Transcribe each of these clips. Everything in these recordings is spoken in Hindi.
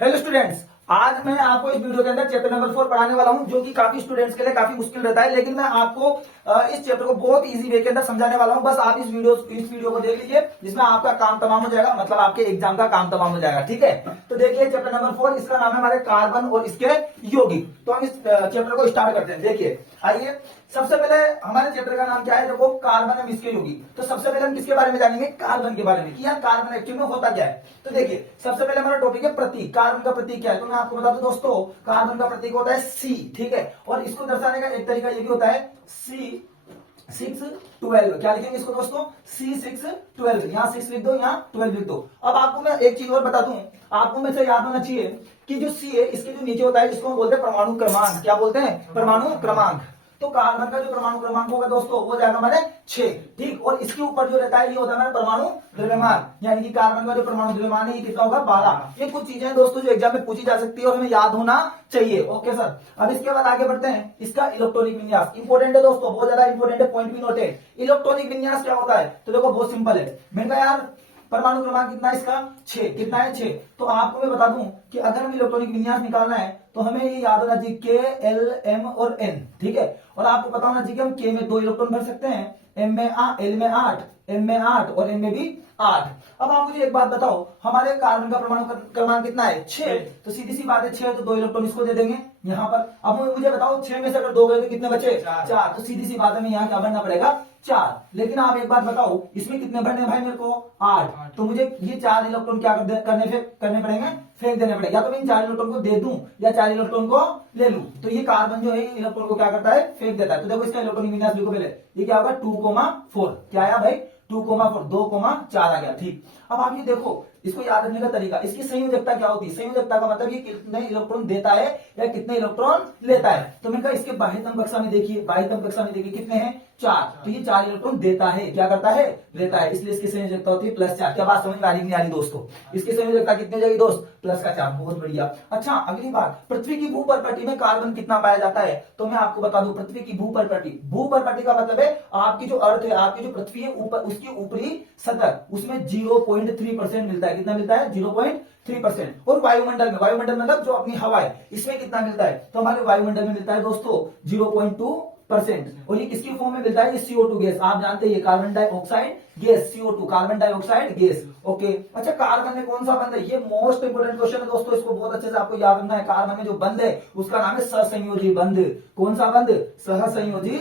हेलो स्टूडेंट्स, आज मैं आपको इस वीडियो के अंदर चैप्टर नंबर 4 पढ़ाने वाला हूं, जो कि काफी स्टूडेंट्स के लिए काफी मुश्किल रहता है। लेकिन मैं आपको इस चैप्टर को बहुत इजी वे के अंदर समझाने वाला हूं। बस आप इस वीडियो को देख लीजिए, जिसमें आपका काम तमाम हो जाएगा, मतलब आपके एग्जाम का काम तमाम हो जाएगा। ठीक है, तो देखिए चैप्टर नंबर 4, इसका नाम है हमारे कार्बन और इसके यौगिक। तो हम इस चैप्टर को स्टार्ट करते हैं। देखिए, आइए, सबसे पहले हमारे चैप्टर का नाम क्या है? देखो, कार्बन और इसके यौगिक। तो सबसे पहले हम किसके बारे में जानेंगे? कार्बन के बारे में, कि यार कार्बन एक्चुअली में होता क्या है। तो देखिए, सबसे पहले हमारा टॉपिक है प्रतीक। कार्बन का प्रतीक क्या है? तो मैं आपको बता दूं दोस्तों, कार्बन का प्रतीक होता है सी। ठीक है, और इसको दर्शाने का एक तरीका ये भी होता है C612। क्या लिखेंगे इसको दोस्तों? C612। यहाँ 6 लिख दो, यहाँ 12 लिख दो। अब आपको मैं एक चीज और बता दूं, आपको में से याद होना चाहिए कि जो C है, इसके जो नीचे होता है, इसको हम बोलते हैं परमाणु क्रमांक। क्या बोलते हैं? परमाणु क्रमांक। तो कार्बन का जो परमाणु क्रमांक होगा दोस्तों, वो जाएगा हमारे 6। ठीक, और इसके ऊपर जो रहता है, ये होता है हमारा परमाणु द्रव्यमान। यानी कि कार्बन का जो परमाणु द्रव्यमान है, ये कितना होगा? 12। ये कुछ चीजें हैं दोस्तों जो एग्जाम में पूछी जा सकती है और हमें याद होना चाहिए। ओके सर, अब इसके बाद आगे बढ़ते हैं। इसका इलेक्ट्रॉनिक विन्यास इंपॉर्टेंट है दोस्तों, बहुत ज्यादा इंपॉर्टेंट है, पॉइंट भी नोट है। इलेक्ट्रॉनिक विन्यास क्या होता है? तो देखो, बहुत सिंपल है। मैंने कहा यार परमाणु क्रमांक कितना है इसका? 6। कितना है? 6। तो आपको मैं बता दूं कि अगर हमें इलेक्ट्रॉनिक विन्यास निकालना है, तो हमें ये याद होना चाहिए के, एल, एम और एन। ठीक है, और आपको पता होना चाहिए कि हम के में 2 इलेक्ट्रॉन भर सकते हैं, एम में एल में 8, एम में 8 और एन में भी 8। अब आप मुझे एक बात बताओ, हमारे कार्बन का परमाणु क्रमांक कितना है? 6। तो सीधी सी बात है, 6 तो 2 इलेक्ट्रॉन इसको दे देंगे यहाँ पर। अब मुझे बताओ, 6 में से अगर 2 गए तो कितने बचे? 4। तो सीधी सी बात है, यहाँ क्या भरना पड़ेगा? 4। लेकिन आप एक बात बताओ, इसमें कितने भरने हैं भाई मेरे को? 8। तो मुझे ये 4 इलेक्ट्रॉन क्या करने पड़ेंगे? फेंक देने पड़ेगा। या तो मैं इन 4 इलेक्ट्रॉन को दे दूं या 4 इलेक्ट्रॉन को ले लूं। तो ये कार्बन जो है, इलेक्ट्रॉन को क्या करता है? फेंक देता है। तो देखो, इसका इलेक्ट्रॉनिक विन्यास लिखो पहले। ये क्या होगा? 2,4। क्या आया भाई? 2,4, 2,4 आ गया। ठीक, अब आप ये देखो, इसको याद रखने का तरीका, इसकी संयोजकता क्या होती है? संयोजकता का मतलब ये कितने इलेक्ट्रॉन देता है या कितने इलेक्ट्रॉन लेता है। तो मैंने कहा इसके बाह्यतम कक्षा में देखिए, बाह्यतम कक्षा में देखिए कितने हैं? 4। तो ये 4 इलेक्ट्रॉन देता है। क्या करता है? लेता है। इसलिए इसकी संयोजकता होती है +4। क्या बात समझ में आ रही नहीं आ रही दोस्तों? इसकी संयोजकता कितनी हो जाएगी दोस्त? +4। बहुत बढ़िया। अच्छा, अगली बात, पृथ्वी की भूपर्पटी में कार्बन कितना पाया जाता है? तो मैं आपको बता दूं, पृथ्वी की भूपर्पटी, भूपर्पटी का मतलब है आपकी जो अर्थ है, आपकी जो पृथ्वी है, ऊपर उसकी ऊपरी सतह, उसमें 0.3% मिलता है। कितना मिलता है? 0.3%। और वायुमंडल में, वायुमंडल मतलब जो अपनी हवा है, इसमें कितना मिलता है? तो हमारे वायुमंडल में मिलता है दोस्तों 0.2%। और ये किसकी फॉर्म में मिलता है? ये CO2 गैस। आप जानते हैं ये carbon dioxide gas, CO2 carbon dioxide gas. Okay, अच्छा, कार्बन में कौन सा बंध है? ये मोस्ट इंपोर्टेंट क्वेश्चन है दोस्तों, इसको बहुत अच्छे से आपको याद रखना है। कार्बन में जो बंध है, उसका नाम है सहसंयोजी बंध। कौन सा बंध? सहसंयोजी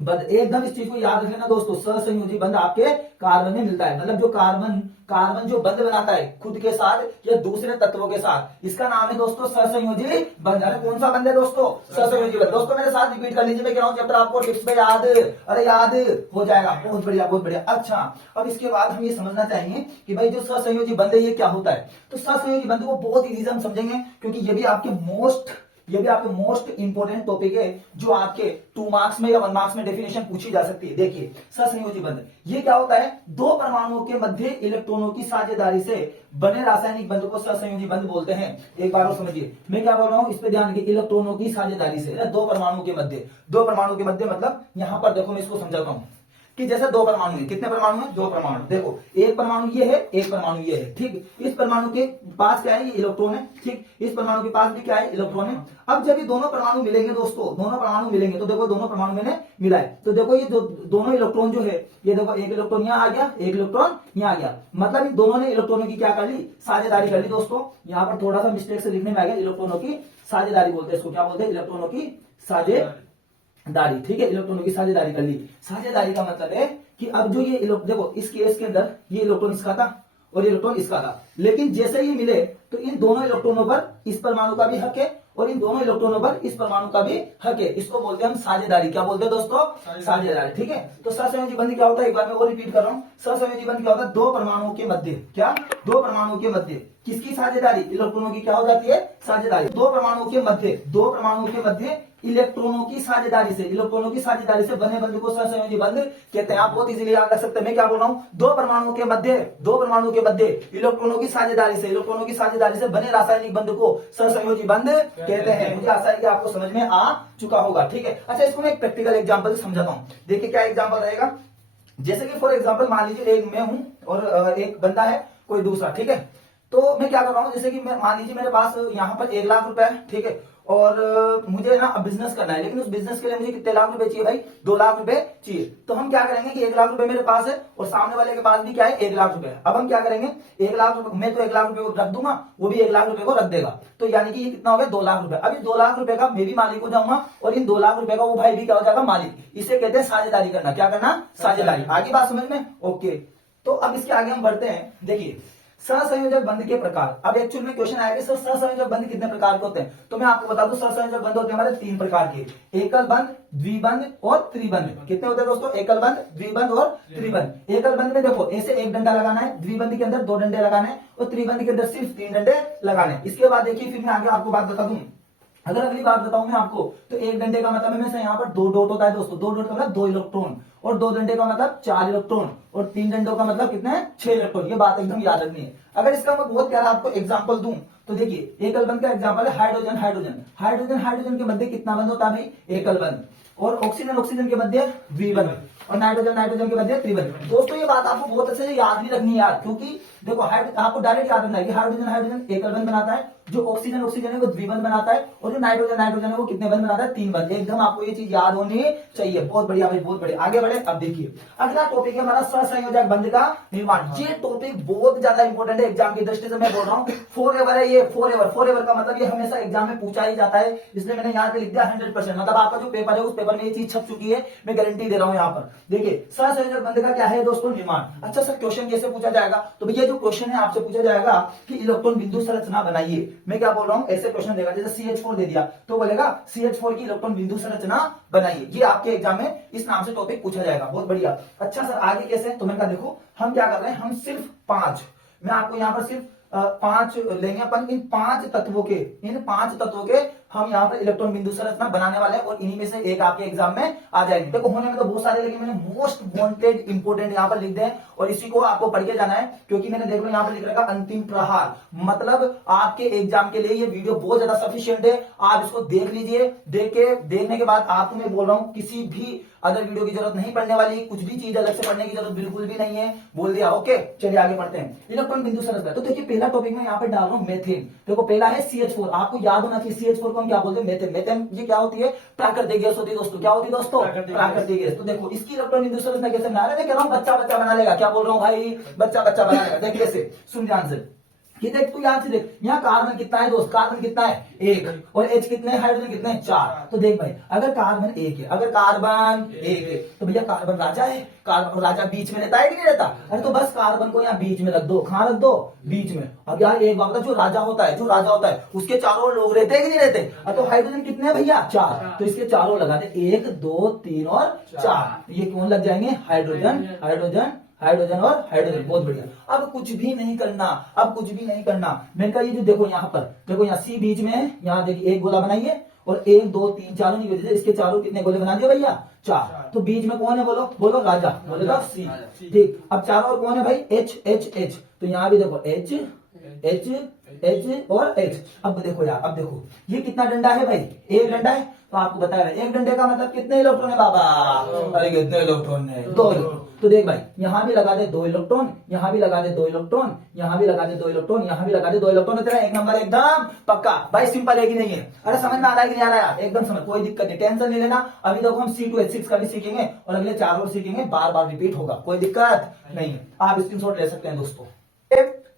बंध। एकदम इस चीज को याद रख लेना दोस्तों, सहसंयोजी बंध आपके कार्बन में मिलता है। मतलब जो कार्बन जो बंध बनाता है खुद के साथ या दूसरे तत्वों के साथ, इसका नाम है दोस्तों सहसंयोजी बंध। अरे कौन सा बंध है दोस्तों? सहसंयोजी बंध। दोस्तों मेरे साथ रिपीट कर लीजिए, मैं कह रहा हूं चैप्टर आपको टिप्स में याद, अरे याद हो जाएगा। बहुत बढ़िया, बहुत बढ़िया। अच्छा, अब इसके बाद हम ये समझना चाहेंगे कि भाई जो सहसंयोजी बंध है, ये क्या होता है। तो सहसंयोजी बंध को बहुत इजी से हम समझेंगे, क्योंकि ये भी आपके मोस्ट इंपोर्टेंट टॉपिक है, जो आपके 2 मार्क्स में या 1 मार्क्स में डेफिनेशन पूछी जा सकती है। देखिए, सहसंयोजी बंध ये क्या होता है? 2 परमाणुओं के मध्य इलेक्ट्रॉनों की साझेदारी से बने रासायनिक बंध को सहसंयोजी बंध बोलते हैं। एक बार और समझिए, मैं क्या बोल रहा हूं, इस पे ध्यान रखिए। इलेक्ट्रॉनों की साझेदारी से, 2 परमाणुओं के मध्य मतलब यहां पर देखो, मैं इसको समझाता हूं कि जैसे 2 परमाणु है। कितने परमाणु है? 2 परमाणु। देखो, एक परमाणु ये है, एक परमाणु ये है। ठीक, इस परमाणु के पास क्या है? ये इलेक्ट्रॉन है। ठीक, इस परमाणु के पास भी क्या है? इलेक्ट्रॉन है। अब जब ये दोनों परमाणु मिलेंगे दोस्तों, दोनों परमाणु मिलेंगे, तो देखो दोनों परमाणु मैंने मिला है। तो देखो, ये दोनों इलेक्ट्रॉन जो है, ये देखो, एक इलेक्ट्रॉन यहाँ आ गया, एक इलेक्ट्रॉन यहाँ आ गया। मतलब इन दोनों ने इलेक्ट्रॉनों की क्या कर ली? साझेदारी कर ली दोस्तों। यहाँ पर थोड़ा सा मिस्टेक से लिखने में आ गया, इलेक्ट्रॉनों की साझेदारी बोलते हैं इसको। क्या बोलते हैं? इलेक्ट्रॉनों की साझेदारी। ठीक है, इलेक्ट्रॉनों की साझेदारी कर ली। साझेदारी का मतलब है कि अब जो ये देखो, इस केस के अंदर ये इलेक्ट्रॉन इसका था और इलेक्ट्रॉन इसका था, लेकिन जैसे ही मिले तो इन दोनों इलेक्ट्रॉनों पर इस परमाणु का भी हक है और इन दोनों इलेक्ट्रॉनों पर इस परमाणु का भी हक है। इसको बोलते हैं हम साझेदारी। क्या बोलते हैं दोस्तों? साझेदारी। ठीक है, तो सहसंयोजी बंध क्या होता है? एक बार मैं और रिपीट कर रहा हूं, सहसंयोजी बंध क्या होता है? 2 परमाणुओं के मध्य, क्या? 2 परमाणुओं के मध्य किसकी साझेदारी? इलेक्ट्रॉनों की क्या हो जाती है? साझेदारी। 2 परमाणुओं के मध्य इलेक्ट्रॉनों की साझेदारी से बने बंध को सहसंयोजी बंध कहते हैं। आप बहुत इजीली याद रख सकते हैं। मैं क्या बोल रहा हूं? 2 परमाणुओं के मध्य इलेक्ट्रॉनों की साझेदारी से बने रासायनिक बंध को सहसंयोजी बंध कहते हैं। मुझे आशा है कि आपको समझ में आ चुका होगा। ठीक है, अच्छा, इसको मैं एक प्रैक्टिकल एग्जांपल से समझाता हूं। देखिए क्या एग्जांपल रहेगा। जैसे कि फॉर एग्जांपल मान लीजिए एक मैं हूं और एक बंदा है कोई दूसरा। ठीक है, तो मैं क्या कर रहा हूँ, जैसे कि मैं मान लीजिए मेरे पास यहाँ पर 1 लाख रुपए है, ठीक है, और मुझे ना अब बिजनेस करना है, लेकिन उस बिजनेस के लिए मुझे कितने लाख रुपए चाहिए भाई, 2 लाख रुपए चाहिए। तो हम क्या करेंगे कि 1 लाख रुपए मेरे पास है और सामने वाले के पास भी क्या है, 1 लाख रुपए। अब हम क्या करेंगे, 1 लाख रुपए मैं तो 1 लाख रुपए को रख दूंगा, वो भी 1 लाख रुपए को रख देगा, तो यानी कि ये कितना हो गया, 2 लाख रुपए। अब इस 2 लाख रुपए का मैं भी मालिक हो जाऊंगा और इन 2 लाख रुपए का वो भाई भी क्या हो जाएगा, मालिक। इसे कहते हैं साझेदारी करना। क्या करना, साझेदारी। आगे बात समझ में, ओके। तो अब इसके आगे हम बढ़ते हैं। देखिए सहसंयोजक बंध के प्रकार। अब एक्चुअल में क्वेश्चन आया कि सर सहसंयोजक बंध कितने प्रकार के होते हैं, तो मैं आपको बता दूं सहसंयोजक बंध होते हैं हमारे 3 प्रकार के, एकल बंध, द्विबंध और त्रिबंध। कितने होते हैं दोस्तों, एकल बंध, द्विबंध और त्रिबंध। एकल बंध में देखो ऐसे 1 डंडा लगाना है, द्विबंध के अंदर 2 डंडे लगाने हैं और त्रिबंध के अंदर सिर्फ 3 डंडे लगाने हैं। इसके बाद देखिए फिर मैं आगे आपको बात बता दूं। अगर अगली बात बताऊं मैं आपको, तो 1 डंडे का मतलब है यहाँ पर 2 डॉट होता है दोस्तों, 2 डॉट का मतलब 2 इलेक्ट्रॉन, और 2 डंडे का मतलब 4 इलेक्ट्रॉन, और 3 डंडों का मतलब कितने हैं, 6 इलेक्ट्रॉन। ये बात एकदम याद रखनी है। अगर इसका मैं बहुत प्यारा आपको एग्जांपल दूं, तो देखिए एकल बंध का एग्जांपल है हाइड्रोजन। हाइड्रोजन के मध्य कितना बंध होता है भाई, एकल बंध, और ऑक्सीजन के मध्य द्विबंध, और नाइट्रोजन के मध्य त्रिबंध। दोस्तों ये बात आपको बहुत अच्छे से याद भी रखनी है यार, क्योंकि देखो आपको डायरेक्ट याद रखना है कि हाइड्रोजन एकल बंध बनाता है, जो ऑक्सीजन है वो द्विबंध बनाता है, और जो नाइट्रोजन है वो कितने बंध बनाता है, 3 बंध। एकदम आपको ये चीज याद होनी चाहिए। बहुत बढ़िया भाई, बहुत बढ़िया। आगे बढ़े। अब देखिए अगला टॉपिक है हमारा सहसंयोजक बंध का निर्माण। ये टॉपिक बहुत ज्यादा इंपॉर्टेंट है एग्जाम की दृष्टि से, मैं बोल रहा हूँ। फॉरएवर है ये, फॉरएवर का मतलब ये हमेशा एग्जाम में पूछा ही जाता है, इसलिए मैंने यहाँ पे लिख दिया 100%। मतलब आपका जो पेपर है उस पेपर में ये चीज छप चुकी है, मैं गारंटी दे रहा हूँ यहाँ पर। देखिए सहसंयोजक बंध का क्या है दोस्तों, निर्माण। अच्छा सर क्वेश्चन कैसे पूछा जाएगा, तो भैया जो क्वेश्चन है आपसे पूछा जाएगा कि इलेक्ट्रॉन बिंदु संरचना बनाइए। मैं क्या बोल रहा हूँ, ऐसे क्वेश्चन देगा, जैसे CH4 दे दिया तो बोलेगा CH4 की इलेक्ट्रॉन बिंदु संरचना बनाइए। ये आपके एग्जाम में इस नाम से टॉपिक पूछा जाएगा। बहुत बढ़िया। अच्छा सर आगे कैसे, तो मैंने कहा देखो हम क्या कर रहे हैं, हम सिर्फ 5, मैं आपको यहाँ पर सिर्फ 5 लेंगे अपन। इन 5 तत्वों के हम यहाँ पर इलेक्ट्रॉन बिंदु संरचना बनाने वाले हैं, और इन्हीं में से एक आपके एग्जाम में आ जाएगी। देखो होने में तो बहुत सारे, लेकिन मैंने मोस्ट वांटेड इंपोर्टेंट यहाँ पर लिख दे, और इसी को आपको पढ़ के जाना है, क्योंकि मैंने देख लो यहाँ पर लिख रखा अंतिम प्रहार। मतलब आपके एग्जाम के लिए ये वीडियो बहुत ज्यादा सफिशिएंट है। आप इसको देख लीजिए, देखने के बाद आपको मैं बोल रहा हूँ किसी भी अदर वीडियो की जरूरत नहीं पड़ने वाली, कुछ भी चीज अलग से पढ़ने की जरूरत बिल्कुल भी नहीं है, बोल दिया। ओके चलिए आगे बढ़ते हैं। इलेक्ट्रॉन बिंदु संरचना। तो देखिए पहला टॉपिक में यहाँ पे डाल रहा हूँ मेथेन। देखो पहला है CH4, आपको याद होना चाहिए CH4 को हम क्या बोलते हैं, मेथेन। मेथेन ये क्या होती है, प्राकृतिक गैस होती है दोस्तों। क्या होती है दोस्तों, प्राकृतिक गैस। तो देखो इसकी इलेक्ट्रॉन बिंदु संरचना कैसे बना रहे हैं, मैं कह रहा हूँ बच्चा बना लेगा। क्या बोल रहा हूँ भाई, बच्चा बना लेगा। देखिए कैसे, सुन ध्यान से। ये देख तू याद से देख, यहाँ कार्बन कितना है दोस्त, कार्बन कितना है 1, और H कितने, हाइड्रोजन कितने 4। तो देख भाई अगर कार्बन 1 है, तो भैया कार्बन राजा है। कार्बन राजा बीच में रहता है कि नहीं रहता, अरे तो बस कार्बन को यहाँ बीच में रख दो। कहाँ रख दो, बीच में। अब यार एक बात, जो राजा होता है उसके चारों लोग रहते हैं कि नहीं रहते। अब तो हाइड्रोजन कितने हैं भैया, 4, तो इसके चारों लगा दे, 1 2 3 और 4। ये कौन लग जाएंगे, हाइड्रोजन और हाइड्रोजन। बहुत बढ़िया। अब कुछ भी नहीं करना, मैंने कहा ये जो देखो यहाँ पर, देखो यहाँ C बीच में है, यहाँ देखिए एक गोला बनाइए, और 1 2 3 चारों नहीं बचे, इसके चारों कितने गोले बना दिए भैया, 4। तो बीच में कौन है, बोलो राजा, बोलेगा C। ठीक, अब चारों और कौन है भाई, H। तो यहाँ भी देखो H और H। अब देखो यार, अब देखो ये कितना डंडा है भाई, 1 डंडा है। तो आपको बताया 1 डंडे का मतलब कितने इलेक्ट्रॉन है बाबा, अरे कितने इलेक्ट्रॉन है, 2 इलेक्ट्रॉन। तो देख भाई यहाँ भी लगा दे 2 इलेक्ट्रॉन, यहाँ भी लगा दे 2 इलेक्ट्रॉन, यहाँ भी लगा दे 2 इलेक्ट्रॉन, यहाँ भी लगा दे 2 इलेक्ट्रॉन। तेरा 1 नंबर एकदम पक्का भाई। सिंपल है कि नहीं है, अरे समझ में आ रहा है कि नहीं आ रहा है, एकदम समझ, कोई दिक्कत नहीं, टेंशन नहीं लेना। अभी देखो हम C2H6 का भी सीखेंगे, और अगले 4 और सीखेंगे, बार रिपीट होगा, कोई दिक्कत नहीं है। आप स्क्रीनशॉट ले सकते हैं दोस्तों।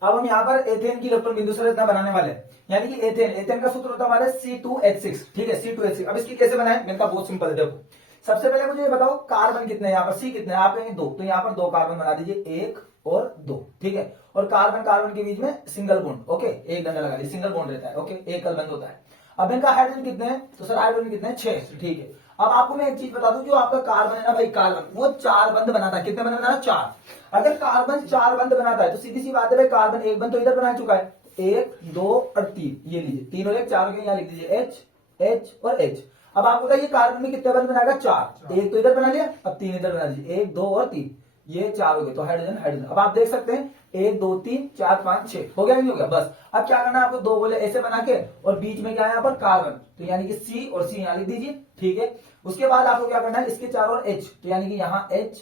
अब हम यहाँ पर एथेन की इलेक्ट्रॉन बिंदु संरचना बनाने वाले हैं, यानी कि एथेन का सूत्र होता है हमारे C2H6। ठीक है, C2H6। अब इसकी कैसे बनाए, मैंने कहा बहुत सिंपल है। देखो सबसे पहले मुझे ये बताओ कार्बन कितने हैं, यहाँ पर C कितने हैं, आप कहेंगे 2, तो यहाँ पर 2 कार्बन बना दीजिए, 1 और 2। ठीक है, और कार्बन के बीच में सिंगल बॉन्ड। ओके, एक डंडा लगा दीजिए, सिंगल बॉन्ड रहता है। ओके, एक कलबंद होता है। अब इनका हाइड्रोजन कितने हैं, तो सर हाइड्रोजन कितने हैं, 6। ठीक है, अब आपको मैं एक चीज बता दूं, जो आपका कार्बन है ना भाई, कार्बन वो 4 बंध बनाता है। कितने बंध बनाता है, 4। अगर कार्बन 4 बंध बनाता है, तो सीधी सी बात है भाई, कार्बन 1 बंध तो इधर बना चुका है, 1 2 और 3। ये लीजिए 3 और 1 4 हो गए, यहाँ लिख दीजिए H और H। अब आपको बताइए कार्बन में कितने बंध बनाएगा, 4। 1 तो इधर बना लिया, अब 3 इधर बना दीजिए, 1 2 और 3, ये 4 हो गए। तो हाइड्रोजन। अब आप देख सकते हैं 1 2 3 4 5 6 हो गया, नहीं हो गया, बस। अब क्या करना है आपको, 2 गोले ऐसे बना के, और बीच में क्या है यहाँ पर कार्बन, तो यानी कि C और C यहाँ लिख दीजिए। ठीक है, उसके बाद आपको क्या करना है, इसके चारों ओर H, तो यानी कि यहाँ H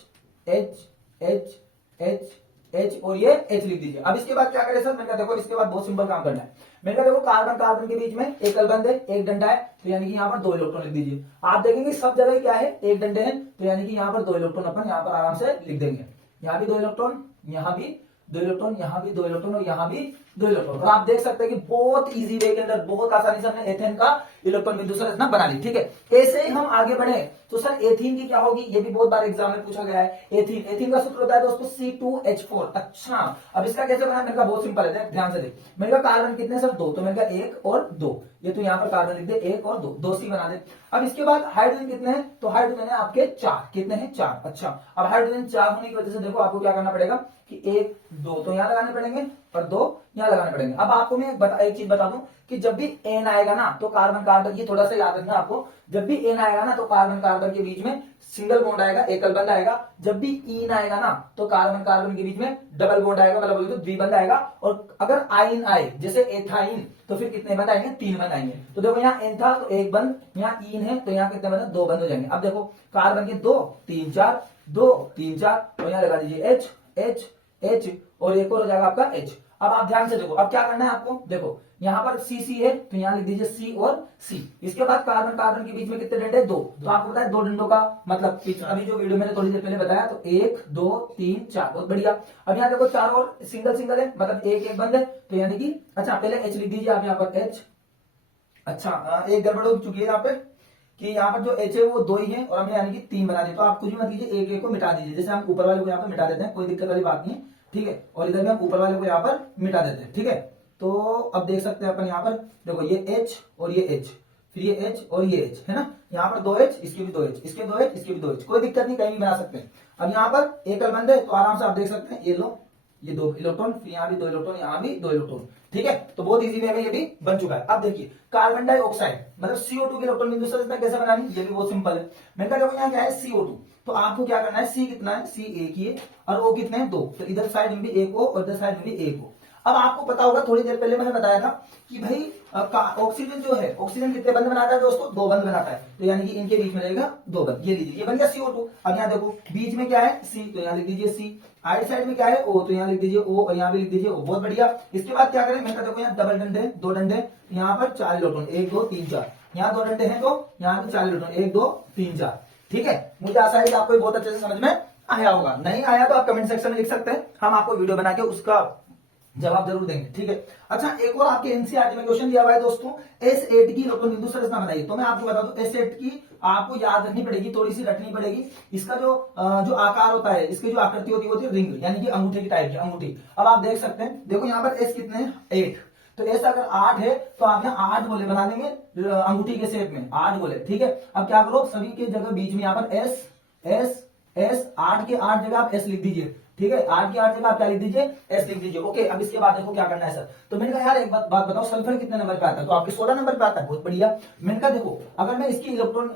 H और ये H लिख दीजिए। अब इसके बाद क्या करें सर, मैंने कहा देखो इसके बाद बहुत सिंपल काम करना है। मैंने कहा देखो कार्बन कार्बन के बीच में एक अलबंध है, एक डंडा है, तो यानी कि यहाँ पर 2 इलेक्ट्रॉन लिख दीजिए। आप देखेंगे सब जगह क्या है, एक डंडे हैं, तो यानी कि यहाँ पर 2 इलेक्ट्रॉन अपन यहाँ पर आराम से लिख देंगे। यहाँ भी 2 इलेक्ट्रॉन, यहाँ भी 2 इलेक्ट्रॉन, यहाँ भी 2 इलेक्ट्रॉन और यहाँ भी 2 इलेक्ट्रॉन। तो आप देख सकते हैं कि बहुत इजी वे के अंदर बहुत आसानी से हमने एथेन का इलेक्ट्रॉन बिंदु संरचना बना ली। ठीक है, ऐसे ही हम आगे बढ़े तो सर एथीन की क्या होगी, ये भी बहुत बार एग्जाम में पूछा गया है। एथीन, एथीन का सूत्र होता है दोस्तों C2H4। अच्छा, अब इसका कैसे बना, मैंने कहा बहुत सिंपल है, ध्यान से देख। मैंने कहा कार्बन कितने सर, 2, तो मैंने कहा 1 और 2, ये तो यहाँ पर कार्बन लिख दे 1 और 2, 2 C बना दे। अब इसके बाद हाइड्रोजन कितने हैं, तो हाइड्रोजन है आपके 4, कितने हैं 4। अच्छा, अब हाइड्रोजन 4 होने की वजह से देखो आपको क्या करना पड़ेगा कि 1 2 तो यहाँ लगाने पड़ेंगे और 2 यहाँ लगाने पड़ेंगे। अब आपको मैं एक चीज बता दूं कि जब भी एन आएगा ना तो कार्बन कार्बन, ये थोड़ा सा याद रखना आपको, जब भी एन आएगा ना तो कार्बन कार्बन के बीच में सिंगल बॉन्ड आएगा, एकल बंध आएगा। जब भी ईन आएगा ना तो कार्बन कार्बन के बीच में डबल बॉन्ड आएगा, मतलब बोले तो द्विबंध आएगा। और अगर आइन आए जैसे एथाइन तो फिर कितने बंध आएंगे, 3 बंध आएंगे। तो देखो यहाँ एन था तो 1 बंध, यहाँ ईन है तो यहाँ कितने बंध, 2 बंध हो जाएंगे। अब देखो कार्बन के 2 3 4, 2 3 4 और यहाँ लगा दीजिए H H H और एक और हो जाएगा आपका H। अब आप ध्यान से देखो, अब क्या करना है आपको, देखो यहाँ पर C है तो यहाँ लिख दीजिए C और C। इसके बाद कार्बन कार्बन के बीच में कितने डंडे, 2, तो आपको पता है 2 डंडों का मतलब अभी जो वीडियो मैंने थोड़ी देर पहले बताया, तो 1 2 3 4, बहुत बढ़िया। अब यहाँ देखो 4 और सिंगल सिंगल है, मतलब एक एक बंद है, तो यानी कि अच्छा पहले H लिख दीजिए आप यहाँ पर H। अच्छा, एक गड़बड़ हो चुकी है यहाँ पे कि यहाँ पर जो H है वो 2 ही है और हमने यानी कि 3 बना दिए। तो आप कुछ भी मत कीजिए, एक एक को मिटा दीजिए, जैसे हम ऊपर वाले को यहाँ पर मिटा देते हैं, कोई दिक्कत वाली बात नहीं है। ठीक है, और इधर भी हम ऊपर वाले को यहाँ पर मिटा देते हैं। ठीक है, तो अब देख सकते हैं अपन यहाँ पर, देखो ये H और ये H, फिर ये H और ये H है ना, यहाँ पर 2H, इसके भी 2H, इसके 2H, इसके भी 2H, कोई दिक्कत नहीं, कहीं भी बना सकते हैं। अब यहाँ पर एकल बंध है तो आराम से आप देख सकते हैं, ये लो ये 2 इलेक्ट्रॉन, फिर यहाँ भी 2 इलेक्ट्रॉन, यहाँ भी 2 इलेक्ट्रॉन। ठीक है, तो बहुत इजी वे में ये भी बन चुका है। अब देखिए कार्बन डाइऑक्साइड मतलब CO2 के इलेक्ट्रॉन बिंदु संरचना कैसे बनानी, ये भी बहुत सिंपल है। मैंने कहा देखो यहाँ क्या है CO2, तो आपको क्या करना है, C कितना है, C 1 ही है और O कितने हैं 2, तो इधर साइड में भी 1 O और इधर साइड में भी 1 O। अब आपको पता होगा, थोड़ी देर पहले मैंने बताया था कि भाई ऑक्सीजन जो है, ऑक्सीजन कितने बंध बनाता है दोस्तों, 2 बंध बनाता है, तो यानी कि इनके बीच में रहेगा 2 बंध। ये लीजिए, ये बन गया CO2। अब यहाँ देखो बीच में क्या है C, तो यहाँ लिख दीजिए C। आइट साइड में क्या है O, तो यहाँ लिख दीजिए O और यहाँ भी लिख दीजिए O, बहुत बढ़िया। इसके बाद क्या करें, मैंने देखो यहाँ डबल डंडे, 2 डंडे, यहाँ पर 4 इलेक्ट्रॉन, 1 2 3 4, यहाँ 2 डंडे हैं तो यहाँ भी 4 इलेक्ट्रॉन, 1 2 3 4। ठीक है, मुझे आशा है कि आपको बहुत अच्छे से समझ में आया होगा। नहीं आया तो आप कमेंट सेक्शन में लिख सकते हैं, हम आपको वीडियो बना के उसका जवाब जरूर देंगे। ठीक है, अच्छा एक और आपके एनसीईआरटी में क्वेश्चन दिया हुआ है दोस्तों, S8 की इलेक्ट्रॉन बिंदु संरचना बनाइए। तो मैं आपको बता दूं S8 की आपको याद रखनी पड़ेगी, थोड़ी सी रटनी पड़ेगी। इसका जो आकार होता है, इसकी जो आकृति होती है रिंग, यानी कि अंगूठे की टाइप की अंगूठी। अब आप देख सकते हैं, देखो यहाँ पर S कितने हैं, 8, तो S अगर 8 है तो आप यहाँ 8 गोले बना देंगे अंगूठी के शेप में, 8 गोले। ठीक है, अब क्या करो, सभी के जगह बीच में यहाँ पर S S S, 8 के 8 जगह आप S लिख दीजिए। ठीक है, 8 की 8 जगह आप क्या लिख दीजिए, S लिख दीजिए। ओके, अब इसके बाद देखो क्या करना है सर, तो मैंने कहा यार एक बात बताओ, सल्फर कितने नंबर पे आता है, तो आपके 16 नंबर पे आता है, बहुत बढ़िया। मैंने कहा देखो अगर मैं इसकी इलेक्ट्रॉन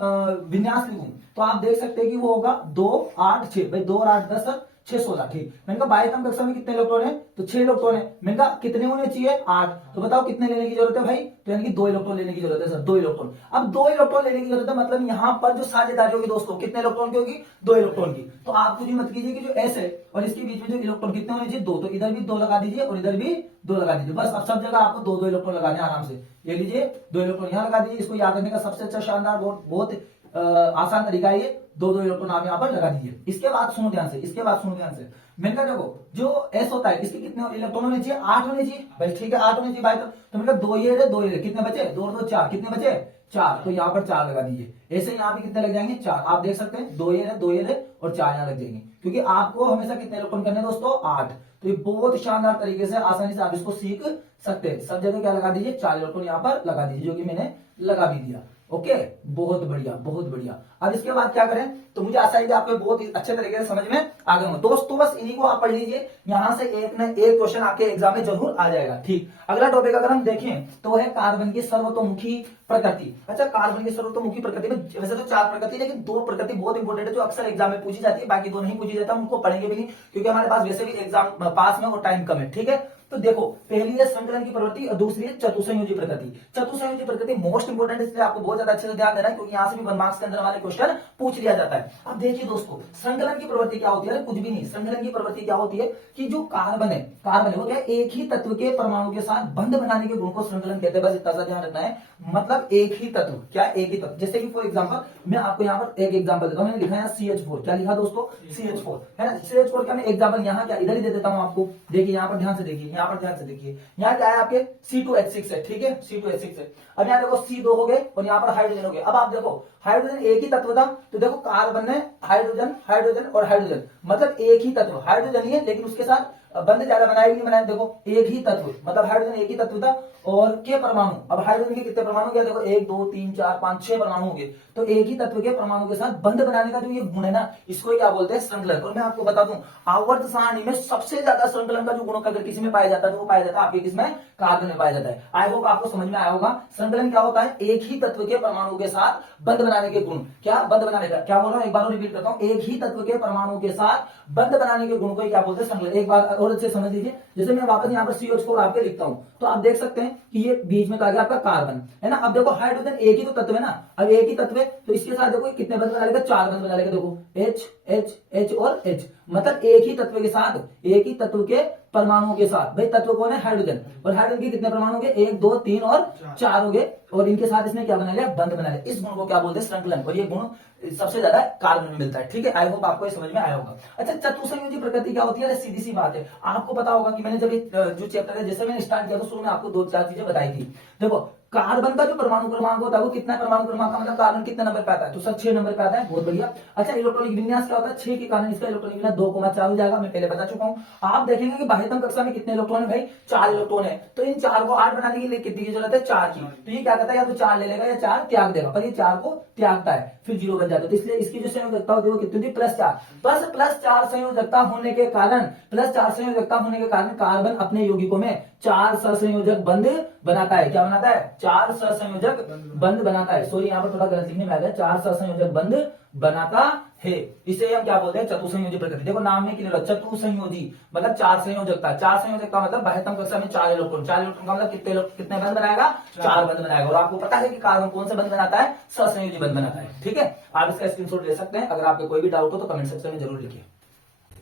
विन्यास लिखूं तो आप देख सकते हैं कि वो होगा 2 8 6, भाई 2 और 8 10 सर 6 16। ठीक, मैंने कहा 22 कक्षा में कितने इलेक्ट्रॉन है, तो 6 इलेक्ट्रॉन है। मैंने कहा कितने होने चाहिए, 8, तो बताओ कितने लेने की जरूरत है भाई, तो यानी कि 2 इलेक्ट्रॉन लेने की जरूरत है सर, 2 इलेक्ट्रॉन। अब 2 इलेक्ट्रॉन लेने की जरूरत है, मतलब यहाँ पर जो साझेदारी होगी दोस्तों कितने इलेक्ट्रॉन की होगी, 2 इलेक्ट्रॉन की। तो आप कुछ मत कीजिए कि जो S है और इसके बीच में जो इलेक्ट्रॉन कितने होने चाहिए, 2, तो इधर भी 2 लगा दीजिए और इधर भी 2 लगा दीजिए। बस अब सब जगह आपको 2 इलेक्ट्रॉन लगाने आराम से, ये लीजिए 2 इलेक्ट्रॉन यहाँ लगा दीजिए। इसको याद रखने का सबसे अच्छा शानदार बहुत आसान तरीका है ये, 2 इलेक्ट्रॉन आप यहाँ पर लगा दीजिए। इसके बाद सुनो ध्यान से, इसके बाद सुनो ध्यान से, मैंने कहा देखो जो S होता है इसके कितने इलेक्ट्रॉन होने चाहिए, 8 होने चाहिए भाई। ठीक है, 8 होने चाहिए भाई, तो मैंने कहा 2 ये रहे 2 ये रहे, कितने बचे, 2 और 2 4, कितने बचे 4, तो यहाँ पर 4 लगा दीजिए। ऐसे यहाँ पे कितने लग जाएंगे, 4। आप देख सकते हैं 2 ये रहे 2 ये रहे और 4 यहाँ लग जाएंगे, क्योंकि आपको हमेशा कितने इलेक्ट्रॉन करने हैं दोस्तों, 8। तो ये बहुत शानदार तरीके से आसानी से आप इसको सीख सकते हैं। सब जगह क्या लगा दीजिए, 4 इलेक्ट्रॉन यहाँ पर लगा दीजिए, जो कि मैंने लगा भी दिया। ओके, बहुत बढ़िया बहुत बढ़िया। अब इसके बाद क्या करें, तो मुझे आशा है कि आपको बहुत ही अच्छे तरीके से समझ में आ गए होंगे दोस्तों। बस इन्हीं को आप पढ़ लीजिए, यहां से एक न एक क्वेश्चन आपके एग्जाम में जरूर आ जाएगा। ठीक, अगला टॉपिक अगर हम देखें तो है कार्बन की सर्वतोमुखी प्रकृति। अच्छा, कार्बन की सर्वतोमुखी प्रकृति में वैसे तो 4 प्रकृति, लेकिन 2 प्रकृति बहुत इंपॉर्टेंट है जो अक्सर एग्जाम में पूछी जाती है, बाकी 2 नहीं पूछी जाता, उनको पढ़ेंगे भी नहीं क्योंकि हमारे पास वैसे भी एग्जाम पास में और टाइम कम है। ठीक है, तो देखो पहली है संकलन की प्रवृत्ति और दूसरी है चतुसंयोजी प्रकृति। चतुसंयोजी प्रकृति मोस्ट इंपोर्टेंट, इसलिए आपको बहुत ज्यादा अच्छे से ध्यान देना है, क्योंकि यहां से भी 1 मार्क्स के अंदर वाले क्वेश्चन पूछ लिया जाता है। अब देखिए दोस्तों, संकलन की प्रवृत्ति क्या होती है? कुछ भी नहीं। संकलन की प्रवृत्ति क्या होती है कि जो कार्बन है वो क्या है, एक ही तत्व के परमाणु के साथ बंध बनाने के गुण को संकलन कहते हैं। बस इतना सा ध्यान रखना है, मतलब एक ही तत्व, क्या एक ही तत्व। जैसे कि फॉर एग्जांपल मैं आपको यहाँ पर एक एग्जांपल देता हूँ। मैंने लिखा है CH4, क्या लिखा दोस्तों? CH4 है ना। CH4 का मैं एग्जांपल यहाँ क्या इधर ही दे देता हूँ आपको। देखिए यहाँ पर ध्यान से देखिए, यहाँ पर ध्यान से देखिए, यहाँ क्या है आपके C2H6 है, ठीक है, C2H6 है। अब यहाँ देखो C2 हो गए और यहाँ पर हाइड्रोजन हो गए। अब आप देखो हाइड्रोजन एक ही तत्व था, तो देखो कार्बन है हाइड्रोजन हाइड्रोजन और हाइड्रोजन, मतलब एक ही तत्व, हाइड्रोजन ही है लेकिन उसके साथ बंध ज्यादा बनाएगी नहीं बनाए। देखो एक ही तत्व, मतलब हाइड्रोजन एक ही तत्व था और के परमाणु, अब हाइड्रोजन के कितने परमाणु गया? देखो 1 2 3 4 5 6 परमाणु हो गए। तो एक ही तत्व के परमाणु के साथ बंध बनाने का जो ये गुण है ना, इसको क्या बोलते हैं? संकलन। और मैं आपको बता दूं, आवर्त सारणी में सबसे ज्यादा संकलन का जो गुण अगर किसी में पाया जाता है तो वो पाया जाता है आपके किसमें? कार्बन में पाया जाता है। आई होप आपको समझ में आया होगा। संकलन क्या होता है? एक ही तत्व के परमाणु के साथ बंध बनाने के गुण। क्या बंध बनाने का? क्या बोल रहा हूं, एक बार और रिपीट करता हूं, एक ही तत्व के परमाणु के साथ बंध बनाने के गुण को क्या बोलते हैं? संकलन। एक बार और अच्छे समझ लीजिए, जैसे मैं वापस यहाँ पर CH4 आपके लिखता हूं, तो आप देख सकते हैं कि ये बीच में तो आ गया आपका कार्बन, है ना। अब देखो हाइड्रोजन एक ही तो तत्व है ना, अब एक ही तत्व है तो इसके साथ देखो कितने बंध बना लेगा? 4 बंध बना लेगा। देखो H H H और H, मतलब एक ही तत्व के साथ, एक ही तत्व के परमाणुओं के साथ। भाई तत्व कौन है? हाइड्रोजन। और हाइड्रोजन के कितने परमाणु हो गए? 1 2 3 और 4 हो गए, और इनके साथ इसने क्या बना लिया? बंध बना लिया। इस गुण को क्या बोलते हैं? संकलन। और ये गुण सबसे ज्यादा कार्बन में मिलता है, ठीक है। आई होप आपको ये समझ में आया होगा। अच्छा, चतुसंयोजी प्रकृति क्या होती है? सीधी सी बात है, आपको पता होगा कि मैंने जब जो चैप्टर है जैसे मैंने स्टार्ट किया तो शुरू में आपको 2-4 चीजें बताई थी। देखो कार्बन का जो परमाणु क्रमांक होता है वो कितना परमाणु क्रमांक का मतलब कार्बन कितने नंबर पे आता है? तो सर 6 नंबर पे आता है, बहुत बढ़िया। अच्छा, इलेक्ट्रॉनिक विन्यास क्या होता है? 6 के कारण इसका इलेक्ट्रॉनिक विन्यास 2,4 हो जाएगा, मैं पहले बता चुका हूं। आप देखेंगे कि बाह्यतम कक्षा में कितने इलेक्ट्रॉन है? भाई 4 इलेक्ट्रॉन है, तो इन 4 को 8 बनाने के लिए कितनी की जरूरत है? 4 की। तो ये क्या करता है, या तो 4 ले लेगा या 4 त्याग देगा, पर ये 4 को त्यागता है, फिर 0 बन जाता है। तो इसलिए इसकी जो संयोजकता होती है वो कितनी होती है? +4। बस +4 संयोजकता होने के कारण, +4 संयोजकता होने के कारण कार्बन अपने यौगिकों में 4 सहसंयोजक बंध बनाता है। क्या बनाता है? 4 सहसंयोजक बंध बनाता है। सॉरी, यहाँ पर थोड़ा गलत लिखने में आ गया, 4 सहसंयोजक बंध बनाता है। इसे हम क्या बोलते हैं? चतुसंयोजी प्रकृति। देखो नाम में क्लियर, चतुसंयोजी मतलब 4 संयोजकता। 4 संयोजकता मतलब बाह्यतम कक्षा में 4 इलेक्ट्रॉन। 4 इलेक्ट्रॉन का मतलब कितने बंध बनाएगा? 4 बंध बनाएगा। और आपको पता है कि कार्बन कौन से बंध बनाता है? सहसंयोजी बंध बनाता है, ठीक है। आप इसका स्क्रीनशॉट ले सकते हैं। अगर आपको कोई भी डाउट हो तो कमेंट सेक्शन में जरूर लिखिए।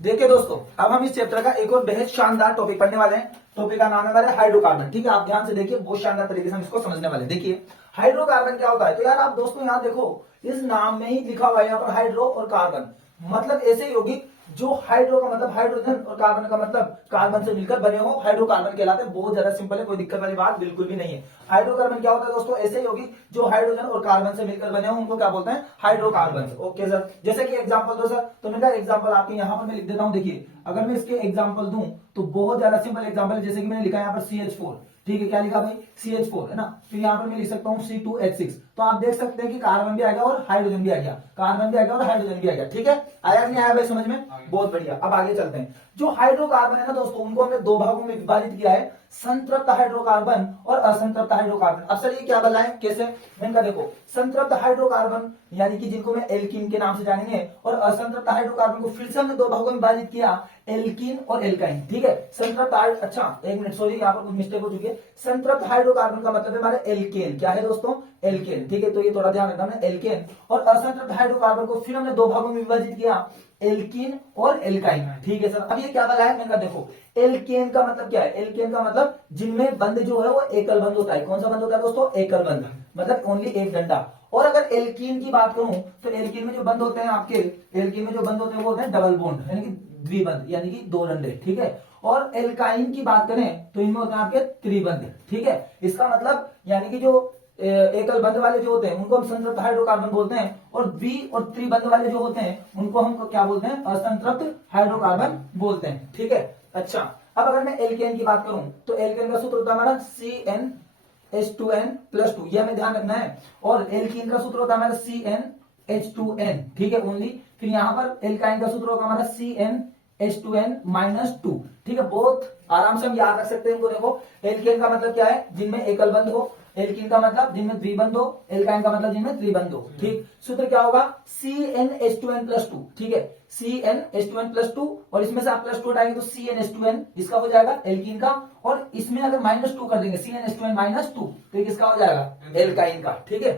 देखिए दोस्तों, अब हम इस चैप्टर का एक और बेहद शानदार टॉपिक पढ़ने वाले हैं। टॉपिक का नाम है हमारे हाइड्रोकार्बन, ठीक है। आप ध्यान से देखिए, बहुत शानदार तरीके से हम इसको समझने वाले हैं। देखिए हाइड्रोकार्बन क्या होता है? तो यार आप दोस्तों यहाँ देखो, इस नाम में ही लिखा हुआ है यहाँ पर हाइड्रो और कार्बन, मतलब ऐसे यौगिक जो हाइड्रो का मतलब हाइड्रोजन और कार्बन का मतलब कार्बन से मिलकर बने हो, हाइड्रोकार्बन कहलाते हैं। बहुत ज्यादा सिंपल है, कोई दिक्कत वाली बात बिल्कुल भी नहीं है। हाइड्रोकार्बन क्या होता है दोस्तों? ऐसे यौगिक जो हाइड्रोजन और कार्बन से मिलकर बने हो उनको क्या बोलते हैं? हाइड्रोकार्बन। ओके सर, जैसे कि एग्जांपल दो सर, तो मैं एग्जांपल आपके यहाँ पर मैं लिख देता हूँ। देखिए अगर मैं इसके एग्जांपल दूं तो बहुत ज्यादा सिंपल एग्जांपल है। जैसे कि मैंने लिखा है यहाँ पर CH4, ठीक है। क्या लिखा भाई? CH4 है ना। फिर यहाँ पर मैं लिख सकता हूँ C2H6। तो आप देख सकते हैं कि कार्बन भी आ गया और हाइड्रोजन भी आ गया, कार्बन भी आ गया और हाइड्रोजन भी आ गया, ठीक है। आया नहीं आया भाई समझ में? बहुत बढ़िया। अब आगे चलते हैं। जो हाइड्रोकार्बन है ना दोस्तों, उनको हमने 2 भागों में विभाजित किया है, संतृप्त हाइड्रोकार्बन और असंतृप्त हाइड्रोकार्बन। अब सर ये क्या बताएं कैसे? मैंने देखो, संतृप्त हाइड्रोकार्बन यानी कि जिनको मैं एल्कीन के नाम से जानेंगे, और असंतृप्त हाइड्रोकार्बन को फिर से हमने 2 भागों में विभाजित किया, एल्कीन और एल्काइन, ठीक है। संतृप्त, अच्छा एक मिनट, सॉरी यहाँ पर कुछ मिस्टेक हो चुकी है। संतृप्त हाइड्रोकार्बन का मतलब है हमारे एल्केन। क्या है दोस्तों? एल्केन, ठीक है। तो ये थोड़ा ध्यान रखना है, एल्केन। और असंतृप्त हाइड्रोकार्बन को फिर हमने 2 भागों में विभाजित किया, एल्कीन और एल्काइन, ठीक है सर। अब ये क्या बताया मैंने? देखो एल्केन का मतलब क्या है? एल्केन का मतलब जिनमें बंध जो है वो एकल बंध होता है। कौन सा बंध होता है दोस्तों? एकल बंध, मतलब ओनली एक डंडा। और अगर एल्कीन की बात करूं तो एल्कीन में जो बंध होते हैं आपके, एल्कीन में जो बंध होते हैं वो होते हैं डबल बॉन्ड, यानी कि द्विबंध, यानी कि 2 डंडे, ठीक है। और एल्काइन की बात करें तो इनमें होते हैं आपके त्रिबंध, ठीक है। इसका मतलब यानी कि जो एकल बंध वाले जो होते हैं उनको हम संतृप्त हाइड्रोकार्बन बोलते हैं, और द्वि और त्रिबंध वाले जो होते हैं उनको हम क्या बोलते हैं? असंतृप्त हाइड्रोकार्बन बोलते हैं, ठीक है। अच्छा, अब अगर मैं एल्केन की बात करूं तो एल्केन का सूत्र होता है हमारा CnH2n+2, यह हमें ध्यान रखना है। और एल्कीन का सूत्र होता है हमारा CnH2n, ठीक है, ओनली। फिर यहां पर एल्काइन का सूत्र होगा हमारा CnH H2n-2। ठीक है, बहुत आराम से हम याद रख सकते हैं इनको। देखो एल्केन का मतलब क्या है, जिनमें एकल बंध हो, एल्कीन का मतलब जिनमें द्विबंध हो, एल्काइन का मतलब जिनमें त्रिबंध हो। ठीक, सूत्र क्या होगा, CnH2n+2। ठीक है, CnH2n+2, और इसमें से आप +2 हटाएंगे तो CnH2n इसका हो जाएगा एल्कीन का, और इसमें अगर -2 कर देंगे CnH2n-2 तो ये किसका हो जाएगा, एल्काइन का। ठीक है,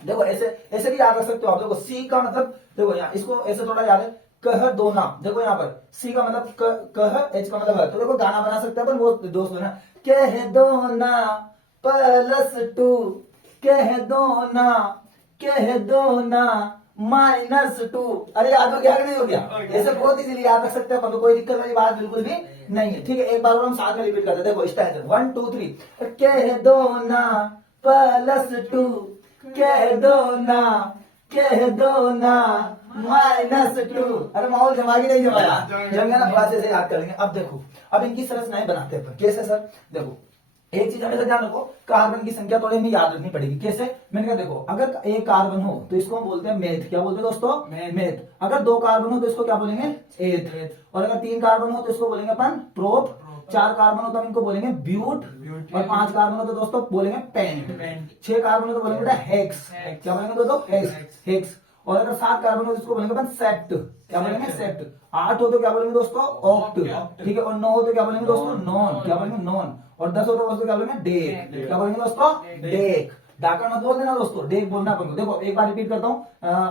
देखो ऐसे ऐसे भी याद रख सकते हो आप। देखो सी का मतलब, देखो यहाँ इसको ऐसे थोड़ा याद है, कह दो ना। देखो यहाँ पर सी का मतलब कह, एच का मतलब है, तो देखो गाना बना सकते हैं अपन, वो दोस्त ना, कह दो ना +2, कह दो ना, कह दो ना -2। अरे याद हो गया कि नहीं हो गया, ऐसे बहुत इजीली याद रख सकते हैं अपन, तो कोई दिक्कत वाली बात बिल्कुल भी नहीं है। ठीक है, एक बार और हम साथ में रिपीट करते हैं। देखो स्टाइल 1 2 3, कह दो ना +2, कह दो ना, कह दो ना -2। अरे माहौल जमा की नहीं जमाया, जम गया ना, थोड़ा से याद कर लेंगे। अब देखो, अब इनकी संरचनाएं बनाते हैं। कैसे सर, देखो एक चीज हमेशा ध्यान रखो, कार्बन की संख्या थोड़ी हमें याद रखनी पड़ेगी। कैसे, मैंने कहा देखो, अगर एक कार्बन हो तो इसको हम बोलते हैं मेथ। क्या बोलते हैं दोस्तों, मेथ। अगर 2 कार्बन हो तो इसको क्या बोलेंगे, एथ। और अगर 3 कार्बन हो तो इसको बोलेंगे अपन प्रोप। 4 कार्बन हो तो हम इनको बोलेंगे ब्यूट, और 5 कार्बन हो तो दोस्तों बोलेंगे पेंट। 6 कार्बन हो तो बोलेंगे बेटा हेक्स। क्या बोलेंगे दोस्तों, हेक्स। और अगर 7 कार्बन हो तो इसको बोलेंगे अपन सेप्ट। क्या बोलेंगे, सेप्ट। 8 हो तो क्या बोलेंगे दोस्तों, ऑक्ट। ठीक है, और 9 हो तो क्या बोलेंगे दोस्तों, नॉन। क्या बोलेंगे, नॉन। और 10 हो तो दोस्तों क्या बोलेंगे, डेक। क्या बोलेंगे दोस्तों, डेक। डाकर मत बोल देना दोस्तों, डेक बोलना अपन को। देखो एक बार रिपीट करता हूं,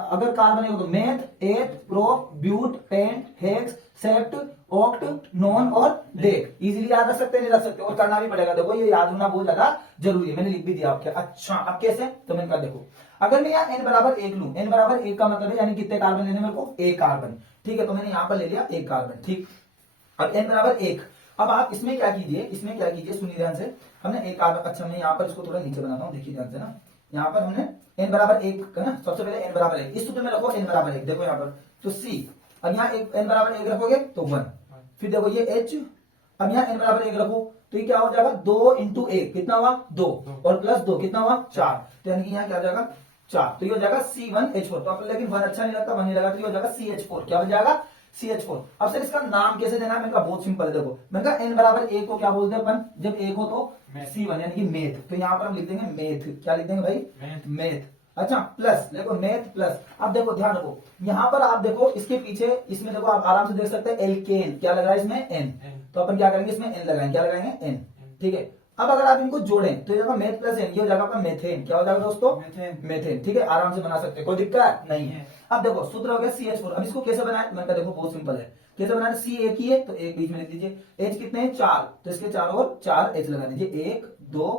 अगर कार्बन हो तो meth, eth, prop, but, pent, hex, sept, oct, non और डेक। इजीली याद रख सकते हैं, नहीं रख सकते, और करना भी पड़ेगा। देखो ये याद होना बहुत ज्यादा जरूरी है, मैंने लिख भी दिया आपके। अच्छा अब कैसे, तो मैंने कहा देखो, अगर मैं यहाँ n=1 लूं, n=1 का मतलब है यानी कितने कार्बन लेने मेरे को, 1 कार्बन। ठीक है, तो मैंने यहाँ पर ले लिया 1 कार्बन। ठीक, अब n=1। अब आप इसमें क्या कीजिए, इसमें क्या कीजिए, सुनिए ध्यान से। हमने 1 कार्बन, अच्छा मैं यहाँ पर इसको थोड़ा नीचे बनाता हूँ, देखिए ध्यान से ना। यहाँ पर हमने n=1 का ना, सबसे पहले n=1, इस सूत्र में रखो n=1। देखो यहाँ पर तो C, अब यहाँ n=1 रखोगे तो 1, फिर देखो ये H, अब यहाँ n=1 रखो तो ये क्या हो जाएगा, 2 × 1 कितना हुआ, 2, और +2 कितना हुआ, 4। तो यानी कि यहाँ क्या हो जाएगा, 4। तो ये हो जाएगा C1H4। तो आप लेकिन 1 अच्छा नहीं लगता, 1 नहीं लगा, तो ये हो जाएगा CH4। क्या हो जाएगा, CH4। अब सर इसका नाम कैसे देना है, मैंने कहा बहुत सिंपल है। देखो मैंने कहा n=1 को क्या बोलते हैं अपन, जब 1 हो तो C1 यानी कि मेथ। तो यहाँ पर हम लिख देंगे मेथ। क्या लिख देंगे भाई, मेथ। अच्छा प्लस, देखो मेथ प्लस। अब देखो ध्यान रखो, यहाँ पर आप देखो इसके पीछे, इसमें देखो आप आराम से देख सकते हैं एल्केन। क्या लग रहा है इसमें, N। तो अपन क्या करेंगे, इसमें N लगाएंगे। क्या लगाएंगे, N। ठीक है, अब अगर आप इनको जोड़ें तो ये जाएगा मेथ प्लस N, ये हो जाएगा आपका मेथेन। क्या हो जाएगा दोस्तों, मेथेन। ठीक है, आराम से बना सकते हैं, कोई दिक्कत नहीं है। अब देखो सूत्र हो गया CH4। अब इसको कैसे बनाए, मैंने कहा देखो बहुत सिंपल है। कैसे बनाना, C एक ही है तो एक बीच में लिख दीजिए। H कितने हैं, 4, तो इसके 4 और 4 H लगा दीजिए। 1 2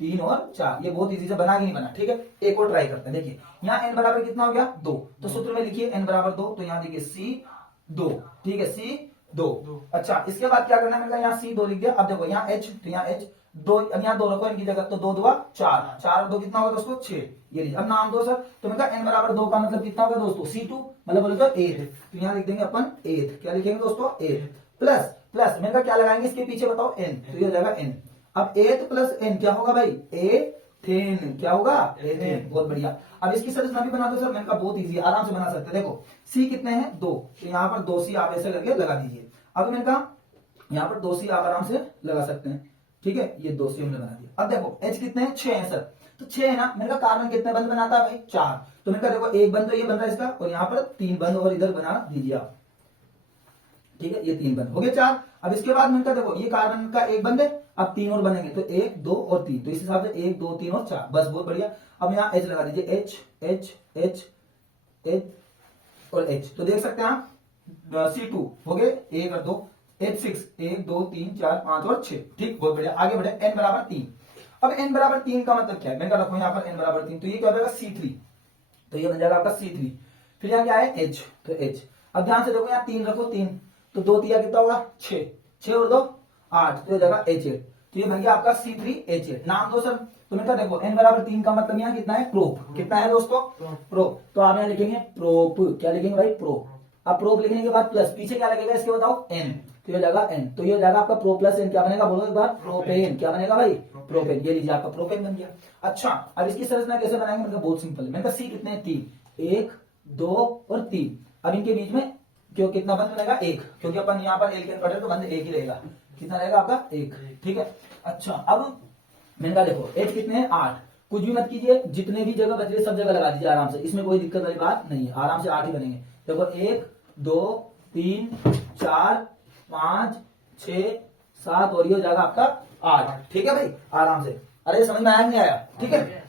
3 और 4। ये बहुत इजी से बना कि नहीं बना। ठीक है, एक और ट्राई करते हैं। देखिए यहाँ n= कितना हो गया, 2, तो सूत्र में लिखिए n=2। तो यहाँ देखिए C2। ठीक है, C2। अच्छा इसके बाद क्या करना है, मैंने कहा यहाँ C2 लिख दिया। अब देखो यहाँ H, तो यहाँ H 2, अब यहाँ 2 रखो इनकी जगह, तो 2 2 4, 4 और 2 कितना होगा दोस्तों, 6। ये लीजिए, अब नाम दो सर। तो मैंने कहा n=2 का मतलब कितना होगा दोस्तों, C2, मतलब बोले तो 8। तो यहाँ लिख देंगे अपन 8। क्या लिखेंगे दोस्तों, 8 प्लस प्लस, मैंने कहा क्या लगाएंगे इसके पीछे बताओ, N। तो ये हो जाएगा N। अब 8 प्लस N क्या होगा भाई, एथेन। क्या होगा, एथेन। बहुत बढ़िया। अब इसकी संरचना भी बना दो सर, मैंने कहा बहुत इजी, आराम से बना सकते हैं। देखो C कितने हैं, 2, तो यहाँ पर 2C आप ऐसे करके लगा दीजिए। अब मैंने कहा यहाँ पर 2C आप आराम से लगा सकते हैं। ठीक है, ये 2C हमने बना दिया। अब देखो H कितने हैं, 6 हैं सर। तो 6 है ना, मैंने कहा कार्बन कितने बंद बनाता है भाई, 4। तो मैंने कहा देखो एक बंद तो ये बन रहा है इसका, और यहाँ पर 3 बंद और इधर बना दीजिए आप। ठीक है, ये 3 बंद हो गए, 4। अब इसके बाद मैंने कहा देखो ये कार्बन का एक बंद है, अब 3 और बनेंगे, तो 1 2 और 3। तो इस हिसाब से 1 2 3 और 4, बस बहुत बढ़िया। अब यहाँ H लगा दीजिए, H H H H और H। तो देख सकते हैं आप C2 हो गए 1 और 2, H6 1 2 3 4 5 और 6। ठीक, बहुत बढ़िया। आगे बढ़े, n=3। अब n=3 का मतलब क्या है, मैंने कहा रखो यहाँ पर n=3, तो ये क्या हो जाएगा C3। तो ये बन जाएगा आपका C3। फिर यहाँ क्या है, H, तो H। अब ध्यान से देखो यहाँ 3 रखो, 3, तो 2 3 कितना होगा, 6, 6 और 2 8, तो ये जाएगा H8। तो ये बन गया आपका C3H8। नाम दो सर। तो मैंने कहा देखो n=3 का मतलब यहाँ कितना है, प्रोप। कितना है दोस्तों, प्रोप। तो आप यहाँ लिखेंगे प्रोप। क्या लिखेंगे भाई, प्रोप। अब प्रोप लिखने के बाद प्लस, पीछे क्या लगेगा इसके बताओ, N। तो ये जाएगा N। तो ये जाएगा आपका प्रो प्लस N, क्या बनेगा बोलो एक बार, प्रोपेन। क्या बनेगा भाई, प्रोपेन। ये लीजिए आपका प्रोपेन बन गया। अच्छा अब इसकी संरचना कैसे बनाएंगे, मतलब बहुत सिंपल है। मैंने कहा C कितने हैं, 3, 1 2 और 3। अब इनके बीच में क्यों कितना बंद बनेगा एक, क्योंकि अपन यहाँ पर एल्केन पढ़ रहे तो बंद एक ही रहेगा। कितना रहेगा आपका एक, ठीक है। अच्छा अब मैंने कहा देखो H कितने हैं 8, कुछ भी मत कीजिए, जितने भी जगह बच रहे सब जगह लगा दीजिए आराम से, इसमें कोई दिक्कत वाली बात नहीं है, आराम से 8 ही बनेंगे। देखो 1 2 3 4 5 6 7 और ये हो जाएगा आपका 8, ठीक है भाई आराम से। अरे समझ में आया नहीं आया, ठीक है।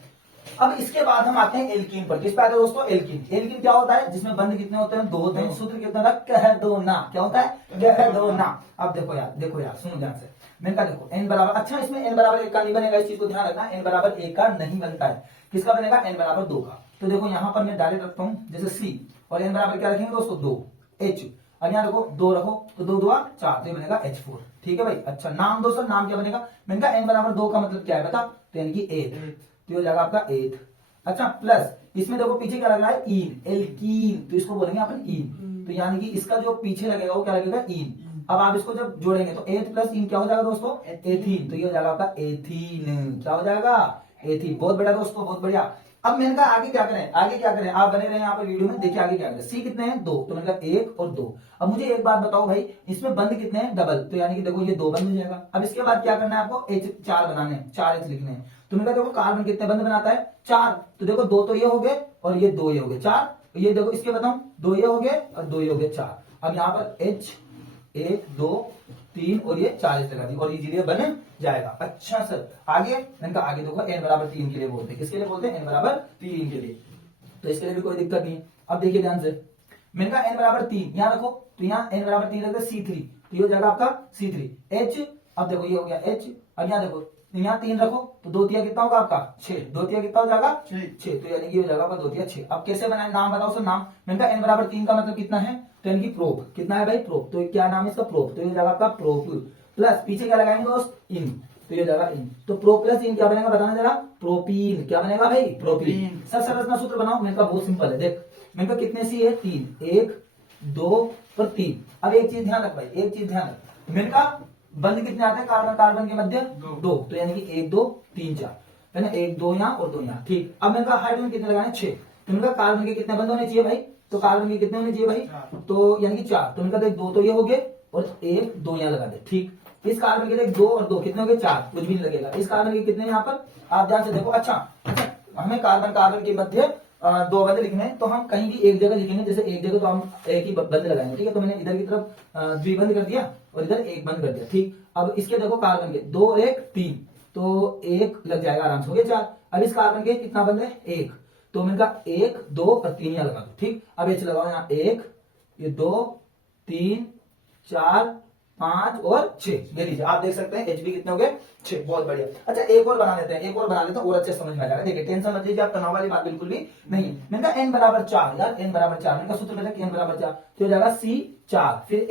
अब इसके बाद हम आते हैं एल्कीन पर। किस पे आते हैं दोस्तों, एल्कीन। एल्कीन क्या होता है, जिसमें बंध कितने होते हैं, 2 होते हैं। सूत्र कितना था, कह दो ना, क्या होता है, कह दो ना। अब देखो यार सुनो ध्यान से, मैंने कहा देखो n बराबर, अच्छा इसमें n बराबर 1 का नहीं बनेगा, इस चीज को ध्यान रखना, n बराबर 1 का नहीं बनता है, किसका बनेगा, n बराबर 2 का। तो देखो यहाँ पर मैं डायरेक्ट रखता हूँ जैसे c, और n बराबर क्या रखेंगे दोस्तों 2, h, अब यहाँ देखो 2 रखो तो 2 2 4, तो ये बनेगा H4, ठीक है भाई। अच्छा नाम दोस्तों, नाम क्या बनेगा, मैंने कहा n बराबर 2 का मतलब क्या है बता, तो यानी कि 8, तो ये हो जाएगा आपका 8। अच्छा प्लस इसमें देखो पीछे क्या लग रहा है, इन, एल्कीन, तो इसको बोलेंगे अपन इन, तो यानी कि इसका जो पीछे लगेगा वो क्या लगेगा, इन। अब आप इसको जब जोड़ेंगे तो 8 प्लस इन क्या हो जाएगा दोस्तों, एथीन, तो ये हो जाएगा आपका एथीन, क्या हो जाएगा, एथीन। बहुत बढ़िया दोस्तों, बहुत बढ़िया। अब मैंने कहा आगे क्या करें, आगे क्या करें, आप बने रहे यहाँ पर वीडियो में, देखिए आगे क्या करें। सी कितने हैं 2, तो मैंने कहा 1 और 2। अब मुझे एक बात बताओ भाई, इसमें बंद कितने हैं, डबल, तो यानी कि देखो ये 2 बंद हो जाएगा। अब इसके बाद क्या करना है आपको, H 4 बनाने, 4 H लिखने हैं। तो मैंने कहा देखो कार्बन कितने बंद बनाता है, 4, तो देखो 2 तो ये हो गए और ये 2 ये हो गए, 4, ये देखो इसके बताऊं 2 ये हो गए और 2 ये हो गए 4। अब यहाँ पर H 1 2 3 और ये 40 लगा दी और इजीली बन जाएगा। अच्छा सर आगे, मैंने कहा आगे देखो n बराबर 3 के लिए बोलते हैं, किसके लिए बोलते हैं, n बराबर 3 के लिए, तो इसके लिए भी कोई दिक्कत नहीं है। अब देखिए ध्यान से, मैंने कहा n बराबर 3 यहाँ रखो, तो यहाँ n बराबर 3 रखते C3, तो ये हो जाएगा आपका C3, H, अब देखो ये हो गया H, अब यहाँ देखो यहाँ 3 रखो तो 2 तिया कितना होगा आपका 6, 2 तिया कितना हो जाएगा 6, तो यानी कि हो जाएगा आपका 2 तिया 6। अब कैसे बनाए, नाम बताओ सर नाम। मैंने कहा n बराबर 3 का मतलब कितना है, तो यानी कि प्रोप, कितना है भाई प्रोप, तो क्या नाम है इसका, प्रोप, तो ये हो जाएगा आपका प्रोप, प्लस पीछे क्या लगाएंगे दोस्त, इन, तो ये हो जाएगा इन, तो प्रो प्लस इन क्या बनेगा बताना जरा, प्रोपीन, क्या बनेगा भाई, प्रोपीन। सर संरचना सूत्र बनाओ, मैंने कहा बहुत सिंपल है, देख मैंने कहा कितने सी है 3, 1 2 और 3। अब एक चीज ध्यान रख भाई, एक चीज ध्यान रख, मैंने कहा बंद कितने आते हैं कार्बन कार्बन के मध्य, 2, तो यानी कि 1 2 3 4 है ना, 1 2 यहाँ और 2 यहाँ, ठीक। अब मैंने कहा हाइड्रोजन कितने लगाने 6, तो मैंने कहा कार्बन के कितने बंद होने चाहिए भाई, तो कार्बन के कितने होने चाहिए भाई, तो यानी कि 4, तो मैंने कहा 2 तो ये हो गए और 1 2 यहाँ लगा दे, ठीक। इस कार्बन के 2 और 2 कितने हो गए 4, कुछ भी नहीं लगेगा। इस कार्बन के कितने यहाँ पर आप ध्यान से देखो। अच्छा हमें कार्बन कार्बन के मध्य 2 बंद लिखने हैं, तो हम कहीं भी एक जगह लिखेंगे, जैसे एक जगह तो हम एक ही बंद लगाएंगे, ठीक है। तो मैंने इधर की तरफ द्विबंध कर दिया और इधर एक बंद कर दिया, ठीक। अब इसके देखो कार्बन के 2 और 1 3, तो 1 लग जाएगा आराम से, हो गया 4। अब इस कार्बन के कितना बंद है 1, तो मैंने कहा 1 2 और 3 यहाँ लगा दो, ठीक। अब H लगाओ यहाँ 1 ये 2 3 4 5 और 6, ले लीजिए आप देख सकते हैं HB कितने हो गए 6, बहुत बढ़िया। अच्छा एक और बना लेते हैं, एक और बना लेते हैं और अच्छे समझ में आ जाएगा। देखिए टेंशन मत लीजिए आप, तनाव वाली बात बिल्कुल भी नहीं। मैंने कहा n बराबर 4, यार n बराबर 4, मैंने कहा सूत्र बेटा n बराबर 4, तो हो जाएगा C4, फिर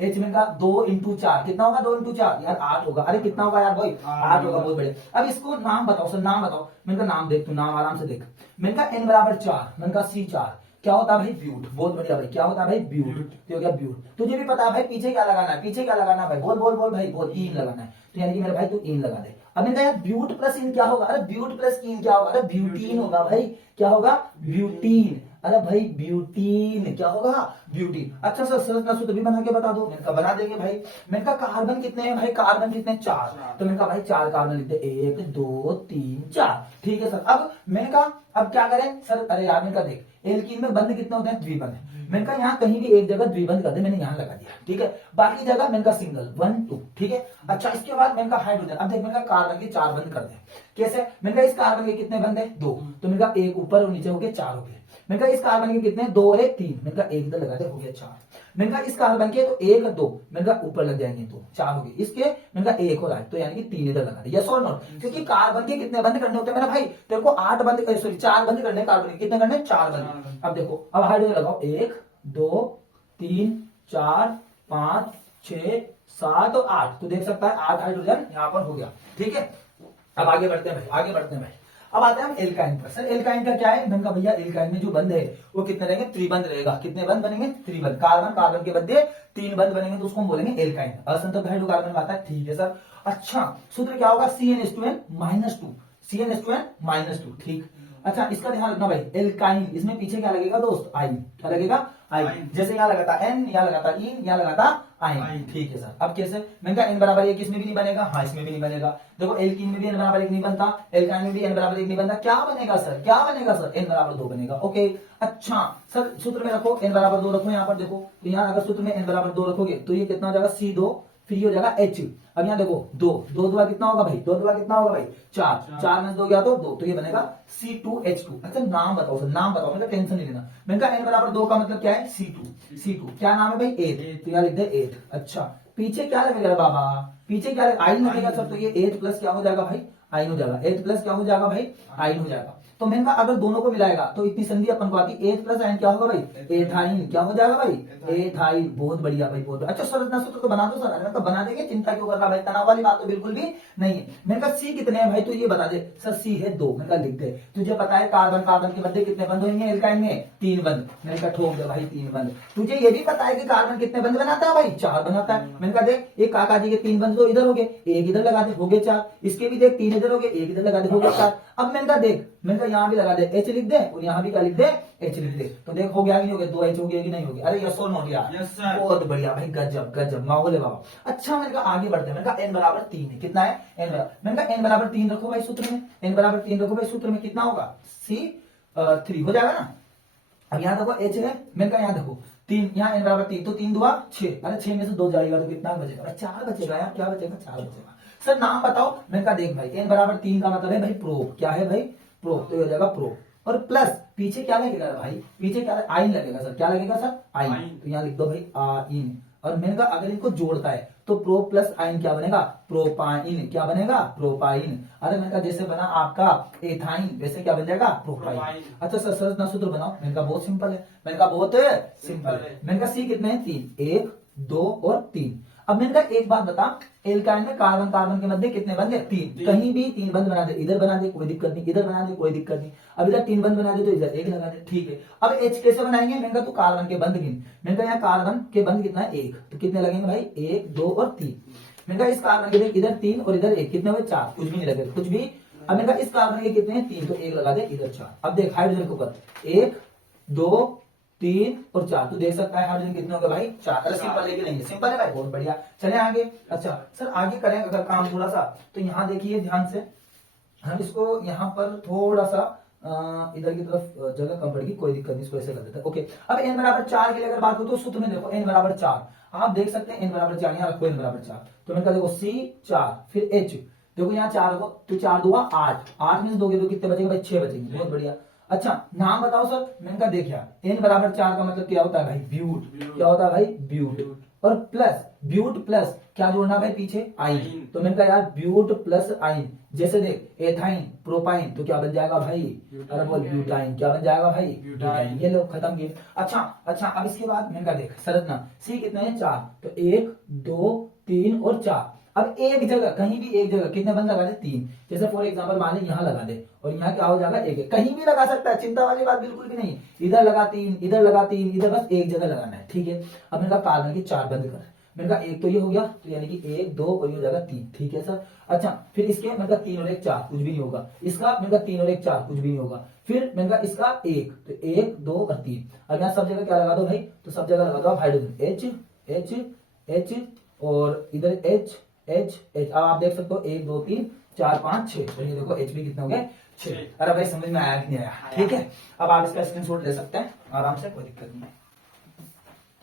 H मैंने कहा 2 × 4 कितना होगा, 2 × 4 यार 8 होगा। अरे कितना होगा यार भाई 8 होगा, बहुत बढ़िया। अब इसको नाम बताओ सर, नाम बताओ। मैंने कहा नाम देख, तू नाम आराम से देख। मैंने कहा n बराबर 4, मैंने कहा C4 क्या होता है भाई, ब्यूट, बहुत बढ़िया भाई, क्या होता है भाई ब्यूट, तो हो गया ब्यूट। तुझे भी पता है भाई पीछे क्या लगाना है, पीछे क्या लगाना है भाई, बोल बोल बोल भाई, बोल इन लगाना है, तो यानी कि मेरे भाई तू इन लगा दे। अब मैंने कहा यार ब्यूट प्लस इन क्या होगा, अरे ब्यूट प्लस इन क्या होगा, अरे ब्यूटीन होगा भाई, क्या होगा ब्यूटीन, अरे भाई ब्यूटीन क्या होगा, ब्यूटीन। अच्छा सर संरचना सूत्र भी बना के बता दो, मैंने कहा बना देंगे भाई। मैंने कहा कार्बन कितने हैं भाई, कार्बन कितने हैं 4, तो मैंने कहा भाई 4 कार्बन लिखते 1 2 3 4, ठीक है सर। अब मैंने कहा अब क्या करें सर, अरे यार मैंने कहा देख एल्कीन में बंद कितने होते हैं, द्विबंध। मैंने कहा यहाँ कहीं भी एक जगह द्विबंध कर दे, मैंने यहाँ लगा दिया, ठीक है। बाकी जगह मैंने कहा सिंगल 1 2, ठीक है। अच्छा इसके बाद मैंने कहा हाइड्रोजन, अब देख मैंने कहा कार्बन के 4 बंद कर दे, कैसे, मैंने कहा इस कार्बन के कितने बंद है 2, तो मैंने कहा 1 ऊपर और नीचे हो गए 4 हो गए। मैंने कहा इस कार्बन के कितने 2 और 1 3, मैंने कहा 1 इधर लगा दे, हो गया 4। मैंने कहा इस कार्बन के तो 1 2, मैंने कहा ऊपर लग जाएंगे तो 4 हो गए। इसके मैंने कहा 1 और आए, तो यानी कि 3 इधर लगा दे, यस और नो, क्योंकि कार्बन के कितने बंद करने होते हैं मेरा भाई, तेरे को 8 बंद, सॉरी 4 बंद करने, कार्बन के कितने करने 4 बंद। अब देखो अब हाइड्रोजन लगाओ 1 2 3 4 5 6 7 और 8, तो देख सकता है 8 हाइड्रोजन यहाँ पर हो गया, ठीक है। अब आगे बढ़ते हैं भाई, आगे बढ़ते हैं भाई। अब आते हैं हम एल्काइन पर। सर एल्काइन का क्या है, मैंने कहा भैया एल्काइन में जो बंद है वो कितने रहेंगे, त्रिबंध रहेगा। कितने बंद बनेंगे, त्रिबंध। कार्बन कार्बन के मध्य 3 बंद बनेंगे तो उसको हम बोलेंगे एल्काइन। असंतृप्त हाइड्रोकार्बन आता है, ठीक है सर। अच्छा सूत्र क्या होगा, CnH2n -2, CnH2n -2, ठीक। अच्छा इसका ध्यान रखना भाई, एल्काइन, इसमें पीछे क्या लगेगा दोस्त, आइन, क्या लगेगा, आइन। जैसे यहाँ लगाता एन, यहाँ लगाता इन, यहाँ लगाता आइन, ठीक है सर। अब कैसे, मैंने कहा एन बराबर एक इसमें भी नहीं बनेगा, हाँ इसमें भी नहीं बनेगा। देखो एल्कीन में भी एन बराबर एक नहीं बनता, एल्काइन में भी एन बराबर एक नहीं बनता, क्या बनेगा सर, क्या बनेगा सर, एन बराबर 2 बनेगा। ओके अच्छा सर सूत्र में रखो एन बराबर 2 रखो, यहाँ पर देखो, तो यहाँ अगर सूत्र में एन बराबर 2 रखोगे तो ये कितना हो जाएगा, C2, फिर ये हो जाएगा H। अब यहाँ देखो 2 2 2 कितना होगा भाई, 2 2 कितना होगा भाई, 4 4 में 2 गया तो 2, तो ये बनेगा C2H2। अच्छा नाम बताओ सर, नाम बताओ, मतलब टेंशन नहीं लेना। मैंने कहा n बराबर 2 का मतलब क्या है, C2 क्या नाम है भाई, 8, तो यहाँ लिख दे 8। अच्छा पीछे क्या लगेगा बाबा, पीछे क्या आइन लगेगा सर, तो ये 8 प्लस क्या हो जाएगा भाई, आइन हो जाएगा, 8 प्लस क्या हो जाएगा भाई, आइन हो जाएगा। तो मैंने कहा अगर दोनों को मिलाएगा तो इतनी संधि अपन को आती, 8 प्लस आइन क्या होगा भाई, एथाइन, क्या हो जाएगा भाई, एथाइन। बहुत बढ़िया भाई, बहुत अच्छा सर, इतना सूत्र तो बना दो सर, तो बना देंगे, चिंता क्यों कर रहा भाई, तनाव वाली बात तो बिल्कुल भी नहीं है। मैंने कहा सी कितने हैं भाई, तो ये बता दे सर, सी है 2, मैंने कहा लिख दे। तुझे पता है कार्बन कार्बन के बंधे कितने बंद होंगे एल्काइन में, 3 बंद, मैंने कहा ठोक दे भाई 3 बंद। तुझे ये भी पता है कि कार्बन कितने बंद बनाता है भाई, 4 बनाता है। मैंने कहा देख एक काका जी के 3 बंद तो इधर हो गए, एक इधर लगा दे, हो गए 4, इसके भी देख 3 इधर हो गए, एक इधर लगा दे, हो गए 4। अब मैंने कहा देख, मैंने कहा यहाँ भी लगा दे, H लिख दे, और यहाँ भी क्या लिख दे, H लिख दे, तो देख हो गया कि नहीं हो गया, 2H हो गया कि नहीं हो गया। अरे यस और नो यार, बहुत बढ़िया भाई, गजब गजब, माहौल है बाबा। अच्छा मैंने कहा आगे बढ़ते हैं, मैंने कहा n बराबर 3 है, कितना है, n बराबर, मैंने कहा n बराबर 3 रखो भाई सूत्र में, n बराबर 3 रखो भाई सूत्र में, कितना होगा, C3 हो जाएगा ना। अब यहाँ देखो H है, मैंने कहा यहाँ देखो 3, यहाँ n बराबर 3, तो 3 2 6, अरे 6 में से 2 जाएगा तो कितना बचेगा, 4 बचेगा यार, क्या बचेगा, 4 बचेगा। सर नाम बताओ, मैंने कहा देख भाई n बराबर 3 का मतलब है भाई प्रोब, क्या है भाई, प्रोब, तो ये हो जाएगा प्रोब, और प्लस पीछे क्या लगेगा भाई, पीछे क्या आइन लगेगा सर, क्या लगेगा सर, आइन, तो यहाँ लिख दो भाई आइन। और मैंने कहा अगर इनको जोड़ता है तो प्रो प्लस आइन क्या बनेगा, प्रोपाइन, क्या बनेगा, प्रोपाइन। अरे मैंने कहा जैसे बना आपका एथाइन, वैसे क्या बन जाएगा, प्रोपाइन। अच्छा सर सर ना सूत्र बनाओ, मैंने कहा बहुत सिंपल है, मैंने कहा बहुत सिंपल है। मैंने कहा सी कितने हैं, 3, 1 2 और 3। अब मैंने कहा एक बात बता, एल्काइन में कार्बन कार्बन के मध्य कितने बंद है, 3, कहीं भी 3 बंद बना दे, इधर बना दे कोई दिक्कत नहीं, इधर बना दे कोई दिक्कत नहीं। अब इधर 3 बंद बना दे तो इधर 1 लगा दे, ठीक है। अब H कैसे बनाएंगे, मैंने कहा तू कार्बन के बंद गिन, मैंने कहा यहाँ कार्बन के बंद कितना है, 1, तो कितने लगेंगे भाई, 1 2 और 3। मैंने कहा इस कार्बन के देख इधर 3 और इधर 1, कितने हुए 4, कुछ भी नहीं लगे, कुछ भी। अब मैंने कहा इस कार्बन के कितने हैं, 3, तो 1 लगा दे, इधर 4। अब देख हाइड्रोजन के ऊपर 1 2 3 और 4, तो देख सकता है हाइड्रोजन कितने होंगे भाई, 4। अरे सिंपल है कि नहीं, सिंपल है भाई, बहुत बढ़िया। चले आगे। अच्छा सर आगे करें अगर काम थोड़ा सा, तो यहाँ देखिए ध्यान से, हम इसको यहाँ पर थोड़ा सा इधर की तरफ जगह कम पड़ेगी, कोई दिक्कत नहीं, इसको ऐसे कर देते हैं। ओके अब n बराबर 4 के लिए अगर बात हो तो सूत्र में देखो n बराबर 4, आप देख सकते हैं n बराबर 4, यहाँ रखो n बराबर 4, तो मैंने कहा देखो C4 फिर H, देखो यहाँ 4 रखो, तो 4 2 8, 8 में से 2 तो कितने बचेंगे भाई, 6 बचेंगे, बहुत बढ़िया। अच्छा नाम बताओ सर, मैंने कहा देखिया n बराबर 4 का मतलब क्या होता है भाई, ब्यूट, क्या होता है भाई, ब्यूट, और प्लस ब्यूट प्लस क्या जोड़ना भाई पीछे, आइन, तो मैंने कहा यार ब्यूट प्लस आइन, जैसे देख एथाइन प्रोपाइन, तो क्या बन जाएगा भाई, अरे बोल ब्यूटाइन, क्या बन जाएगा भाई, ब्यूटाइन। ये लो खत्म गेम। अच्छा अच्छा अब इसके बाद मैंने कहा देख संरचना, सी कितने हैं 4, तो 1 2 3 और 4। अब एक जगह कहीं भी एक जगह कितने बंद लगा दे, 3, जैसे फॉर एग्जांपल मान ले यहाँ लगा दे, और यहाँ क्या हो जाएगा 1, कहीं भी लगा सकता है, चिंता वाली बात बिल्कुल भी नहीं, इधर लगा 3 इधर लगा 3 इधर, बस एक जगह लगाना है, ठीक है। अब मैंने कहा कार्बन की 4 बंद कर, मैंने कहा एक तो ये हो गया, तो यानी कि 1 2 और ये हो जाएगा 3, ठीक है सर। अच्छा फिर इसके मैंने कहा 3 और 1 4, कुछ भी नहीं होगा, इसका मैंने कहा 3 और 1 4, कुछ भी नहीं होगा, फिर मैंने कहा इसका 1, तो 1 2 और 3। अब यहाँ सब जगह क्या लगा दो भाई, तो सब जगह लगा दो आप हाइड्रोजन, H H H और इधर H H H। अब आप देख सकते हो 1 2 3 4 5 6, और ये देखो H भी कितने हो गए, 6। अरे भाई समझ में आया कि नहीं आया, ठीक है। अब आप इसका स्क्रीनशॉट ले सकते हैं आराम से, कोई दिक्कत नहीं है।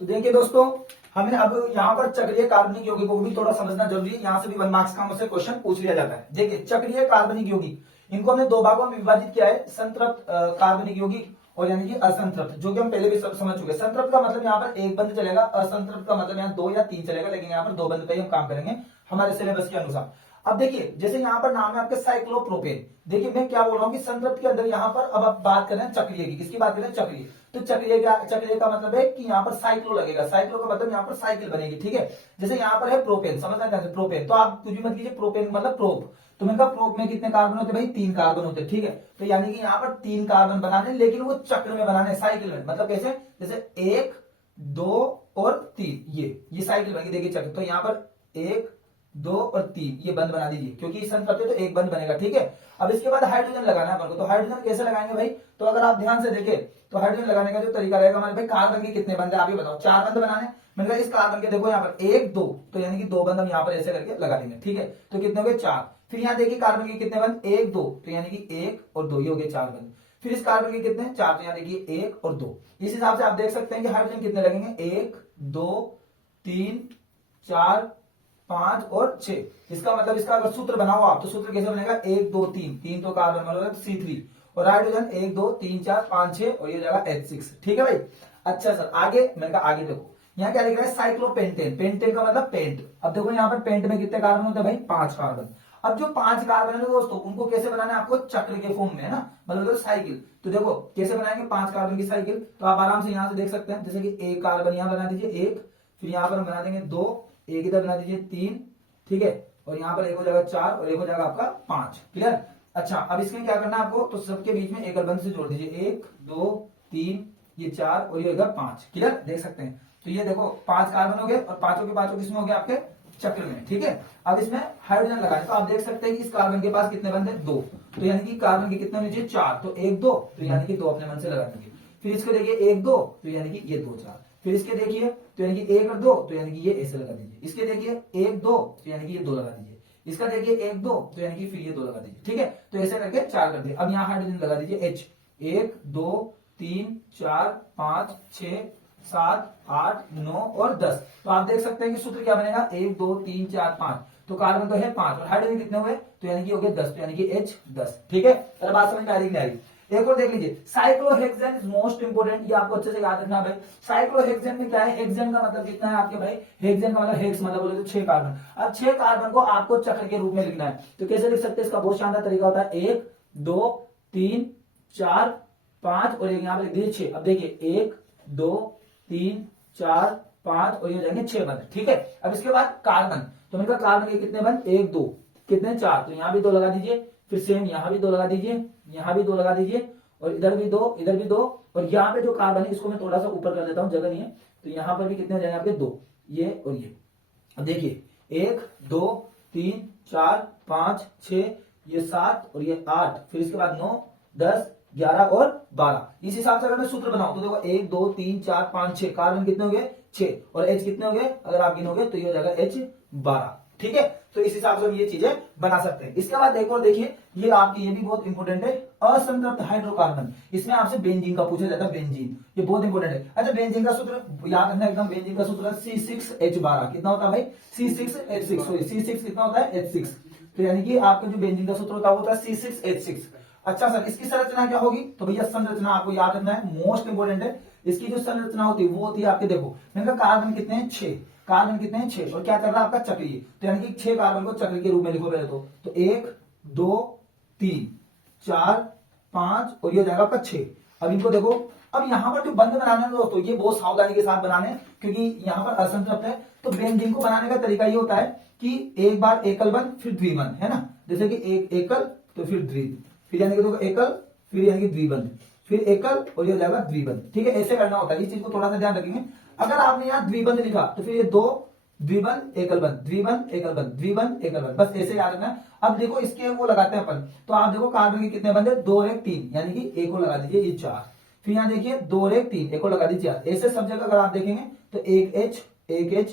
तो देखिए दोस्तों, हमें अब यहाँ पर चक्रीय कार्बनिक यौगिक को भी थोड़ा समझना जरूरी है, यहाँ से भी 1 मार्क्स का मुझसे क्वेश्चन पूछ लिया जाता है। देखिए चक्रीय कार्बनिक यौगिक, इनको हमने 2 भागों में विभाजित किया है, संतृप्त कार्बनिक यौगिक और यानी कि असंतृप्त, जो कि हम पहले भी सब समझ चुके हैं। संतृप्त का मतलब यहाँ पर 1 बंद चलेगा, असंतृप्त का मतलब यहाँ 2 या 3 चलेगा, लेकिन यहाँ पर 2 बंद पे ही हम काम करेंगे हमारे सिलेबस के अनुसार। अब देखिए जैसे यहाँ पर नाम है आपके साइक्लोप्रोपेन, देखिए मैं क्या बोल रहा हूँ कि संतृप्त के अंदर यहाँ पर अब आप बात कर रहे हैं चक्रीय की, किसकी बात कर रहे हैं, चक्रीय। तो चक्रीय का मतलब है कि यहाँ पर साइक्लो लगेगा, साइक्लो का मतलब यहाँ पर साइकिल बनेगी, ठीक है। जैसे यहाँ पर है प्रोपेन, समझना कैसे प्रोपेन, तो आप कुछ भी मत कीजिए, प्रोपेन मतलब प्रोप, तो मैंने कहा प्रोप में कितने कार्बन होते हैं भाई, 3 कार्बन होते हैं, ठीक है। तो यानी कि यहाँ पर 3 कार्बन बनाने, लेकिन वो चक्र में बनाने, साइकिल में, मतलब कैसे, जैसे 1 2 और 3, ये साइकिल बनेगी, देखिए चक्र। तो यहाँ पर 1 2 और 3 ये बंद बना दीजिए, क्योंकि संतृप्त है तो 1 बंद बनेगा, ठीक है। अब इसके बाद हाइड्रोजन लगाना है अपन को। तो हाइड्रोजन कैसे लगाएंगे भाई, तो अगर आप ध्यान से देखें तो हाइड्रोजन लगाने का जो तरीका रहेगा हमारे भाई, कार्बन के कितने बंद है आप ये बताओ। 4 बंद बनाने, मैंने कहा इस कार्बन के देखो यहाँ पर 1 2, तो यानी कि 2 बंद हम यहाँ पर ऐसे करके लगा देंगे, ठीक है। तो कितने हो गए 4। फिर यहाँ देखिए कार्बन के कितने बंद 1 2, तो यानी कि 1 और 2, ये हो गए 4 बंद। फिर इस कार्बन के कितने 4, तो यहाँ देखिए 1 और 2। इस हिसाब से आप देख सकते हैं कि हाइड्रोजन कितने लगेंगे, 1 2 3 4 5 और 6। इसका मतलब इसका अगर सूत्र बनाओ आप तो सूत्र कैसे बनेगा, 1 2 3, 3 तो कार्बन मतलब C3 और हाइड्रोजन 1 2 3 4 5 6 और ये जाएगा H6, ठीक है भाई। अच्छा सर आगे, मैंने कहा आगे देखो यहाँ क्या लिख रहा है, साइक्लोपेंटेन। पेंटेन का मतलब पेंट। अब देखो यहाँ पर पेंट में कितने कार्बन होते हैं भाई, 5 कार्बन। अब जो 5 कार्बन है दोस्तों उनको कैसे बनाना है आपको, चक्र के फॉर्म में, है ना, मतलब साइकिल। तो देखो कैसे बनाएंगे 5 कार्बन की साइकिल, तो आप आराम से यहाँ से देख सकते हैं, जैसे कि एक कार्बन यहाँ बना दीजिए 1, फिर यहाँ पर हम बना देंगे 2, एक इधर बना दीजिए 3, ठीक है, और यहाँ पर एक हो जाएगा 4 और एक हो जाएगा आपका 5, क्लियर। अच्छा अब इसमें क्या करना है आपको, तो सबके बीच में एकल बंध से जोड़ दीजिए, 1 2 3, ये 4 और ये होगा 5, क्लियर, देख सकते हैं। तो ये देखो 5 कार्बन हो गए और पांचों के पांचों किसमें हो गए आपके चक्र में, ठीक है। अब इसमें हाइड्रोजन लगाए तो आप देख सकते हैं कि इस कार्बन के पास कितने बंद है, 2, तो यानी कि कार्बन के कितने नीचे 4, तो 1 2, तो यानी कि 2 अपने मन से लगा देंगे। फिर इसको देखिए 1 2, तो यानी कि ये 2 4, फिर इसके देखिए तो यानी कि 1 और 2, तो यानी कि ये ऐसे लगा दीजिए। इसके देखिए 1 2, तो यानी कि ये 2 लगा दीजिए। इसका देखिए 1 2, तो यानी कि फिर ये 2 लगा दीजिए, ठीक है। तो ऐसे करके 4 कर दिए। अब यहाँ हाइड्रोजन लगा दीजिए H, 1 2 3 4 5 6 7 8 9 और 10। तो आप देख सकते हैं कि सूत्र क्या बनेगा, 1 2 3 4 5, तो कार्बन तो है 5 और हाइड्रोजन कितने हुए, तो यानी कि हो गए 10, तो यानी कि H10, ठीक है। अरे बात समझ में आ रही नहीं आ रही। एक और देख लीजिए, साइक्लोहेक्सेन इज मोस्ट इंपोर्टेंट, ये आपको अच्छे से याद रखना भाई। साइक्लोहेक्सेन में क्या है, हेक्सेन का मतलब कितना है आपके भाई, हेक्सेन का मतलब हेक्स मतलब बोले तो 6 कार्बन। अब 6 कार्बन को आपको चक्र के रूप में लिखना है, तो कैसे लिख सकते हैं, इसका बहुत शानदार तरीका होता है, 1 2 3 4 5 और यहाँ पर लिख दीजिए 6। अब देखिए 1 2 3 4 5 और ये हो जाएंगे 6 बंद, ठीक है। अब इसके बाद कार्बन, तो मैंने कहा कार्बन के कितने बंद, 1 2, कितने 4, तो यहाँ भी 2 लगा दीजिए, फिर सेम यहाँ भी 2 लगा दीजिए, यहाँ भी 2 लगा दीजिए और इधर भी 2, इधर भी 2, और यहाँ पे जो कार्बन है इसको मैं थोड़ा सा ऊपर कर देता हूँ, जगह नहीं है, तो यहाँ पर भी कितने हो जाएंगे आपके 2, ये और ये। अब देखिए 1 2 3 4 5 6, ये 7 और ये 8, फिर इसके बाद 9 10 11 और 12। इस हिसाब से अगर मैं सूत्र बनाऊं तो देखो 1 2 3 4 5 6, कार्बन कितने हो गए 6 और H कितने हो गए, अगर आप गिनोगे तो ये हो जाएगा H12, ठीक है। तो इस हिसाब से हम ये चीजें बना सकते हैं। इसके बाद देखो देखिए, ये आपकी ये भी बहुत इंपॉर्टेंट है, असंतृप्त हाइड्रोकार्बन। इसमें आपसे बेंजीन का पूछा जाता है, बेंजीन, ये बहुत इंपॉर्टेंट है। अच्छा बेंजीन का सूत्र याद रखना एकदम, बेंजीन का सूत्र C6H12, कितना होता है भाई, C6H6, सॉरी C6 कितना होता है H6, तो यानी कि आपका जो बेंजीन का सूत्र होता है वो होता है C6H6। अच्छा सर इसकी संरचना क्या होगी, तो भैया संरचना आपको याद रखना है, मोस्ट इंपोर्टेंट है। इसकी जो संरचना होती है वो होती है आपके, देखो मैंने कहा कार्बन कितने हैं 6, कार्बन कितने हैं 6 और क्या कर रहा है आपका चक्रीय, तो यानी कि 6 कार्बन को चक्र के रूप में लिखो पहले तो 1 2 3 4 5 और ये हो जाएगा आपका 6। अब इनको देखो, अब यहाँ पर जो बंद बनाने हैं दोस्तों ये बहुत सावधानी के साथ बनाने, क्योंकि यहाँ पर असंतृप्त है। तो बेंजीन को बनाने का तरीका ये होता है कि एक बार एकल बंद फिर द्विबंध, है ना, जैसे कि एक एकल तो फिर द्विबंध, फिर यानी कि देखो एकल, फिर यानी कि द्विबंध, फिर एकल और ये हो जाएगा द्विबंध, ठीक है, ऐसे करना होता है। इस चीज को थोड़ा सा ध्यान रखेंगे। अगर आपने यहाँ द्विबंध लिखा तो फिर ये 2 द्विबंध एकल बंध, द्विबंध एकल बंध, द्विबंध एकल बंध, बस ऐसे याद रखना है। अब देखो इसके वो लगाते हैं अपन, तो आप देखो कार्बन के कितने बंध है, 2 और 1 3, यानी कि एक को लगा दीजिए ये 4, फिर यहाँ देखिए 2 और 1 3, एक को लगा दीजिए 4। ऐसे सब जगह अगर आप देखेंगे तो 1 H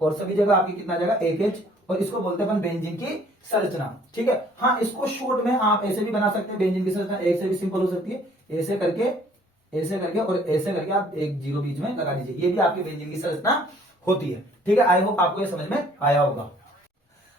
और सभी जगह आपकी कितना जाएगा 1 H, और इसको बोलते हैं अपन बेंजीन की संरचना, ठीक है। हाँ इसको शॉर्ट में आप ऐसे भी बना सकते हैं, बेंजीन की संरचना एक से भी सिंपल हो सकती है, ऐसे करके और ऐसे करके आप एक जीरो बीच में लगा दीजिए, ये भी आपकी बेंजीन की संरचना होती है, ठीक है। आई होप आपको ये समझ में आया होगा।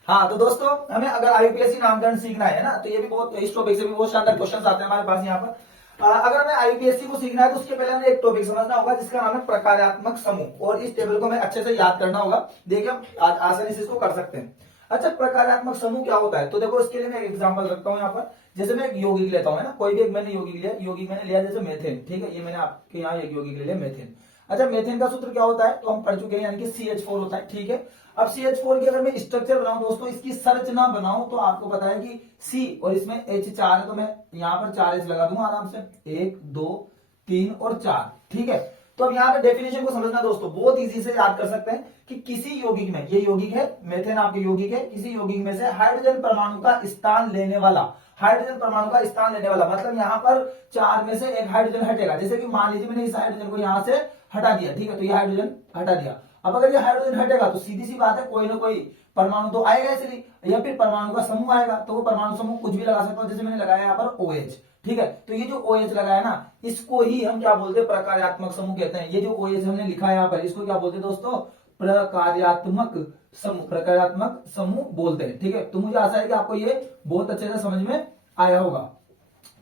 हाँ तो दोस्तों हमें अगर आईयूपीएसी नामकरण सीखना है ना, तो ये भी बहुत, इस टॉपिक से भी बहुत शानदार क्वेश्चन आते हैं हमारे पास यहाँ पर। अगर हमें आईयूपीएसी को सीखना है तो उसके पहले हमें एक टॉपिक समझना होगा जिसका नाम है प्रकार्यात्मक समूह, और इस टेबल को हमें अच्छे से याद करना होगा, देखिए हम आसानी से इसको कर सकते हैं। अच्छा प्रकार्यात्मक समूह क्या होता है, तो देखो इसके लिए मैं एक एग्जांपल रखता हूँ यहाँ पर। जैसे मैं एक यौगिक लेता हूँ, है ना, कोई भी एक मैंने यौगिक मैंने लिया जैसे मेथेन, ठीक है, ये मैंने आपके यहाँ एक यौगिक ले लिया मेथेन। अच्छा मेथेन का सूत्र क्या होता है, तो हम पढ़ चुके हैं, यानी कि CH4 होता है, ठीक है। अब CH4 की अगर मैं स्ट्रक्चर बनाऊं दोस्तों, इसकी संरचना बनाऊं, तो आपको पता है कि C और इसमें H4 है, तो मैं यहाँ पर 4H लगा दूंगा आराम से, 1 2 3 और 4, ठीक है। तो अब यहाँ पे डेफिनेशन को समझना दोस्तों, बहुत इजी से याद कर सकते हैं कि किसी यौगिक में, ये यौगिक है मेथेन आपके यौगिक है, किसी यौगिक में से हाइड्रोजन परमाणु का स्थान लेने वाला हाइड्रोजन परमाणु का स्थान लेने वाला, मतलब यहाँ पर 4 में से एक हाइड्रोजन हटेगा। जैसे कि मान लीजिए मैंने इस हाइड्रोजन को यहाँ से हटा दिया, ठीक है, तो ये हाइड्रोजन हटा दिया। अब अगर ये हाइड्रोजन हटेगा तो सीधी सी बात है कोई ना कोई परमाणु तो आएगा इसलिए, या फिर परमाणु का समूह आएगा। तो वो परमाणु समूह कुछ भी लगा सकता हूं, जैसे मैंने लगाया यहाँ पर OH, ठीक है। तो ये जो OH लगाया ना, इसको ही हम क्या बोलते हैं, प्रकार्यात्मक समूह कहते हैं। ये जो OH हमने लिखा है यहाँ पर, इसको क्या बोलते हैं दोस्तों, प्रकार्यात्मक समूह, प्रकार्यात्मक समूह बोलते हैं, ठीक है। तो मुझे आशा है कि आपको ये बहुत अच्छे से समझ में आया होगा,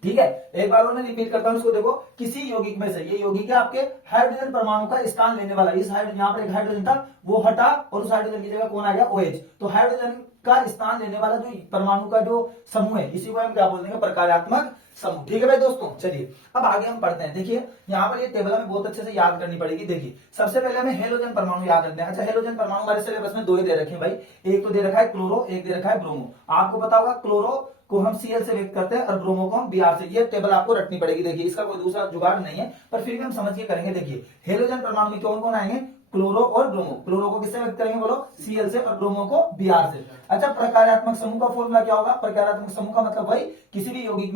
ठीक है। एक बार और मैं रिपीट करता हूं इसको, देखो किसी यौगिक में से, ये यौगिक है आपके हाइड्रोजन परमाणु का स्थान लेने वाला, इस हाइड्रोजन, यहाँ पर एक हाइड्रोजन था वो हटा और उस हाइड्रोजन की जगह कौन आ गया, OH। तो हाइड्रोजन का स्थान लेने वाला जो परमाणु का जो समूह है, इसी को हम क्या बोलते हैं, प्रकार्यात्मक समूह, ठीक है भाई दोस्तों। चलिए अब आगे हम पढ़ते हैं। देखिए यहाँ पर ये टेबल हमें बहुत अच्छे से याद करनी पड़ेगी। देखिए सबसे पहले हमें हेलोजन परमाणु याद रखते हैं। अच्छा, हेलोजन परमाणु हमारे सिलेबस में 2 ही दे रखे हैं भाई, एक तो दे रखा है क्लोरो, एक दे रखा है ब्रोमो। आपको पता होगा क्लोरो को हम Cl से व्यक्त करते हैं और ब्रोमो को हम Br से। ये टेबल आपको रखनी पड़ेगी। देखिए इसका कोई दूसरा जुगाड़ नहीं है, पर फिर भी हम समझ के करेंगे। देखिए हेलोजन परमाणु में कौन कौन आएंगे, क्लोरो और ब्रोमो। क्लोरो को किससे व्यक्त करेंगे बोलो, Cl से, और ब्रोमो को Br से। अच्छा, प्रकार्यात्मक समूह का फॉर्मूला क्या होगा, प्रकार्यात्मक समूह का मतलब भाई किसी भी यौगिक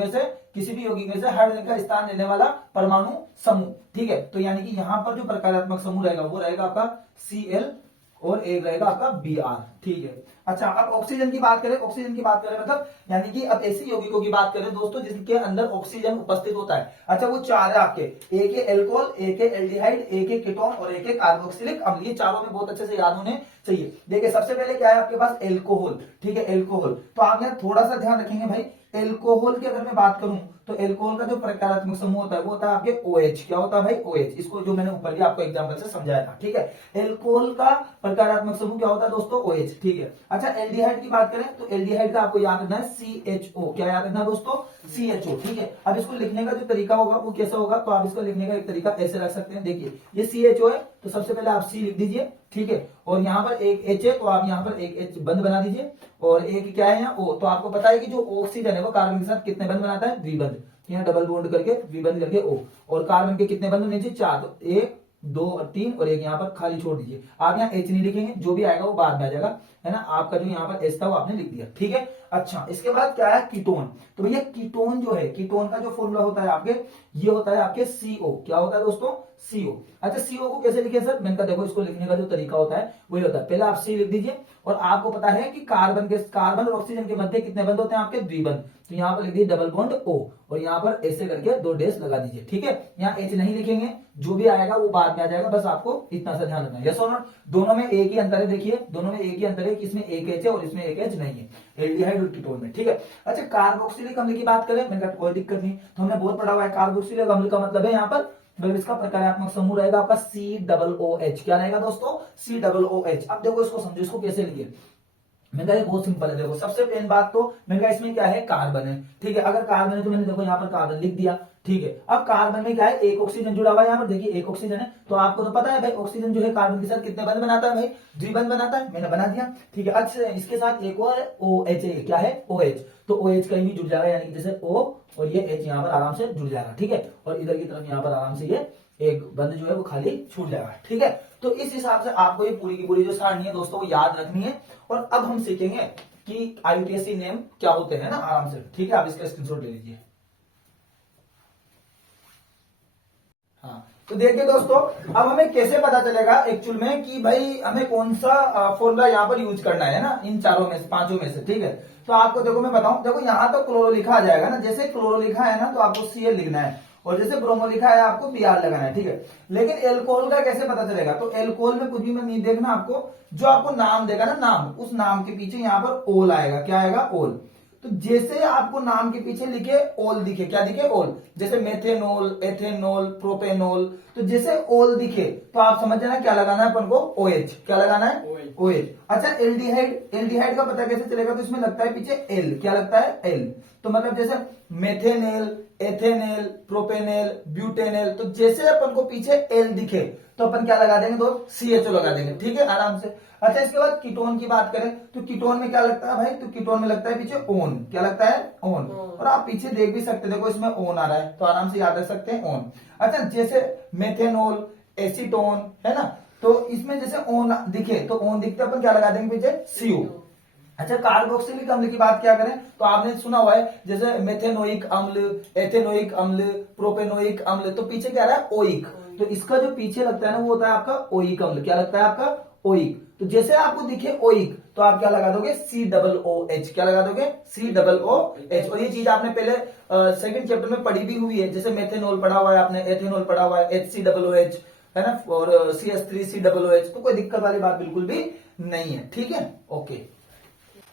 में से हाइड्रोजन का स्थान लेने वाला परमाणु समूह, ठीक है। तो यानी कि यहाँ पर जो प्रकार्यात्मक समूह रहेगा वो रहेगा आपका Cl और एक रहेगा आपका Br, ठीक है। अच्छा, अब ऑक्सीजन की बात करें, मतलब यानी कि अब ऐसी यौगिकों की बात करें दोस्तों जिसके अंदर ऑक्सीजन उपस्थित होता है। अच्छा, वो 4 है आपके, एक है एल्कोहल, एक है एल्डिहाइड, एक है कीटोन और एक है कार्बोक्सिलिक अम्ल। ये चारों में बहुत अच्छे से याद होने चाहिए। देखिए सबसे पहले क्या है आपके पास, एल्कोहल, ठीक है, एल्कोहल। तो आप यहाँ थोड़ा सा ध्यान रखेंगे भाई, एल्कोहल की अगर मैं बात करूं तो एल्कोहल का जो प्रकारात्मक समूह होता है वो होता है आपके OH। क्या होता है भाई, OH। इसको जो मैंने ऊपर भी आपको एग्जांपल से समझाया था, ठीक है। एल्कोहल का प्रकारात्मक समूह क्या होता है दोस्तों, OH, ठीक है। अच्छा, एल्डिहाइड की बात करें तो एल्डिहाइड का आपको याद रखना है CHO। क्या याद रखना है दोस्तों, CHO, ठीक है। अब इसको लिखने का जो तरीका होगा वो कैसा होगा, तो आप इसको लिखने का एक तरीका ऐसे रख सकते हैं। देखिए ये CHO है तो सबसे पहले आप C लिख दीजिए, ठीक है, और यहाँ पर एक H है तो आप यहाँ पर एक H बंद बना दीजिए, और एक क्या है यहाँ O। तो आपको पता है कि जो ऑक्सीजन है वो कार्बन के साथ कितने बंद बनाता है, द्विबंध। यहाँ डबल बॉन्ड करके द्विबंध करके O, और कार्बन के कितने बंद होने चाहिए, 4। तो 1 2 और 3 और एक यहाँ पर खाली छोड़ दीजिए। आप यहाँ H नहीं लिखेंगे, जो भी आएगा वो बाद में आ जाएगा, है ना। आपका जो यहाँ पर H था वो आपने लिख दिया, ठीक है। अच्छा, इसके बाद क्या है, कीटोन। तो भैया कीटोन जो है, कीटोन का जो फॉर्मूला होता है आपके, ये होता है आपके CO। क्या होता है दोस्तों, CO। अच्छा, CO को कैसे लिखे सर, मैंने कहा देखो इसको लिखने का जो तरीका होता है वही होता है, पहले आप C लिख दीजिए, और आपको पता है कि कार्बन और ऑक्सीजन के मध्य कितने बंद होते हैं आपके, द्विबंध। तो यहाँ पर लिख दीजिए डबल बॉन्ड O, और यहाँ पर ऐसे करके 2 डैश लगा दीजिए, ठीक है। यहाँ H नहीं लिखेंगे, जो भी आएगा वो बाद में आ जाएगा, बस आपको इतना सा ध्यान रखना है। यस और नो, दोनों में एक ही अंतर है। देखिए दोनों में एक ही अंतर है कि इसमें एक H है और इसमें एक H नहीं है, एल्डिहाइड और कीटोन में, ठीक है। अच्छा, कार्बोक्सिलिक अम्ल की बात करें, मैंने कहा कोई दिक्कत नहीं, तो हमने बहुत पढ़ा हुआ है। कार्बोक्सिलिक अम्ल का मतलब है यहाँ पर इसका प्रकार्यात्मक समूह रहेगा आपका COOH। क्या रहेगा दोस्तों, COOH। अब देखो इसको समझो, इसको कैसे लिखे। मैंने कहा बहुत सिंपल है। देखो सबसे पहली बात तो मैंने कहा इसमें क्या है, कार्बन है, ठीक है। अगर कार्बन है तो मैंने देखो यहाँ पर कार्बन लिख दिया, ठीक है। अब कार्बन में क्या है, एक ऑक्सीजन जुड़ा हुआ है यहाँ पर, देखिए एक ऑक्सीजन है। तो आपको तो पता है भाई ऑक्सीजन जो है कार्बन के साथ कितने बंध बनाता है भाई, द्विबंध बनाता है, मैंने बना दिया, ठीक है। अच्छा, इसके साथ एक और OH है, क्या है, OH। तो OH कहीं भी जुड़ जाएगा, यानी कि जैसे O और ये H यहाँ पर आराम से जुड़ जाएगा, ठीक है। और इधर की तरफ यहाँ पर आराम से ये एक बंद जो है वो खाली छूट जाएगा, ठीक है। तो इस हिसाब से आपको ये पूरी की पूरी जो सारणी है दोस्तों वो याद रखनी है। और अब हम सीखेंगे कि IUPAC नेम क्या होते हैं ना, आराम से, ठीक है। आप इसका स्क्रीनशॉट ले लीजिए। हाँ, तो देखिए दोस्तों, अब हमें कैसे पता चलेगा एक्चुअल में कि भाई हमें कौन सा फॉर्मूला यहाँ पर यूज करना है ना, इन चारों में से, 5 में से, ठीक है। तो आपको देखो मैं बताऊं, देखो यहाँ तो क्लोरो लिखा आ जाएगा ना, जैसे क्लोरो लिखा है ना तो आपको Cl लिखना है, और जैसे ब्रोमो लिखा है आपको Br लगाना है, ठीक है। लेकिन एल्कोहल का कैसे पता चलेगा, तो एल्कोहल में कुछ भी मत नहीं देखना, आपको जो आपको नाम देगा ना, नाम, उस नाम के पीछे यहाँ पर ओल आएगा। क्या आएगा, ओल। तो जैसे आपको नाम के पीछे लिखे ओल दिखे, क्या दिखे, ओल, जैसे मेथेनॉल, एथेनॉल, प्रोपेनॉल, तो जैसे ओल दिखे तो आप समझ जाना क्या लगाना है अपन को, OH। क्या लगाना है, OH। अच्छा, एल्डिहाइड का पता कैसे चलेगा, तो इसमें लगता है पीछे L। क्या लगता है, L। तो मतलब जैसे मेथेनेल, एथेनेल, प्रोपेनेल, ब्यूटेनेल, तो जैसे अपन को पीछे L दिखे तो अपन क्या लगा देंगे, तो CHO लगा देंगे, ठीक है, आराम से। अच्छा, इसके बाद कीटोन की बात करें तो कीटोन में क्या लगता है भाई, तो कीटोन में लगता है पीछे ओन। क्या लगता है, ओन। और आप पीछे देख भी सकते हैं, देखो इसमें ओन आ रहा है, तो आराम से याद रख सकते हैं, ओन। अच्छा, जैसे मेथेनॉल, एसीटोन है ना, तो इसमें जैसे ओन दिखे तो ओन दिखते अपन क्या लगा देंगे पीछे, CO। अच्छा, कार्बोक्सिलिक अम्ल की बात क्या करें तो आपने सुना हुआ है जैसे मेथेनोइक अम्ल, एथेनोइक अम्ल, प्रोपेनोइक अम्ल, तो पीछे क्या रहा है ओइक। तो इसका जो पीछे लगता है ना वो होता है आपका ओइक अम्ल। क्या लगता है आपका ओइक। तो जैसे आपको दिखे ओइक तो आप क्या लगा दोगे COOH। क्या लगा दोगे COOH। और ये चीज आपने पहले सेकंड चैप्टर में पढ़ी भी हुई है, जैसे मेथेनॉल पढ़ा हुआ है आपने, एथेनॉल पढ़ा हुआ है HCOOH है ना, और CS3COOH। तो कोई दिक्कत वाली बात बिल्कुल भी नहीं है। ठीक है, ओके।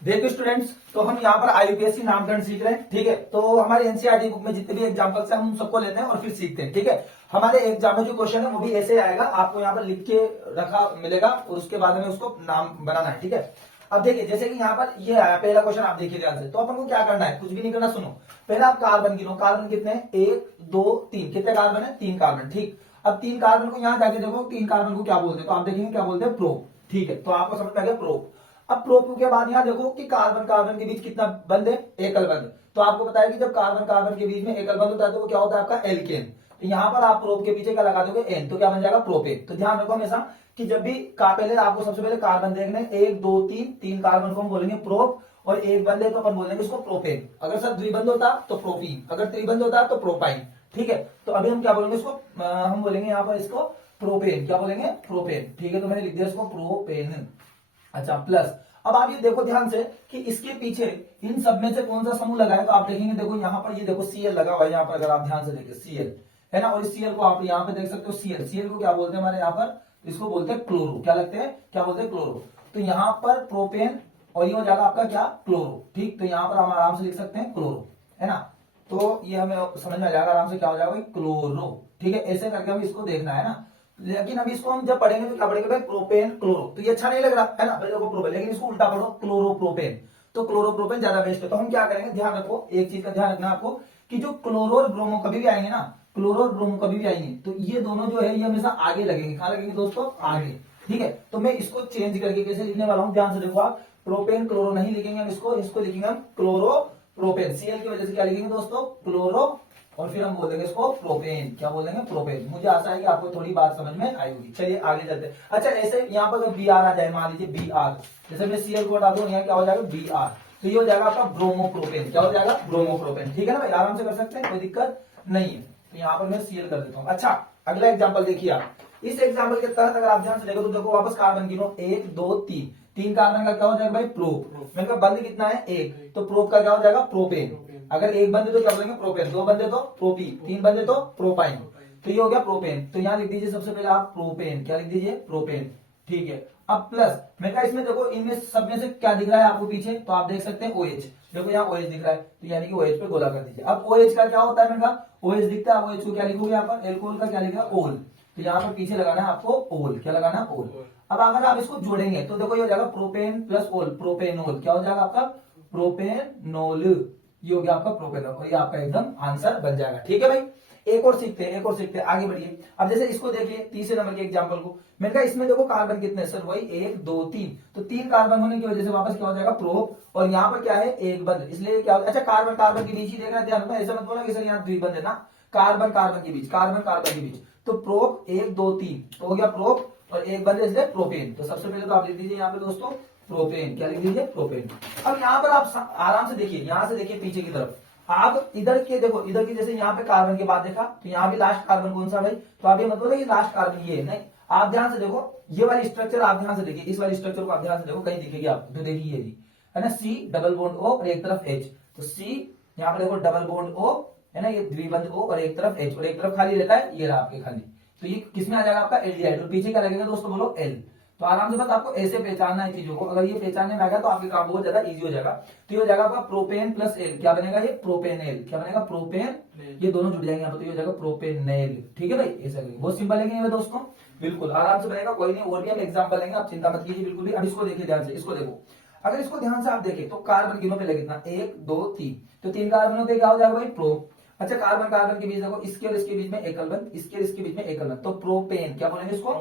देखो स्टूडेंट्स, तो हम यहाँ पर IUPAC नामकरण सीख रहे हैं। ठीक है, तो हमारे एनसीईआरटी बुक में जितने भी एग्जांपल्स हैं हम सबको लेते हैं और फिर सीखते हैं। ठीक है, हमारे एग्जाम में जो क्वेश्चन है वो भी ऐसे आएगा, आपको यहाँ पर लिख के रखा मिलेगा और उसके बाद में उसको नाम बनाना है। ठीक है, अब देखिए जैसे कि यहाँ पर ये आया पहला क्वेश्चन, आप देखिए ध्यान से। तो अपन को क्या करना है, कुछ भी नहीं करना, सुनो। पहले आप कार्बन गिनो, कार्बन कितने हैं 1 2 3, कितने कार्बन है 3 कार्बन। ठीक, अब 3 कार्बन को यहाँ जाके देखो 3 कार्बन को क्या बोलते हैं, तो आप देखेंगे क्या बोलते हैं प्रोप। ठीक है, तो आपको समझ में आ गया प्रोप। अब प्रोप के बाद यहाँ देखो कि कार्बन कार्बन के बीच कितना बंद है, एकल बंद। तो आपको पता है कि जब कार्बन कार्बन के बीच में एकल बंद होता है तो वो क्या होता है आपका एल्केन। तो यहाँ पर आप प्रोप के पीछे क्या लगा दोगे एन, तो क्या बन जाएगा प्रोपेन। तो ध्यान रखो हमेशा कि जब भी पहले आपको सबसे पहले कार्बन देखने 1 2 3, 3 कार्बन को हम बोलेंगे प्रोप और एक बंद है तो अपन बोलेंगे इसको प्रोपेन। अगर सर द्विबंध होता तो प्रोपीन, अगर त्रिबंध होता तो प्रोपाइन। ठीक है, तो अभी हम क्या बोलेंगे इसको, हम बोलेंगे यहाँ पर इसको प्रोपेन। क्या बोलेंगे प्रोपेन। ठीक है, तो मैंने लिख दिया इसको प्रोपेन। अच्छा, प्लस अब आप ये देखो ध्यान से कि इसके पीछे इन सब में से कौन सा समूह लगा है, तो आप देखेंगे देखो यहाँ पर ये देखो Cl लगा हुआ है यहाँ पर, अगर आप ध्यान से देखें Cl है ना, और इस Cl को आप यहाँ पे देख सकते हो Cl। Cl को क्या बोलते हैं हमारे यहाँ पर, इसको बोलते हैं क्लोरो। क्या लगते हैं, क्या बोलते हैं क्लोरो। तो यहाँ पर प्रोपेन और ये हो जाएगा आपका क्या क्लोरो। ठीक, तो यहाँ पर हम आराम से लिख सकते हैं क्लोरो, है ना। तो ये हमें समझ में आ जाएगा आराम से, क्या हो जाएगा क्लोरो। ठीक है, ऐसे करके हमें इसको देखना है ना। लेकिन अभी इसको हम जब पढ़ेंगे तो क्या पढ़ेंगे भाई प्रोपेन क्लोरो, तो ये अच्छा नहीं लग रहा है ना भाई, देखो प्रोपेन, लेकिन इसको उल्टा पढ़ो क्लोरोप्रोपेन। तो क्लोरोप्रोपेन ज्यादा बेस्ट है। तो हम क्या करेंगे, ध्यान रखो एक चीज का ध्यान रखना आपको कि जो क्लोरो और ब्रोमो कभी भी आएंगे ना, क्लोरो और ब्रोमो कभी भी आएंगे तो ये दोनों जो है ये हमेशा आगे लगेंगे। कहां लगेंगे दोस्तों, आगे। ठीक है, तो मैं इसको चेंज करके कैसे लिखने वाला हूं, ध्यान से देखो आप। प्रोपेन क्लोरो नहीं लिखेंगे हम इसको लिखेंगे हम क्लोरो प्रोपेन। Cl की वजह से क्या लिखेंगे दोस्तों क्लोरो, और फिर हम बोलेंगे इसको प्रोपेन। क्या बोलेंगे प्रोपेन। मुझे आशा है कि आपको थोड़ी बात समझ में आई होगी। चलिए आगे चलते हैं। अच्छा, ऐसे यहाँ पर Br आ जाए, मान लीजिए Br, जैसे मैं Cl को हटा दूं, यहाँ क्या हो जाएगा Br, तो ये हो जाएगा आपका ब्रोमोप्रोपेन। क्या हो जाएगा ब्रोमोप्रोपेन। ठीक है ना भाई, आराम से कर सकते हैं, कोई दिक्कत नहीं है। तो यहाँ पर मैं Cl कर देता हूँ। अच्छा, अगला एग्जाम्पल देखिए आप। इस एग्जाम्पल के तहत अगर आप ध्यान से देखो तो देखो वापस कार्बन गिनो 1 2 3, 3 कार्बन का क्या हो जाएगा भाई प्रोप। मैंने कहा बंद कितना है 1, तो प्रोप का क्या हो जाएगा प्रोपेन। अगर एक बंदे तो क्या बोलेंगे प्रोपेन, दो बंदे तो प्रोपी, तीन बंदे तो प्रोपाइन। तो ये हो गया प्रोपेन। तो यहाँ लिख दीजिए सबसे पहले आप प्रोपेन। क्या लिख दीजिए प्रोपेन। ठीक है, अब प्लस मैं कहा इसमें देखो इनमें सब में से क्या दिख रहा है आपको पीछे, तो आप देख सकते हैं OH। देखो यहाँ OH दिख रहा है, तो यानी कि OH पे गोला कर दीजिए। अब OH का क्या होता है, मैंने कहा OH दिखता है, OH को क्या लिखोगे यहाँ पर, एल्कोहल का क्या लिखा ओल, तो यहाँ पर पीछे लगाना है आपको ओल। क्या लगाना है ओल। अब अगर आप इसको जोड़ेंगे तो देखो ये हो जाएगा प्रोपेन प्लस ओल, प्रोपेनोल। क्या हो जाएगा आपका प्रोपेनोल। ये हो गया आपका प्रोपेनोल, और ये आपका एकदम आंसर बन जाएगा। ठीक है भाई, एक और सीखते हैं, एक और सीखते हैं, आगे बढ़िए। अब जैसे इसको देखिए तीसरे नंबर के एग्जांपल को, मैंने कहा इसमें देखो कार्बन कितने हैं सर, वही 1 2 3, तो 3 कार्बन होने की वजह से वापस क्या हो जाएगा प्रोप, और यहाँ पर क्या है एक बंद, इसलिए क्या होता है। अच्छा, कार्बन कार्बन के बीच ही देखना, ध्यान रखना, ऐसा मत बोला कि सर यहाँ द्विबंध है ना, कार्बन कार्बन के बीच, कार्बन कार्बन के बीच, तो प्रोप 1 2 3, तो हो गया प्रोप, और एक बंद है इसलिए प्रोपेन। तो सबसे पहले तो आप लिख दीजिए यहाँ पे दोस्तों प्रोपेन। क्या लिख दीजिए प्रोपेन। अब यहाँ पर आप आराम से देखिए, यहाँ से देखिए पीछे की तरफ, आप इधर के देखो, इधर की जैसे यहाँ पे कार्बन के बाद देखा तो यहाँ भी लास्ट कार्बन कौन सा भाई, तो आप ये मत बोलो कि लास्ट कार्बन ये है, नहीं, आप ध्यान से देखो ये वाली स्ट्रक्चर, आप ध्यान से देखिए, इस वाली स्ट्रक्चर को आप ध्यान से देखो, कहीं दिखेगी आपको, तो देखिए ये जी है ना, C डबल बॉन्ड O और एक तरफ H, तो C यहाँ पर देखो डबल बॉन्ड O है ना, ये द्विबंध O और एक तरफ H, और एक तरफ खाली रहता है, ये रहा आपके खाली, तो ये किसमें आ जाएगा आपका एल्डिहाइड, और पीछे क्या लगेगा दोस्तों बोलो L। तो आराम से बस आपको ऐसे पहचानना है चीजों को, अगर ये पहचानने में आ गया तो आपके काम बहुत ज्यादा इजी हो जाएगा। तो ये हो जाएगा आपका प्रोपेन प्लस एल, क्या बनेगा ये प्रोपेनेल। क्या बनेगा प्रोपेन, ये दोनों जुड़ जाएंगे यहाँ पर, तो ये हो जाएगा प्रोपेनेल। ठीक है भाई, ऐसा करेंगे, बहुत सिंपल है कि दोस्तों, बिल्कुल आराम से बनेगा, कोई नहीं, और भी हम एग्जाम्पल लेंगे, आप चिंता मत कीजिए बिल्कुल भी। अब इसको देखिए ध्यान से, इसको देखो, अगर इसको ध्यान से आप देखें तो कार्बन गिनो पहले कितना 1 2 3, तो 3 कार्बन होते क्या हो जाएगा भाई प्रो। अच्छा, कार्बन कार्बन के बीच देखो, इसके और इसके बीच में एकल बंध, इसके और इसके बीच में एकल बंध, तो प्रोपेन। क्या बोलेंगे इसको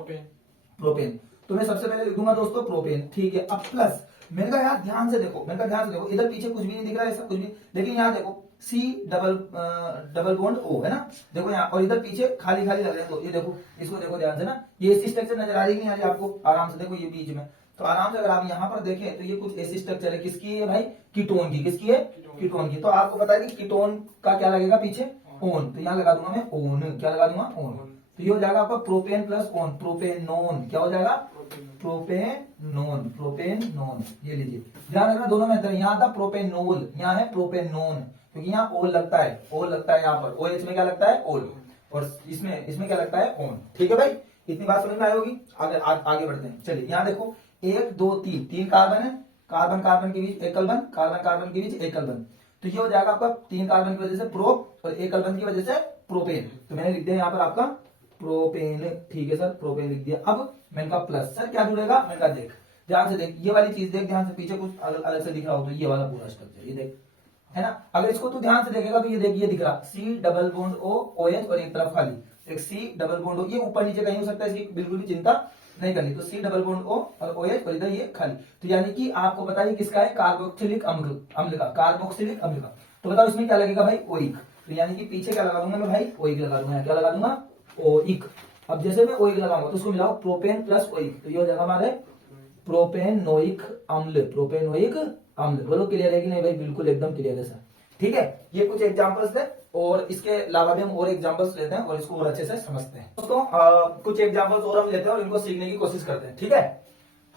प्रोपेन। तो मैं सबसे पहले लिखूंगा दोस्तों प्रोपेन। ठीक है, अब प्लस मैंने कहा यार ध्यान से देखो, मैंने कहा ध्यान से देखो, इधर पीछे कुछ भी नहीं दिख रहा है ऐसा कुछ भी, लेकिन यहाँ देखो C डबल बॉन्ड O है ना, देखो यहाँ, और इधर पीछे खाली खाली लग रहा है, तो ये देखो, इसको देखो ध्यान से ना, ये ऐसी स्ट्रक्चर नजर आ रही है नहीं आ रही आपको, आराम से देखो ये बीच में, तो आराम से अगर आप यहाँ पर देखें तो ये कुछ ऐसी स्ट्रक्चर है, किसकी है भाई, कीटोन की। किसकी है, कीटोन की। तो आपको पता है कि कीटोन का क्या लगेगा पीछे, ओन, तो यहाँ लगा दूंगा मैं ओन, क्या लगा दूंगा, ओन। तो ये हो जाएगा आपका प्रोपेन प्लस ओन, प्रोपेनोन। क्या हो जाएगा, प्रोपेनोन, प्रोपेनोन। ये लीजिए, ध्यान रखना दोनों में अंतर, यहाँ था प्रोपेनोल, यहाँ है प्रोपेनोन, क्योंकि यहाँ ओल लगता है, ओल लगता है यहाँ पर, ओ एच में क्या लगता है, ओल, और इसमें क्या लगता है, ओन। ठीक है भाई, इतनी बात समझ में आई होगी। आगे बढ़ते हैं। चलिए यहाँ देखो, 1 2 3, 3 कार्बन है, कार्बन कार्बन के बीच एकल बंध, कार्बन कार्बन के बीच एकल बंध। तो ये हो जाएगा आपका 3 कार्बन की वजह से प्रोप और एकल बंध की वजह से प्रोपेन। तो मैंने लिख दिया यहाँ पर आपका प्रोपेन। ठीक है सर, प्रोपेन लिख दिया। अब मैंने कहा प्लस, सर क्या जुड़ेगा, मैंने कहा देख, ध्यान से देख, ये वाली चीज देख ध्यान से, पीछे कुछ अलग से दिख रहा हो तो ये वाला पूरा स्ट्रक्चर ये देख, है ना। अगर इसको तू ध्यान से देखेगा तो ये देख, ये दिख रहा C double bond O O H और एक तरफ खाली, एक सी डबल बॉन्ड ओ, ये ऊपर नीचे कहीं हो सकता है, इसकी बिल्कुल भी चिंता नहीं करनी। तो सी डबल बॉन्ड ओ और ओ एच और इधर ये खाली। तो यानी कि आपको पता है किसका है, कार्बोक्सिलिक अम्ल का, कार्बोक्सिलिक अम्ल का। तो बताओ इसमें क्या लगेगा भाई, ओइक। तो यानी कि पीछे क्या लगा दूंगा मैं भाई, ओइक लगा दूंगा। क्या लगा दूंगा, ओइक। अब जैसे मैं ओइक लगाऊंगा तो उसको मिलाओ प्रोपेन प्लस ओइक, तो ये हो जाएगा हमारे प्रोपेनोइक अम्ल, प्रोपेनोइक अम्ल। बोलो क्लियर है कि नहीं भाई, बिल्कुल एकदम क्लियर है सर। ठीक है, ये कुछ एग्जांपल्स थे, और इसके अलावा भी हम और एग्जांपल्स लेते हैं और इसको और अच्छे से समझते हैं दोस्तों। कुछ एग्जांपल्स और हम लेते हैं और इनको सीखने की कोशिश करते हैं। ठीक है,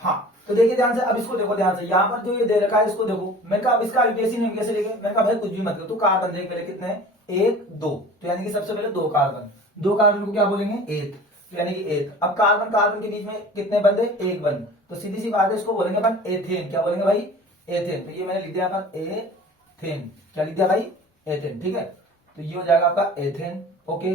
हाँ तो देखिए ध्यान से, अब इसको देखो ध्यान से, यहाँ पर जो ये दे रखा है इसको देखो। मैं कहा अब इसका यूपीएससी नेम कैसे लिखे, मैं कहा भाई कुछ भी मत करो, तो कार्बन देख पहले कितने हैं, 1 2, तो यानी कि सबसे पहले 2 कार्बन, 2 कार्बन को क्या बोलेंगे, एथ, तो यानी कि एथ। अब कार्बन कार्बन के बीच में कितने बंद है, 1 बंद, तो सीधी सी बात है, इसको बोलेंगे अपन एथेन। क्या बोलेंगे भाई, एथेन। तो ये मैंने लिख दिया अपन एथेन, क्या लिख दिया भाई, एथेन। ठीक है, तो ये हो जाएगा आपका एथेन। ओके,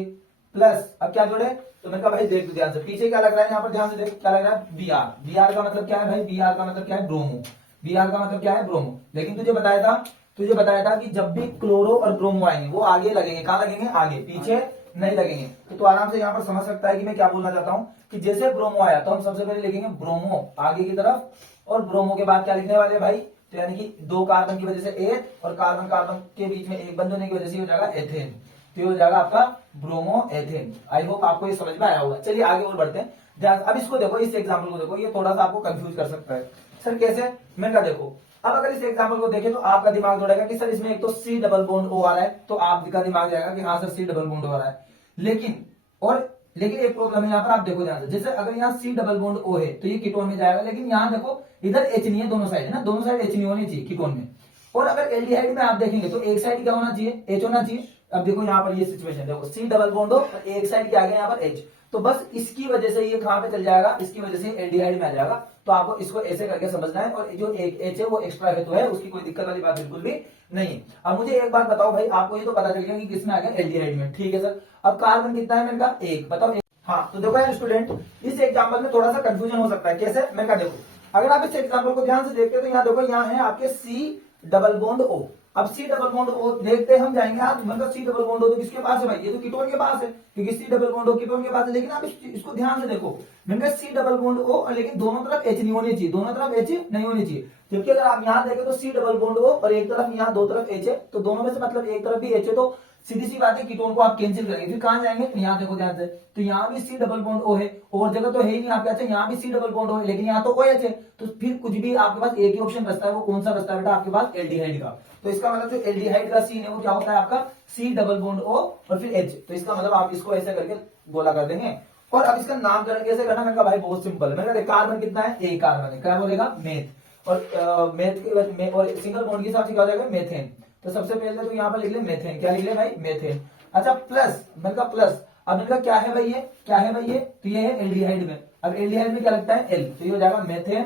प्लस अब क्या जोड़े, तो मैंने कहा भाई देख ध्यान से, पीछे क्या लग रहा है, यहाँ पर ध्यान से देख, क्या लग रहा है, बीआर। बीआर का मतलब क्या है भाई, बीआर का मतलब क्या है, ब्रोमो। बीआर का मतलब क्या है, ब्रोमो। लेकिन तुझे बताया था कि जब भी क्लोरो और ब्रोमो आएंगे वो आगे लगेंगे, कहां लगेंगे, आगे, पीछे नहीं लगेंगे। तो तू आराम से यहाँ पर समझ सकता है कि मैं क्या बोलना चाहता हूँ, कि जैसे ब्रोमो आया तो हम सबसे पहले लिखेंगे ब्रोमो आगे की तरफ, और ब्रोमो के बाद क्या लिखने वाले भाई, तो यानी कि 2 कार्बन की वजह से एथ, और कार्बन कार्बन के बीच में 1 बंद होने की वजह से हो जाएगा एथेन। तो ये हो जाएगा आपका ब्रोमो एथेन। आई होप आपको ये समझ में आया होगा। चलिए आगे और बढ़ते हैं। ध्यान, अब इसको देखो, इस एग्जाम्पल को देखो, ये थोड़ा सा आपको कंफ्यूज कर सकता है। सर कैसे, मैंने कहा देखो, अब अगर इस एग्जाम्पल को देखें तो आपका दिमाग दौड़ेगा कि सर इसमें एक तो सी डबल बॉन्ड ओ आ रहा है, तो आपका दिमाग जाएगा कि हाँ sir C double bond O आ रहा है। लेकिन एक प्रॉब्लम है यहाँ पर, आप देखो ध्यान से, जैसे अगर यहाँ सी डबल बॉन्ड ओ है तो ये कीटोन में जाएगा, लेकिन यहाँ देखो इधर एच नहीं है, दोनों साइड है ना, दोनों साइड एच नहीं होनी चाहिए कीटोन में। और अगर एल्डिहाइड में आप देखेंगे तो एक साइड क्या होना चाहिए, एच होना चाहिए। अब देखो यहाँ पर ये सिचुएशन देखो, सी डबल बॉन्ड और एक साइड क्या आ गया यहाँ पर एच, तो बस इसकी वजह से ये कहां पे चल जाएगा, इसकी वजह से एल्डिहाइड में आ जाएगा। तो आपको इसको ऐसे करके समझना है, और जो एक एच है वो एक्स्ट्रा है तो है, उसकी कोई दिक्कत वाली बात बिल्कुल भी नहीं है। अब मुझे एक बात बताओ भाई, आपको ये तो पता चल गया कि किसमें आ गया, एल्डिहाइड में। ठीक है सर, अब कार्बन कितना है, मैंने कहा 1, बताओ। हाँ तो देखो यार स्टूडेंट, इस एग्जाम्पल में थोड़ा सा कंफ्यूजन हो सकता है, कैसे, मैंने कहा देखो, अगर आप इस एग्जाम्पल को ध्यान से देखते हो तो यहाँ देखो, यहाँ है आपके सी डबल बॉन्ड ओ। अब सी डबल बॉन्ड ओ देखते हम जाएंगे, आप मतलब सी डबल बॉन्ड ओ तो किसके पास है भाई, ये तो कीटोन के पास है, क्योंकि C double bond O ketone के पास है। लेकिन आप इसको ध्यान से देखो, मैंने कहा सी डबल बॉन्ड ओ, लेकिन दोनों तरफ एच नहीं होनी चाहिए, दोनों तरफ एच नहीं होनी चाहिए। जबकि अगर आप यहाँ देखें तो सी डबल बॉन्ड ओ और एक तरफ यहाँ 2 तरफ एच है, तो दोनों में से मतलब एक तरफ भी एच है, तो सीधी सी बात है कीटोन को आप कैंसिल करेंगे, फिर कहां जाएंगे, यहाँ देखो ध्यान से, तो यहाँ भी सी डबल बॉन्ड ओ है, और जगह तो है ही नहीं आपके, अच्छा यहाँ भी सी डबल बॉन्ड ओ है, लेकिन यहाँ तो ओ एच है, तो फिर कुछ भी आपके पास एक ही ऑप्शन बचता है, वो कौन सा बचता है बेटा, आपके पास एल्डिहाइड का। तो इसका मतलब जो एल्डिहाइड का सीन है वो क्या होता है आपका, सी डबल बॉन्ड ओ और फिर एच। तो इसका मतलब आप इसको ऐसे करके गोला कर देंगे। और अब इसका नामकरण कैसे करना, मैंने कहा भाई बहुत सिंपल, मैंने कहा कार्बन कितना है, एक कार्बन है, क्या बोलेगा, मेथ, और मेथ के और सिंगल बॉन्ड के हिसाब से क्या हो जाएगा, मेथेन। तो सबसे पहले तो यहाँ पर लिख ले मेथेन, क्या लिख ले भाई, मेथेन। अच्छा प्लस, मैंने कहा प्लस, अब मैंने कहा क्या है भाई ये, क्या है भाई ये, तो ये है एल्डिहाइड में। अब एल्डिहाइड में क्या लगता है, एल, तो ये हो जाएगा मेथेन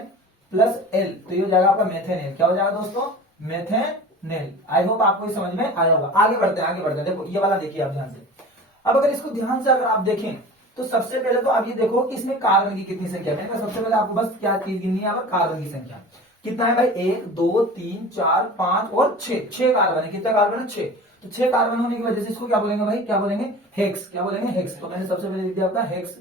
प्लस एल, तो ये हो जाएगा आपका मेथेनेल। क्या हो जाएगा दोस्तों, मेथेनेल। आई होप आपको समझ में आया होगा। आगे बढ़ते हैं, देखो ये वाला देखिए आप ध्यान से। अब अगर इसको ध्यान से अगर आप देखें तो सबसे पहले तो आप ये देखो कि इसमें कार्बन की कितनी संख्या है। मैंने कहा सबसे पहले आपको बस क्या चीज गिननी है, यहाँ पर कार्बन की संख्या कितना है भाई, 1 2 3 4 5 और 6 कार्बन है। कितना कार्बन है, 6। तो 6 कार्बन होने की वजह से इसको क्या बोलेंगे भाई, क्या बोलेंगे, हेक्स। क्या बोलेंगे, हेक्स। तो मैंने सबसे पहले लिख दिया आपका हेक्स,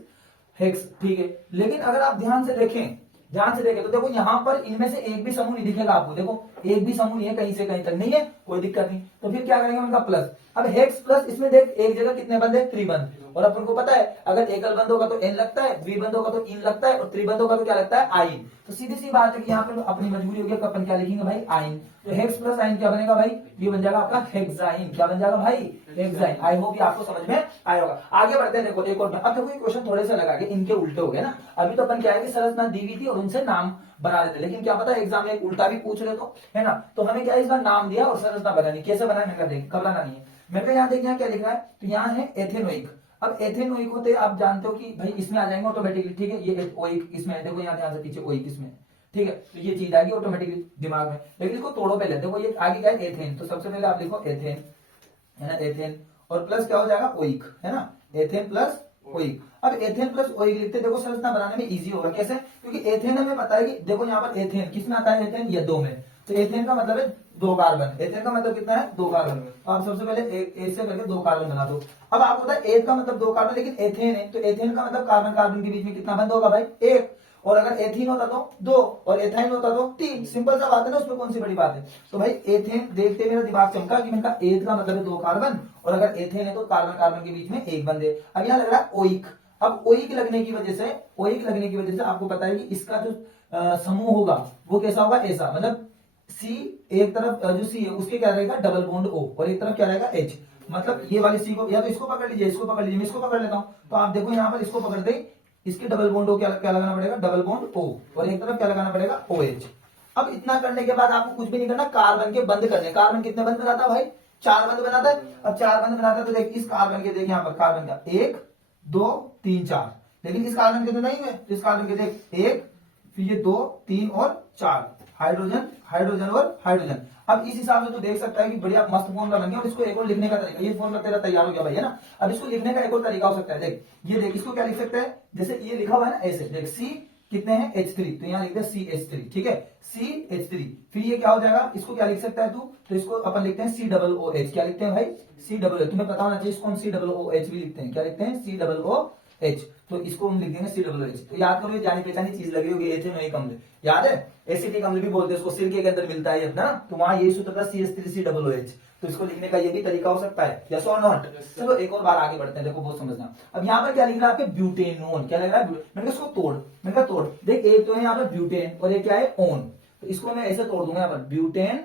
हेक्स। ठीक है, लेकिन अगर आप ध्यान से देखें तो देखो यहाँ पर इनमें से एक भी समूह नहीं दिखेगा आपको। देखो एक भी समूह नहीं है, कहीं से कहीं तक नहीं है, कोई दिक्कत नहीं। तो फिर क्या करेंगे उनका प्लस। अब हेक्स प्लस, इसमें देख एक जगह कितने बंद है, त्रिबंध, और अपन को पता है अगर एकल बंद होगा तो एन लगता है, द्विबंध होगा तो इन लगता है, और त्रिबंध होगा तो क्या लगता है, आइन। तो सीधी सी बात है कि यहाँ पर अपनी मजबूरी होगी, अपन क्या लिखेंगे भाई, आइन। तो हेक्स प्लस आइन क्या बनेगा भाई, ये बन जाएगा आपका हेक्साइन। क्या बन जाएगा भाई, हेक्साइन। आई होप ये आपको समझ में आया होगा। आगे बढ़ते हैं, देखो एक और। अब देखो ये क्वेश्चन थोड़े से लगा के इनके उल्टे हो गए ना। अभी तो अपन क्या है कि संरचना दी हुई थी और उनसे नाम बना देते, लेकिन क्या पता एग्जाम में उल्टा भी पूछ रहे तो, है ना। तो हमें क्या इस बार नाम दिया और संरचना बनानी, कैसे बनाए मैं देख, घबराना नहीं है। मेरे को यहाँ देखना क्या लिख रहा है, तो यहाँ है एथेनोइक। अब एथेनोइक होते आप जानते हो कि भाई इसमें आ जाएंगे ऑटोमेटिकली, ठीक है। ये ओइक इसमें देखो, यहाँ ध्यान से पीछे ओइक इसमें, ठीक है। तो ये चीज आएगी ऑटोमेटिकली दिमाग में, लेकिन इसको तोड़ो पहले। देखो ये आगे क्या है, एथेन। तो सबसे पहले आप लिखो एथेन, है ना, एथेन, और प्लस क्या हो जाएगा, ओइक, है ना, एथेन प्लस ओइक। अब एथेन प्लस ओइक लिखते, देखो संरचना बनाने में इजी होगा। कैसे, क्योंकि एथेन हमें पता है कि देखो यहाँ पर एथेन किस में आता है, एथेन ये दो में। तो एथेन का मतलब है दो कार्बन, एथेन का मतलब कितना है, दो कार्बन। तो आप सबसे पहले एक से करके दो कार्बन बना दो। अब आपको पता है एक का मतलब दो कार्बन, लेकिन एथेन है तो एथेन का मतलब कार्बन कार्बन के बीच में कितना बंद होगा भाई, एक। और अगर एथीन होता तो दो, और एथाइन होता तो तीन। सिंपल सा बात है ना, उसमें कौन सी बड़ी बात है। तो भाई एथेन देखते मेरा दिमाग चमका कि मैंने एथ का मतलब है दो कार्बन, और अगर एथेन है तो कार्बन कार्बन के बीच में एक बंद है। अब यहाँ लग रहा है ओइक। अब ओइक लगने की वजह से, ओइक लगने की वजह से आपको पता है कि इसका जो समूह होगा वो कैसा होगा, ऐसा। मतलब सी एक तरफ जो सी है उसके क्या रहेगा, डबल बॉन्ड ओ, और एक तरफ क्या रहेगा, एच। मतलब ये वाली सी को या तो इसको पकड़ लीजिए, इसको पकड़ लीजिए, मैं इसको पकड़ लेता हूं। तो आप देखो यहाँ पर इसको पकड़ दे, इसके डबल बॉन्ड ओ क्या लगाना पड़ेगा, डबल बॉन्ड ओ, और एक तरफ क्या लगाना पड़ेगा, ओ एच। अब इतना करने के बाद आपको कुछ भी नहीं करना, कार्बन के बंद करने। कार्बन कितने बंद बनाता है भाई, चार बंद बनाता है। अब चार बंद बनाता है तो देख इस कार्बन के, देख यहाँ पर कार्बन का एक दो तीन चार, लेकिन इस कार्बन के तो नहीं है। तो इस कार्बन के देख एक, फिर ये दो तीन और चार, हाइड्रोजन हाइड्रोजन और हाइड्रोजन। अब इस हिसाब से तो देख सकता है कि बढ़िया मस्त फॉर्मूला बन गया। और इसको एक और लिखने का तरीका, ये फॉर्मूला तेरा तैयार हो गया भाई, है ना। अब इसको लिखने का एक और तरीका हो सकता है, देख ये देख, इसको क्या लिख सकते हैं, जैसे ये लिखा हुआ है ना ऐसे, देख सी कितने हैं, H3, तो यहाँ लिखते हैं CH3, ठीक है, CH3। फिर ये क्या हो जाएगा, इसको क्या लिख सकता है तू, तो इसको अपन लिखते हैं COOH। क्या लिखते हैं भाई, COOH। तुम्हें पता होना चाहिए इसको हम COOH भी लिखते हैं। क्या लिखते हैं, COOH। तो इसको हम लिख देंगे COOH। तो याद करो, ये जानी पहचानी चीज लगी होगी, एथेनोइक अम्ल, याद है, एसिटिक अम्ल भी बोलते हैं उसको, सिरके के अंदर मिलता है अपना। तो वहां ये सूत्र था CH3COOH। तो इसको लिखने का ये भी तरीका हो सकता है, यस और नॉट। चलो एक और बार आगे बढ़ते हैं, देखो बहुत समझना। अब यहाँ पर क्या लिख रहा है आपके, ब्यूटेनोन। क्या लग रहा है, मैंने इसको तोड़, मैंने कहा तोड़। देख एक तो है यहाँ पर ब्यूटेन और एक क्या है, ओन। तो इसको मैं ऐसे तोड़ दूंगा यहाँ पर, ब्यूटेन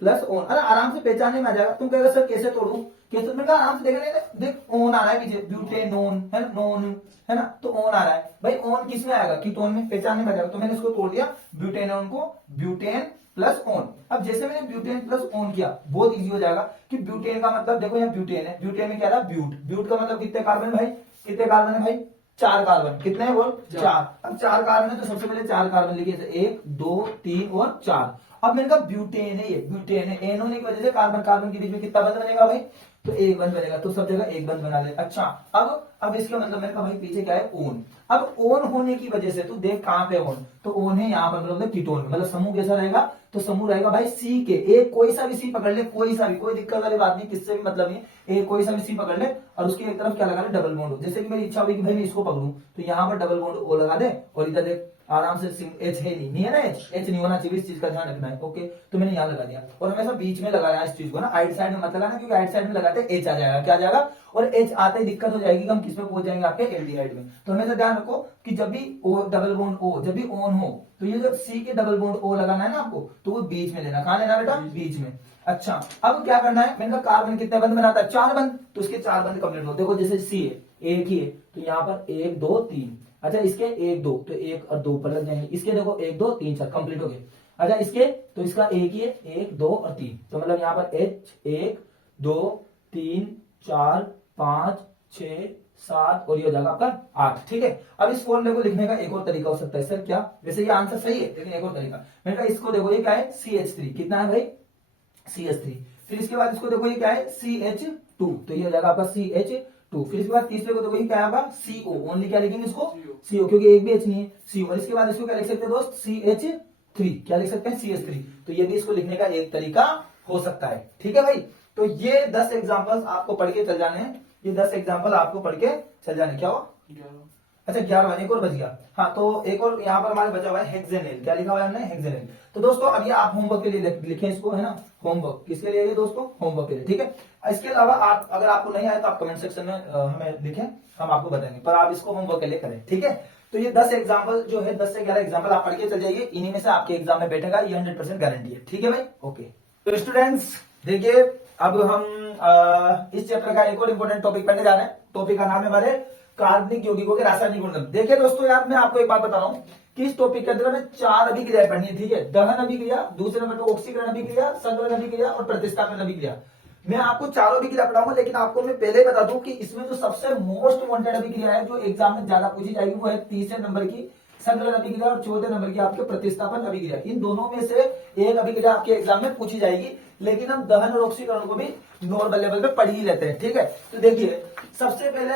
प्लस ओन। अरे आराम से पहचानने में आ जाएगा। तुम कहेगा सर कैसे तोड़ू, कैसे, मैंने कहा आराम से देखा, देख ओन आ रहा है पीछे, ब्यूटेनोन है ना, नोन है ना, तो ओन आ रहा है भाई। ओन किस में आएगा, कीटोन में, पहचानने में आ जाएगा। तो मैंने इसको तोड़ दिया, ब्यूटेनोन को ब्यूटेन प्लस ओन। अब जैसे मैंने ब्यूटेन प्लस ओन किया, बहुत इजी हो जाएगा कि ब्यूटेन का मतलब देखो यहाँ ब्यूटेन है, ब्यूटेन में क्या था, ब्यूट। ब्यूट का मतलब कितने कार्बन भाई, कितने कार्बन है भाई, चार कार्बन। कितने हैं बोल, चार। अब चार कार्बन है तो सबसे पहले चार कार्बन लिखिए, एक दो तीन और चार। अब मैंने कहा ब्यूटेन है, ये ब्यूटेन है, एन होने की वजह से कार्बन कार्बन के बीच में कितना बंद बनेगा भाई, तो एक बंद बनेगा। तो सब जगह एक बंद बना ले। अच्छा अब इसका मतलब मैंने कहा भाई पीछे क्या है, ओन। अब ओन होने की वजह से तू देख कहां पे ओन, तो ओन है यहाँ पर, मतलब कीटोन में। मतलब समूह कैसा रहेगा, तो समूह रहेगा भाई सी के, एक कोई सा भी सी पकड़ ले, कोई सा भी, कोई दिक्कत वाली बात नहीं, किससे भी मतलब नहीं, एक कोई सा भी सी पकड़ ले और उसकी एक तरफ क्या लगा ले, डबल बॉन्ड हो। जैसे कि मेरी इच्छा हुई कि भाई मैं इसको पकड़ूं, तो यहाँ पर डबल बॉन्ड ओ लगा दे, और इधर देख आराम से एच है नहीं है ना, एच नहीं होना चाहिए, इस चीज का ध्यान रखना है। ओके, तो मैंने यहाँ लगा दिया, और हमेशा बीच में लगाया इस चीज को ना, आइट साइड में मत लगाना, क्योंकि आइट साइड में लगाते एच आ जाएगा, क्या आ जाएगा, और एच आते ही दिक्कत हो जाएगी कि हम किस में पहुंच जाएंगे, आपके एल्डिहाइड में। तो हमेशा ध्यान रखो कि जब भी ओ डबल बॉन्ड ओ जब भी ऑन हो, तो ये जो सी के डबल बॉन्ड ओ लगाना है ना आपको, तो वो बीच में लेना। कहां लेना बेटा, बीच में। अच्छा अब क्या करना है, मैंने कहा कार्बन कितने बंद बनाता है, चार बंद, तो इसके चार बंद कंप्लीट हो। देखो जैसे सी है, एक ही है, तो यहाँ पर एक दो तीन। अच्छा इसके एक दो, तो एक और दो पर लग जाएंगे। इसके देखो एक दो तीन चार कंप्लीट हो गए। अच्छा इसके, तो इसका एक ही है, एक दो और तीन, तो मतलब यहाँ पर एच एक दो तीन चार पांच छह सात, और ये हो जाएगा आपका आठ। ठीक है, अब इस फॉर्मूले को लिखने का एक और तरीका हो सकता है। सर क्या, वैसे ये आंसर सही है, लेकिन एक और तरीका। मैंने कहा इसको देखो, ये क्या है, CH3, कितना है भाई, CH3। फिर इसके बाद इसको देखो, ये क्या है, CH2, तो ये हो जाएगा आपका CH2। फिर इसके बाद तीसरे को देखो, ये क्या है आपका CO, ओनली क्या लिखेंगे इसको, CO, क्योंकि एक भी H नहीं है, CO। और इसके बाद इसको क्या लिख सकते हैं दोस्त, CH3, क्या लिख सकते हैं, CH3। तो ये भी इसको लिखने का एक तरीका हो सकता है। ठीक है भाई, तो ये 10 एग्जाम्पल्स आपको पढ़ के चल जाने हैं, ये 10 एग्जाम्पल आपको पढ़ के चल जाने। क्या हुआ, अच्छा 11 एक और बच गया। हाँ तो एक और यहाँ पर हमारे बचा हुआ है हेक्सेनेल। क्या लिखा हुआ है हमने? हेक्सेनेल। तो दोस्तों अब ये आप होमवर्क के लिए लिखें इसको, है ना, होमवर्क किसके लिए ये दोस्तों? होमवर्क के लिए, ठीक है। इसके अलावा आप अगर आपको नहीं आया तो आप कमेंट सेक्शन में हमें लिखें, हम आपको बताएंगे, पर आप इसको होमवर्क के लिए करें, ठीक है। तो ये 10 एग्जाम्पल जो है, 10 से 11 एग्जाम्पल आप पढ़ के चल जाइए, इन्हीं में से आपके एग्जाम में बैठेगा, ये 100% गारंटी है, ठीक है भाई। ओके तो स्टूडेंट्स देखिए, अब हम इस चैप्टर का एक और इंपॉर्टेंट टॉपिक पढ़ने जा रहे हैं। टॉपिक का नाम है हमारे कार्बनिक यौगिकों के रासायनिक गुणधर्म। देखिए दोस्तों यार, मैं आपको एक बात बता रहा हूं कि इस टॉपिक के अंदर हमें 4 अभिक्रियाएं पढ़नी है, ठीक है। दहन अभिक्रिया, दूसरे नंबर पर ऑक्सीकरण अभिक्रिया, संकलन अभिक्रिया और प्रतिस्थापन अभिक्रिया। मैं आपको चारों अभिक्रिया पढ़ाऊंगा, लेकिन आपको मैं पहले बता दूं कि इसमें जो सबसे मोस्ट वांटेड अभिक्रिया है, जो एग्जाम में ज्यादा पूछी जाएगी, वो है तीसरे नंबर की संकलन अभिक्रिया और चौथे नंबर की आपके प्रतिस्थापन अभिक्रिया। इन दोनों में से एक अभिक्रिया आपके एग्जाम में पूछी जाएगी, लेकिन हम दहन और ऑक्सीकरण को भी नॉर्मल लेवल पे पढ़ ही लेते हैं, ठीक है। तो देखिए सबसे पहले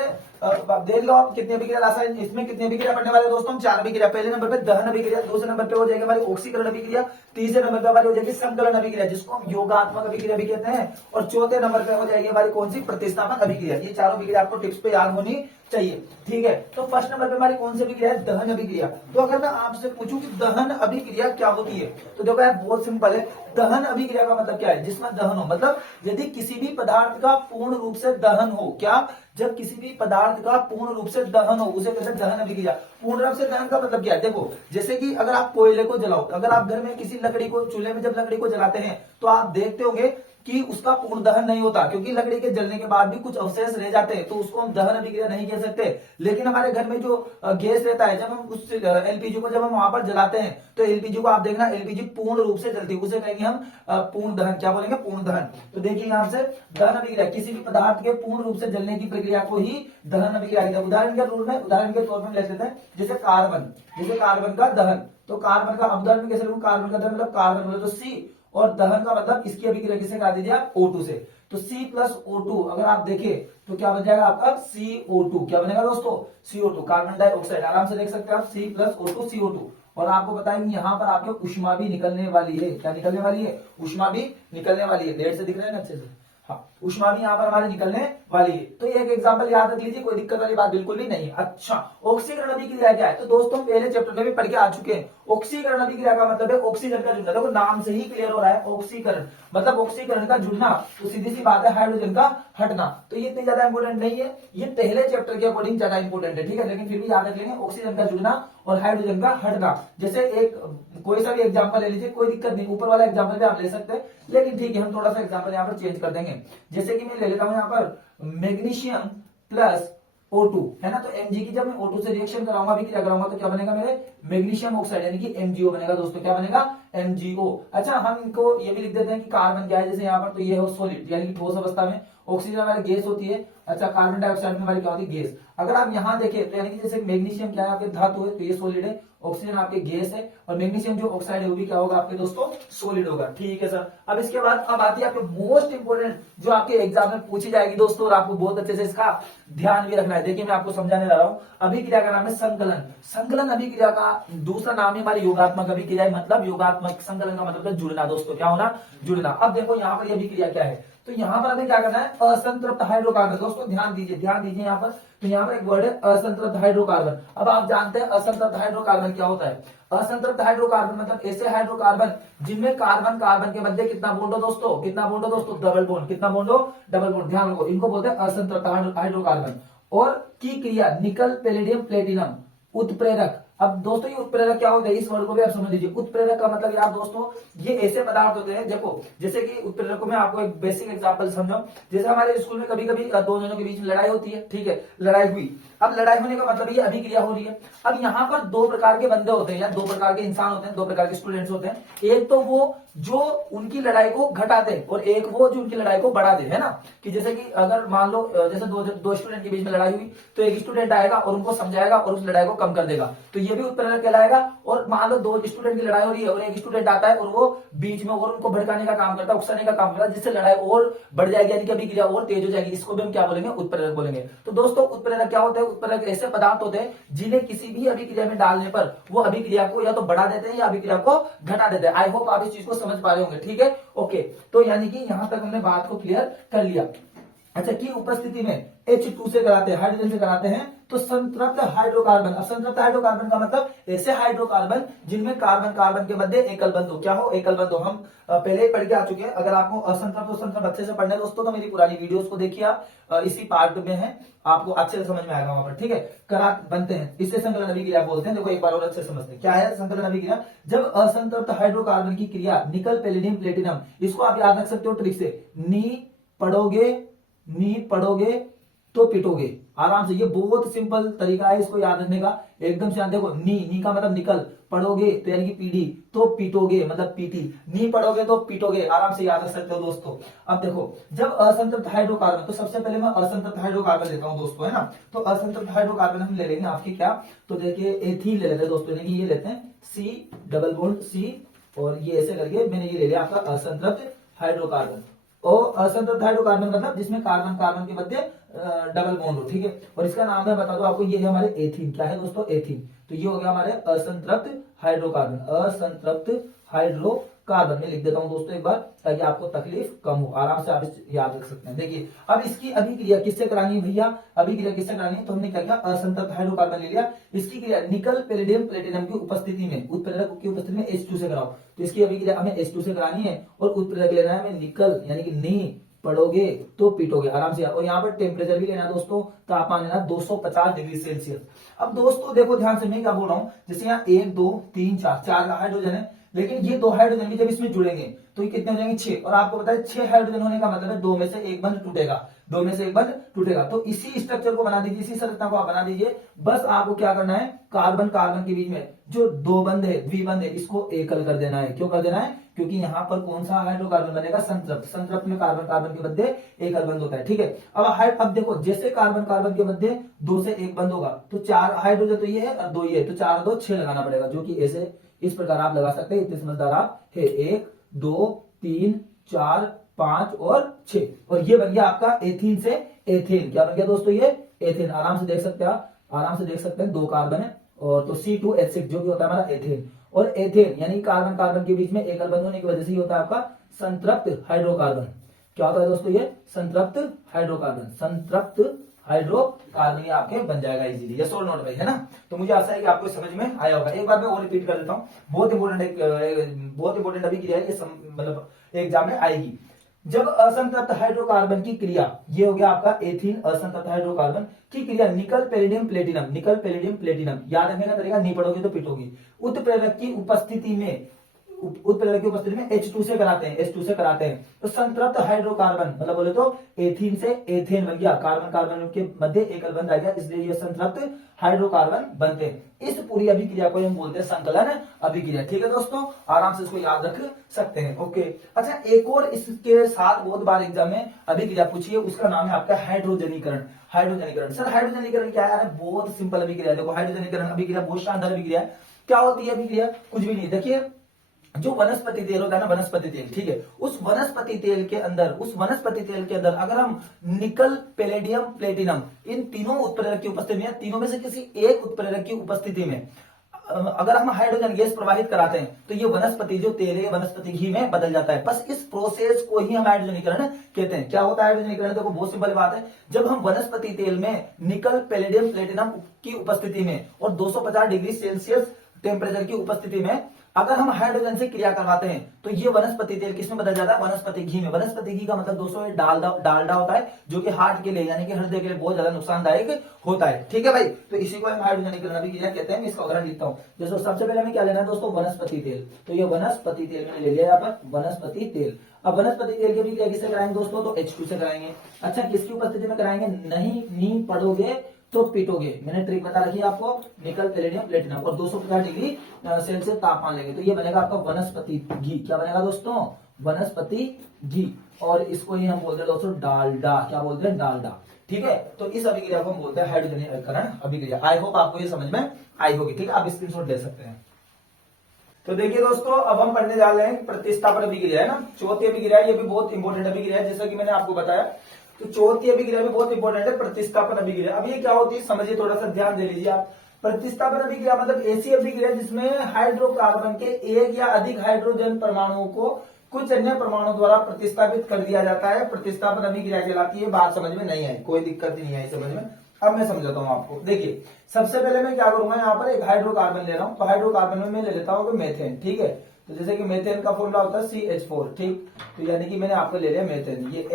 देख लो आप कितनी अभिक्रिया रासायनिक, इसमें कितनी अभिक्रिया पढ़ने वाले दोस्तों? हम 4 अभिक्रिया। पहले नंबर पे दहन अभिक्रिया, दूसरे नंबर पे हो जाएगी हमारी ऑक्सीकरण अभिक्रिया, तीसरे नंबर पे हमारी हो जाएगी संकलन अभिक्रिया जिसको हम योगात्मक अभिक्रिया भी कहते हैं, और चौथे नंबर पे हो जाएगी हमारी कौन सी? प्रतिस्थापन अभिक्रिया। ये चारों अभिक्रिया आपको टिप्स पे याद होनी चाहिए, ठीक है। तो फर्स्ट नंबर पे हमारी कौन सी अभिक्रिया है? दहन अभिक्रिया। तो अगर मैं आपसे पूछूं कि दहन अभिक्रिया क्या होती है, तो देखो यार बहुत सिंपल है। दहन अभिक्रिया का मतलब क्या है? जिसमें दहन हो, मतलब यदि किसी भी पदार्थ का पूर्ण रूप से दहन हो। क्या? जब किसी भी पदार्थ का पूर्ण रूप से दहन हो, उसे कहते हैं दहन अभिक्रिया। पूर्ण रूप से दहन का मतलब क्या है? देखो जैसे कि अगर आप कोयले को जलाओ, अगर आप घर में किसी लकड़ी को, चूल्हे में जब लकड़ी को जलाते हैं तो आप देखते होंगे कि उसका पूर्ण दहन नहीं होता, क्योंकि लकड़ी के जलने के बाद भी कुछ अवशेष रह जाते हैं, तो उसको हम दहन अभिक्रिया नहीं कह सकते। लेकिन हमारे घर में जो गैस रहता है, जब हम उस एलपीजी को जब हम वहां पर जलाते हैं, तो एलपीजी को आप देखना, एलपीजी पूर्ण रूप से जलती है, उसे कहेंगे हम पूर्ण दहन। क्या बोलेंगे? पूर्ण दहन। तो देखिए यहाँ से दहन अभिक्रिया किसी भी पदार्थ के पूर्ण रूप से जलने की प्रक्रिया को ही दहन अभिक्रिया। उदाहरण के रूप में, उदाहरण के तौर पर ले लेते हैं जैसे कार्बन, जैसे कार्बन का दहन। तो कार्बन का उदाहरण में कैसे लूं? कार्बन का दहन मतलब कार्बन बोले तो सी, और दहन का मतलब इसकी अभिक्रिया किससे करा दीजिए आप? O2 से। तो C प्लस O2 अगर आप देखें तो क्या बन जाएगा आपका? CO2। क्या बनेगा दोस्तों? CO2, carbon dioxide. आराम से देख सकते हैं आप, C प्लस O2 CO2। और आपको बताएंगे यहाँ पर आपके ऊष्मा भी निकलने वाली है। क्या निकलने वाली है? ऊष्मा भी निकलने वाली है। लेट से दिख रहे हैं ना अच्छे से? हाँ, ऊष्मा भी यहाँ पर हमारे निकलने वाली है। तो एक एग्जांपल याद रख लीजिए, कोई दिक्कत वाली बात बिल्कुल भी नहीं है। अच्छा, ऑक्सीकरण अभिक्रिया क्या है? तो दोस्तों पहले चैप्टर में भी पढ़ के आ चुके हैं। ऑक्सीकरण अभिक्रिया का मतलब है ऑक्सीजन का जुड़ना। देखो नाम से ही क्लियर हो रहा है, ऑक्सीकरण मतलब ऑक्सीकरण का जुड़ना। तो सीधी सी बात है हाइड्रोजन का हटना। तो ये इतनी ज्यादा इंपॉर्टेंट नहीं है, ये पहले चैप्टर के अकॉर्डिंग ज्यादा इंपॉर्टेंट है, ठीक है। लेकिन फिर भी याद रख लेंगे ऑक्सीजन का जुड़ना और हाइड्रोजन का हटना। जैसे एक कोई सा भी एग्जांपल ले लीजिए, कोई दिक्कत नहीं, ऊपर वाला एग्जांपल भी आप ले सकते हैं, लेकिन ठीक है हम थोड़ा सा एग्जांपल यहाँ पर चेंज कर देंगे। जैसे कि मैं ले लेता हूं यहाँ पर मैग्नीशियम प्लस O2, है ना। तो Mg की जब मैं O2 से रिएक्शन कराऊंगा, अभी क्या कराऊंगा, तो क्या बनेगा मेरे? मैग्नीशियम ऑक्साइड यानी कि MgO बनेगा दोस्तों। क्या बनेगा? MgO। अच्छा, हम इनको ये भी लिख देते हैं कि कार्बन क्या है, जैसे यहाँ पर तो ये हो सॉलिड यानी कि ठोस अवस्था में। ऑक्सीजन हमारी गैस होती है। अच्छा, कार्बन डाइऑक्साइड में हमारी क्या होती है? गैस। अगर आप यहाँ देखें तो यानी कि जैसे मैग्नीशियम क्या है आपके? धातु है, तो ये सॉलिड है। ऑक्सीजन आपके गैस है, और मैग्नीशियम जो ऑक्साइड है वो भी क्या होगा आपके दोस्तों? सॉलिड होगा, ठीक है सर। अब इसके बाद अब आती है आपके मोस्ट इंपोर्टेंट जो आपके एग्जाम में पूछी जाएगी दोस्तों, और आपको बहुत अच्छे से इसका ध्यान भी रखना है। देखिए मैं आपको समझाने जा रहा हूं। अभिक्रिया का नाम है संकलन। संकलन अभिक्रिया का दूसरा नाम है हमारी योगात्मक अभिक्रिया, मतलब योगात्मक। संकलन का मतलब है जुड़ना दोस्तों। क्या होना? जुड़ना। अब देखो यहाँ पर अभिक्रिया क्या है, तो यहाँ पर हमें क्या करना है? असंतृप्त हाइड्रोकार्बन। दोस्तों ध्यान दीजिए, ध्यान दीजिए यहाँ पर। तो यहाँ पर एक वर्ड है असंतृप्त हाइड्रोकार्बन। अब आप जानते हैं असंतृप्त हाइड्रोकार्बन क्या होता है? असंतृप्त हाइड्रोकार्बन मतलब ऐसे हाइड्रोकार्बन जिनमें कार्बन कार्बन के मध्य कितना बॉन्ड हो दोस्तों? कितना बॉन्ड हो दोस्तों? Double bond. कितना बॉन्ड हो? Double bond. ध्यान रखो, इनको बोलते हैं असंतृप्त हाइड्रोकार्बन। और की क्रिया निकल पैलेडियम प्लेटिनम उत्प्रेरक। अब दोस्तों ये उत्प्रेरक क्या होता है, इस वर्ड को भी आप समझ लीजिए। उत्प्रेरक का मतलब यार दोस्तों ये ऐसे पदार्थ होते हैं, देखो जैसे कि उत्प्रेरक को मैं आपको एक बेसिक एग्जांपल समझाऊं। जैसे हमारे स्कूल में कभी कभी दो जनों के बीच में लड़ाई होती है, ठीक है, लड़ाई हुई। अब लड़ाई होने का मतलब ये अभिक्रिया हो रही है। अब यहाँ पर दो प्रकार के बंदे होते हैं या दो प्रकार के इंसान होते हैं, दो प्रकार के स्टूडेंट्स होते हैं। एक तो वो जो उनकी लड़ाई को घटा दे, और एक वो जो उनकी लड़ाई को बढ़ा दे, है ना। कि जैसे कि अगर मान लो जैसे दो स्टूडेंट के बीच में लड़ाई हुई, तो एक स्टूडेंट आएगा और उनको समझाएगा और उस लड़ाई को कम कर देगा, तो ये भी उत्प्रेरक कहलाएगा। और मान लो दो स्टूडेंट की लड़ाई हो रही है और एक स्टूडेंट आता है और वो बीच में और उनको भड़काने का काम करता है, उकसाने का काम करता है, जिससे लड़ाई और बढ़ जाएगी यानी कि अभिक्रिया और तेज हो जाएगी। इसको भी हम क्या बोलेंगे? उत्प्रेरक बोलेंगे। तो दोस्तों उत्प्रेरक क्या होता है? उत्प्रेरक ऐसे पदार्थ होते हैं जिन्हें किसी भी अभिक्रिया में डालने पर वो अभिक्रिया को या तो बढ़ा देते हैं या अभिक्रिया को घटा देते हैं। आई होप आप इस चीज को समझ पा रहे होंगे, ठीक है। ओके, तो यानी कि यहां तक हमने बात को क्लियर कर लिया। अच्छा, की उपस्थिति में H2 से कराते हैं, हाइड्रोजन से कराते हैं तो संतृप्त हाइड्रोकार्बन। अब संतृप्त हाइड्रोकार्बन का मतलब ऐसे हाइड्रोकार्बन जिनमें कार्बन कार्बन के मध्य एकल बंध हो। क्या हो? एकल बंध हो। हम पहले ही पढ़ के आ चुके हैं। अगर आपको असंतृप्त और संतृप्त अच्छे से पढ़ना है दोस्तों तो मेरी पुरानी वीडियोस को देखिए आप, इसी पार्ट में है, आपको अच्छे से समझ में आएगा वहां पर। ठीक है, करा बनते हैं, इससे संकलन अभिक्रिया बोलते हैं। देखो एक बार और अच्छे से समझते हैं क्या है संकलन अभिक्रिया। जब असंतृप्त हाइड्रोकार्बन की क्रिया निकल पैलेडियम प्लेटिनम, इसको आप याद रख सकते हो ट्रिक से, नी पढ़ोगे तो पिटोगे। आराम से, ये बहुत सिंपल तरीका है इसको याद रखने का, एकदम से। देखो नी का मतलब निकल, पढ़ोगे तो यानी कि पीडी, तो पीटोगे मतलब पीटी, नी पढ़ोगे तो पीटोगे। आराम से याद रख सकते हो दोस्तों। अब देखो जब असंतृप्त हाइड्रोकार्बन, तो सबसे पहले मैं असंतृप्त हाइड्रोकार्बन लेता हूं दोस्तों, है ना। तो असंतृप्त हाइड्रोकार्बन हम ले लेंगे आपकी क्या, तो देखिए एथीन ले लेते हैं दोस्तों, यानी कि ये लेते हैं सी डबल बॉन्ड सी, और ये ऐसे करके मैंने ये ले लिया आपका असंतृप्त हाइड्रोकार्बन। और असंतृप्त हाइड्रोकार्बन मतलब जिसमें कार्बन कार्बन के मध्य डबल बॉन्ड हो। ठीक है, और इसका नाम मैं बता दूं आपको, ये है हमारे एथीन। क्या है दोस्तों? एथीन। तो ये हो गया हमारे असंतृप्त हाइड्रोकार्बन, असंतृप्त हाइड्रोकार्बन में लिख देता हूं दोस्तों एक बार, ताकि आपको तकलीफ कम हो। आराम से आप याद रख सकते हैं। देखिए अब इसकी अभिक्रिया किससे करानी है भैया, अभिक्रिया किससे करानी है, तो हमने क्या किया, असंतृप्त हाइड्रोकार्बन ले लिया, इसकी क्रिया निकल पैलेडियम प्लेटिनम की उपस्थिति में, उत्प्रेरक की उपस्थिति में H2 से कराओ। तो इसकी अभिक्रिया हमें H2 से करानी है, और उत्प्रेरक लेना है हमें निकल, यानी कि नी पढ़ोगे तो पीटोगे। आराम से। और यहाँ पर टेम्परेचर भी लेना दोस्तों, तापमान लेना 250 डिग्री सेल्सियस। अब दोस्तों देखो ध्यान से, मैं क्या बोल रहा हूँ, जैसे यहाँ 1 2 3 4 चार हाइड्रोजन है, लेकिन ये 2 हाइड्रोजन भी जब इसमें जुड़ेंगे तो ये कितने हो जाएंगे, 6। और आपको पता है 6 हाइड्रोजन होने का मतलब है 2 में से एक बंध टूटेगा, 2 में से एक बंध टूटेगा। तो इसी स्ट्रक्चर को बना दीजिए, इसी संरचना को आप बना दीजिए। बस आपको क्या करना है, कार्बन कार्बन के बीच में जो 2 बंध है, द्विबंध है, इसको एकल कर देना है। क्यों कर देना है? क्योंकि यहाँ पर कौन सा हाइड्रोकार्बन बनेगा, संतृप्त। संतृप्त में कार्बन कार्बन के मध्य एकल बंध होता है। ठीक है, अब देखो जैसे कार्बन कार्बन के मध्य 2 से एक बंध होगा, तो 4 हाइड्रोजन तो ये है और 2 ये है, तो 4 2 6 लगाना पड़ेगा, जो कि ऐसे इस प्रकार आप लगा सकते हैं। इतने समझदार आप है। 1 2 3 4 5 और 6, और ये बन गया आपका एथीन से एथेन। क्या बन गया दोस्तों? ये एथेन। आराम से देख सकते हैं आप, आराम से देख सकते हैं, 2 कार्बन है, और तो C2H6 जो कि होता है हमारा एथेन। और एथेन यानी कार्बन कार्बन के बीच में एकल बंध होने की वजह से ये होता है आपका संतृप्त हाइड्रोकार्बन। क्या होता है दोस्तों? ये संतृप्त हाइड्रोकार्बन, संतृप्त हाइड्रोकार्बन ये आपके बन जाएगा इजीली। यस और नॉट भाई, है ना। तो मुझे आशा है कि आपको समझ में आया होगा। एक बार मैं और रिपीट कर देता हूँ, बहुत इंपॉर्टेंट अभिक्रिया है, ये मतलब एग्जाम में आएगी। जब असंतृप्त हाइड्रोकार्बन की क्रिया, ये हो गया आपका एथीन, असंतृप्त हाइड्रोकार्बन की क्रिया निकल पैलेडियम प्लेटिनम, निकल पैलेडियम प्लेटिनम, याद रखने का तरीका, नहीं पढ़ोगे तो पिटोगे, उत्प्रेरक की उपस्थिति में, उत्प्रेरक की उपस्थिति में H2 से कराते हैं, H2 से कराते हैं। तो संतृप्त हाइड्रोकार्बन मतलब बोले तो एथीन से एथेन बन गया, कार्बन कार्बन के मध्य एकल बंध आ गया, इसलिए ये संतृप्त हाइड्रोकार्बन बनते हैं। इस पूरी अभिक्रिया को हम बोलते हैं संकलन अभिक्रिया। ठीक है दोस्तों, आराम से इसको याद रख सकते हैं। ओके, अच्छा एक और इसके साथ बहुत बार एग्जाम में अभिक्रिया पूछिए, उसका नाम है आपका हाइड्रोजनीकरण। हाइड्रोजनीकरण, सर हाइड्रोजनीकरण क्या है? बहुत सिंपल अभिक्रिया है। देखो हाइड्रोजनीकरण अभिक्रिया बहुत शानदार अभिक्रिया है। क्या होती है अभिक्रिया? कुछ भी नहीं। देखिए जो वनस्पति तेल होता है ना, वनस्पति तेल, ठीक है, उस वनस्पति तेल के अंदर अगर हम निकल पैलेडियम प्लेटिनम इन तीनों उत्प्रेरक की उपस्थिति में, तीनों में से किसी एक उत्प्रेरक की उपस्थिति में अगर हम हाइड्रोजन गैस प्रवाहित कराते हैं तो ये वनस्पति जो तेल है वनस्पति घी में बदल जाता है। बस इस प्रोसेस को ही हम हाइड्रोजनीकरण कहते हैं। क्या होता है हाइड्रोजनीकरण? देखो बहुत सिंपल बात है, जब हम वनस्पति तेल में निकल पैलेडियम प्लेटिनम की उपस्थिति में और 250 डिग्री सेल्सियस टेम्परेचर की उपस्थिति में अगर हम हाइड्रोजन से क्रिया करवाते हैं तो ये वनस्पति तेल किसमें बदल जाता है? वनस्पति घी में। वनस्पति घी का मतलब दोस्तों डालडा होता है, जो कि हार्ट के लिए यानी कि हृदय के लिए बहुत ज्यादा नुकसानदायक होता है। ठीक है भाई, तो इसी को हम हाइड्रोजनीकरण अभिक्रिया कहते हैं। मैं इसका उदाहरण लिखता हूँ। जैसे सबसे पहले हमें क्या लेना है दोस्तों? वनस्पति तेल। तो ये वनस्पति तेल मैंने ले लिया यहाँ पर, वनस्पति तेल। अब वनस्पति तेल की अभिक्रिया किससे कराएंगे दोस्तों? तो H2 से कराएंगे। अच्छा किसकी उपस्थिति में कराएंगे? नहीं पढ़ोगे तो पीटोगे। मैंने ट्रिक बता रखी है आपको, निकल पैलेडियम प्लेटिनम, और 250 डिग्री सेल्सियस तापमान लेंगे तो ये बनेगा आपका वनस्पति घी। क्या बनेगा दोस्तों? वनस्पति घी। और इसको ही हम बोलते हैं दोस्तों डालडा। क्या बोलते हैं? डालडा। ठीक है, तो इस अभिक्रिया को हम बोलते हैं हाइड्रोजनीकरण अभिक्रिया। आई होप आपको ये समझ में आई होगी। ठीक है, आप स्क्रीनशॉट ले सकते हैं। तो देखिए दोस्तों, अब हम पढ़ने जा रहे हैं प्रतिस्थापन अभिक्रिया, है ना, चौथी अभिक्रिया। ये भी बहुत इंपॉर्टेंट अभिक्रिया है, जैसा कि मैंने आपको बताया। तो चौथी अभिक्रिया भी बहुत इंपॉर्टेंट है, प्रतिस्थापन अभिक्रिया। अब ये क्या होती है समझिए, थोड़ा सा ध्यान दे लीजिए आप। प्रतिस्थापन अभिक्रिया मतलब ऐसी अभिक्रिया जिसमें हाइड्रोकार्बन के एक या अधिक हाइड्रोजन परमाणुओं को कुछ अन्य परमाणु द्वारा प्रतिस्थापित कर दिया जाता है। प्रतिस्थापन अभिक्रिया कहलाती है। बात समझ में नहीं आई? कोई दिक्कत नहीं आई समझ में? अब मैं समझाता हूँ आपको। देखिए सबसे पहले मैं क्या करूंगा, यहाँ पर एक हाइड्रोकार्बन ले रहा हूँ, तो हाइड्रोकार्बन में मैं ले लेता हूँ मेथेन, ठीक है। तो जैसे कि मेथेन का फॉर्मूला होता है CH4, ठीक। तो यानी कि मैंने आपको ले लिया मेथेन, ये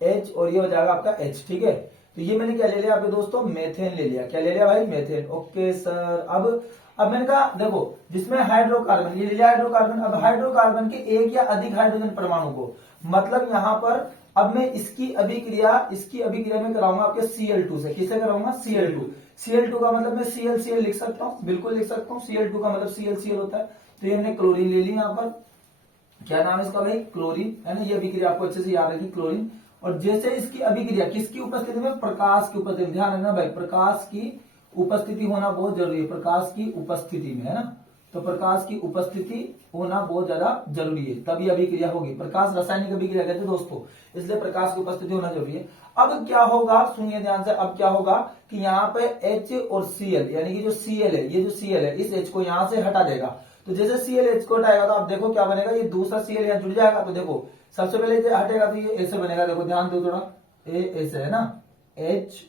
H और ये हो जाएगा आपका H, ठीक है। तो ये मैंने क्या ले लिया आपके दोस्तों, मेथेन ले लिया। क्या ले लिया भाई, मेथेन। ओके सर, अब मैंने कहा देखो जिसमें हाइड्रोकार्बन, ये ले लिया हाइड्रोकार्बन। अब हाइड्रोकार्बन के एक या अधिक हाइड्रोजन परमाणु को, मतलब यहाँ पर अब मैं इसकी अभिक्रिया में कराऊंगा आपके Cl2 से। किससे कराऊंगा, Cl2 का मतलब मैं Cl लिख सकता हूँ, बिल्कुल लिख सकता हूँ। Cl2 का मतलब Cl होता है। तो ये हमने क्लोरीन ले ली यहाँ पर, क्या नाम है इसका भाई, क्लोरीन, है ना। ये अभिक्रिया आपको अच्छे से याद रखिए, क्लोरीन। और जैसे इसकी अभिक्रिया किसकी उपस्थिति में, प्रकाश की उपस्थिति में, ध्यान रखना भाई, प्रकाश की उपस्थिति होना बहुत जरूरी है, प्रकाश की उपस्थिति में, है ना। तो प्रकाश की उपस्थिति होना बहुत ज्यादा जरूरी है, तभी अभिक्रिया होगी। प्रकाश रासायनिक अभिक्रिया कहते हैं दोस्तों, इसलिए प्रकाश की उपस्थिति होना जरूरी है। अब क्या होगा, सुनिए ध्यान से, अब क्या होगा कि यहाँ पे H और Cl, यानी कि जो Cl है, ये जो Cl है, इस H को यहाँ से हटा देगा। तो जैसे Cl H को हटाएगा तो आप देखो क्या बनेगा, ये दूसरा Cl यहाँ जुड़ जाएगा। तो देखो सबसे पहले ये हटेगा तो ये ऐसे बनेगा, देखो ध्यान दो थोड़ा, ऐसे है ना, H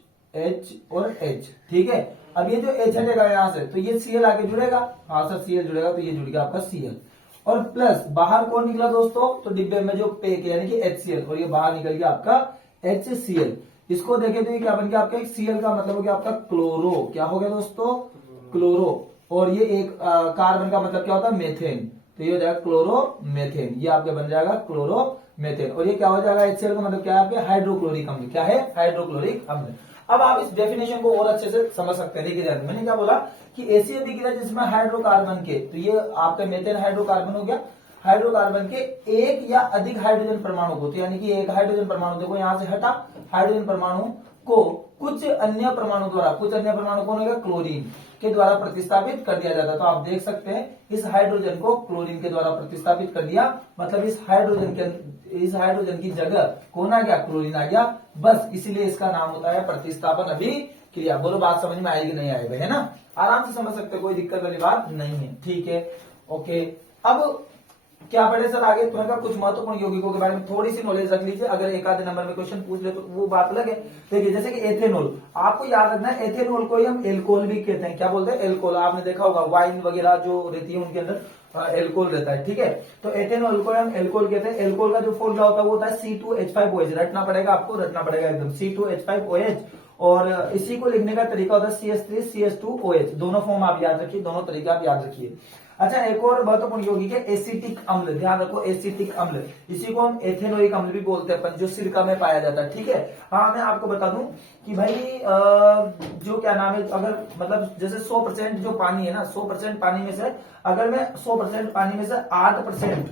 और H, ठीक है। अब ये जो H हटेगा यहाँ से, तो ये Cl आगे जुड़ेगा, हाँ सर Cl जुड़ेगा, तो ये जुड़ गया आपका Cl। और प्लस बाहर कौन निकला दोस्तों, तो डिब्बे में जो पैक यानी कि HCl, और ये बाहर निकल गया आपका HCl। इसको देखे तो ये क्या बन गया आपका, Cl का मतलब हो गया आपका क्लोरो। क्या हो गया दोस्तों, क्लोरो। और ये एक कार्बन का मतलब क्या होता है, मेथेन। तो ये हो जाएगा क्लोरो मेथेन, ये आपके बन जाएगा क्लोरो मेथेन। और ये क्या हो जाएगा, HCl का मतलब क्या है आपके, हाइड्रोक्लोरिक अम्ल। क्या है, हाइड्रोक्लोरिक अम्ल। अब आप इस डेफिनेशन को और अच्छे से समझ सकते हैं। देखिए मैंने क्या बोला कि ऐसी अभिक्रिया जिसमें हाइड्रोकार्बन के, तो ये आपका मेथेन हाइड्रोकार्बन हो गया, हाइड्रोकार्बन के एक या अधिक हाइड्रोजन परमाणु को, तो यानी कि एक हाइड्रोजन परमाणु देखो यहां से हटा, हाइड्रोजन परमाणु को कुछ अन्य परमाणु द्वारा, कुछ अन्य परमाणु कौन होगा, क्लोरीन के द्वारा प्रतिस्थापित कर दिया जाता है। तो आप देख सकते हैं इस हाइड्रोजन को क्लोरीन के द्वारा प्रतिस्थापित कर दिया, मतलब इस हाइड्रोजन की जगह कौन आ गया, क्लोरीन आ गया। बस इसीलिए इसका नाम होता है प्रतिस्थापन अभिक्रिया। बोलो बात समझ में आएगी नहीं आएगी, है ना, आराम से समझ सकते, कोई दिक्कत वाली बात नहीं है, ठीक है। ओके, अब क्या पढ़े सर आगे, तुम्हें का कुछ महत्वपूर्ण यौगिकों के बारे में थोड़ी सी नॉलेज रख लीजिए, अगर एक आधे नंबर में क्वेश्चन पूछ ले तो वो बात अलग है। देखिए जैसे कि एथेनॉल, आपको याद रखना है, एथेनॉल को ही हम एल्कोहल भी कहते हैं। क्या बोलते हैं, एल्कोहल। आपने देखा होगा वाइन वगैरह जो रहती है उनके अंदर एल्कोहल रहता है, ठीक है। तो एथेनॉल को हम एल्कोहल कहते हैं। एल्कोहल का जो फॉर्मूला होता है वो होता है C2H5OH, रटना पड़ेगा आपको, रटना पड़ेगा एकदम, C2H5OH। और इसी को लिखने का तरीका होता है CH3CH2OH। दोनों फॉर्म आप याद रखिए, दोनों तरीके आप याद रखिए। अच्छा, एक और महत्वपूर्ण यौगिक है एसिटिक अम्ल। ध्यान रखो, एसिटिक अम्ल, इसी को हम एथेनोइक अम्ल भी बोलते हैं, जो सिरका में पाया जाता है, ठीक है। हाँ, मैं आपको बता दूं कि भाई जो क्या नाम है, अगर मतलब जैसे 100% जो पानी है ना, 100% पानी में से अगर मैं 100% पानी में से 8%,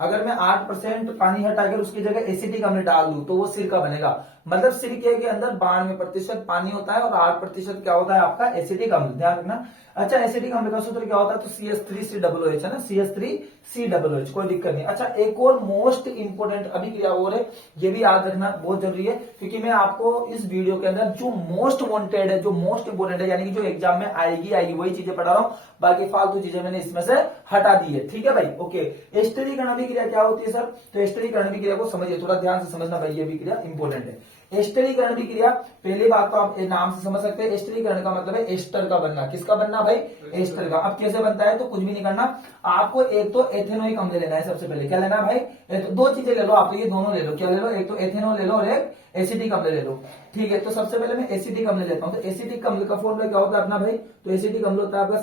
अगर मैं 8% पानी हटाकर उसकी जगह एसिटिक अम्ल डाल दूं तो वो सिरका बनेगा। मतलब सिरके के अंदर 92% पानी होता है और 8% क्या होता है आपका एसिटिक अम्ल, ध्यान रखना। अच्छा, एसिटिक अम्ल का सूत्र क्या होता है, तो CH3COOH, है ना, CH3COOH, कोई दिक्कत नहीं। अच्छा, एक और मोस्ट इंपोर्टेंट अभिक्रिया और है, ये भी याद रखना बहुत जरूरी है, क्योंकि मैं आपको इस वीडियो के अंदर जो मोस्ट वांटेड है, जो मोस्ट इंपोर्टेंट है, यानी कि जो एग्जाम में आएगी वही चीजें पढ़ा रहा हूं, बाकी फालतू चीजें मैंने इसमें से हटा दी है, ठीक है भाई। ओके, एस्टरीकरण अभिक्रिया क्या होती है सर, तो एस्टरीकरण अभिक्रिया को समझिए, थोड़ा ध्यान से समझना भाई, ये अभिक्रिया इंपॉर्टेंट है। एस्टरीकरण अभिक्रिया, पहली बात तो आप नाम से समझ सकते हैं, एस्टरीकरण का मतलब है एस्टर का बनना। किसका बनना भाई, एस्टर का। अब कैसे बनता है, तो कुछ भी नहीं करना आपको, एक तो एथेनोइक अम्ल लेना है सबसे पहले। क्या लेना भाई, दो चीजें ले लो आप, ये दोनों ले लो। क्या ले लो, एक तो एथेनॉल ले लो और एक एसिटिक अम्ल ले लो, ठीक है। तो सबसे पहले मैं एसिटिक अम्ल लेता हूं। तो एसिटिक अम्ल का फॉर्मूला क्या होता है अपना भाई, तो एसिटिक अम्ल होता है आपका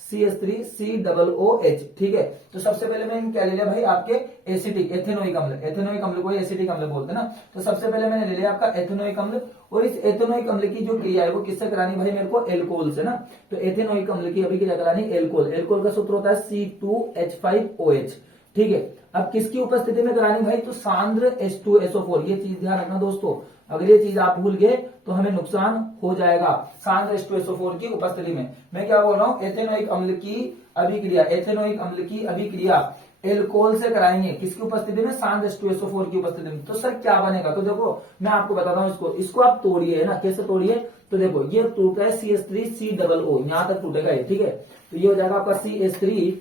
CH3COOH, ठीक है। तो सबसे पहले मैं क्या ले लिया भाई, आपके एसिटिक एथेनोइक अम्ल, एथेनोइक अम्ल को एसिटिक अम्ल बोलते हैं ना। तो सबसे पहले मैंने ले लिया आपका एथेनोइक अम्ल, और इस एथेनोइक अम्ल की जो क्रिया है वो किससे करानी भाई, मेरे को एल्कोहल से ना। तो एथेनोइक अम्ल की अभी क्रिया करानी एल्कोहल, एल्कोहल का सूत्र होता है C2H5OH, ठीक है। अब किसकी उपस्थिति में करानी भाई, तो सांद्र H2SO4। ये चीज ध्यान रखना दोस्तों, अगर ये चीज आप भूल गए तो हमें नुकसान हो जाएगा। सांद्र H2SO4 की उपस्थिति में मैं क्या बोल रहा हूं, एथेनोइक अम्ल की अभिक्रिया, एथेनोइक अम्ल की अभिक्रिया एल्कोहल से कराएंगे, किसकी उपस्थिति में, सांद्र H2SO4 की उपस्थिति में। तो सर क्या बनेगा, तो देखो मैं आपको बताता हूं, इसको आप तोड़िए, है ना, कैसे तोड़िए, तो देखो ये टूटा है CH3COO, यहां तक टूटेगा ये, ठीक है। तो ये हो जाएगा आपका CH3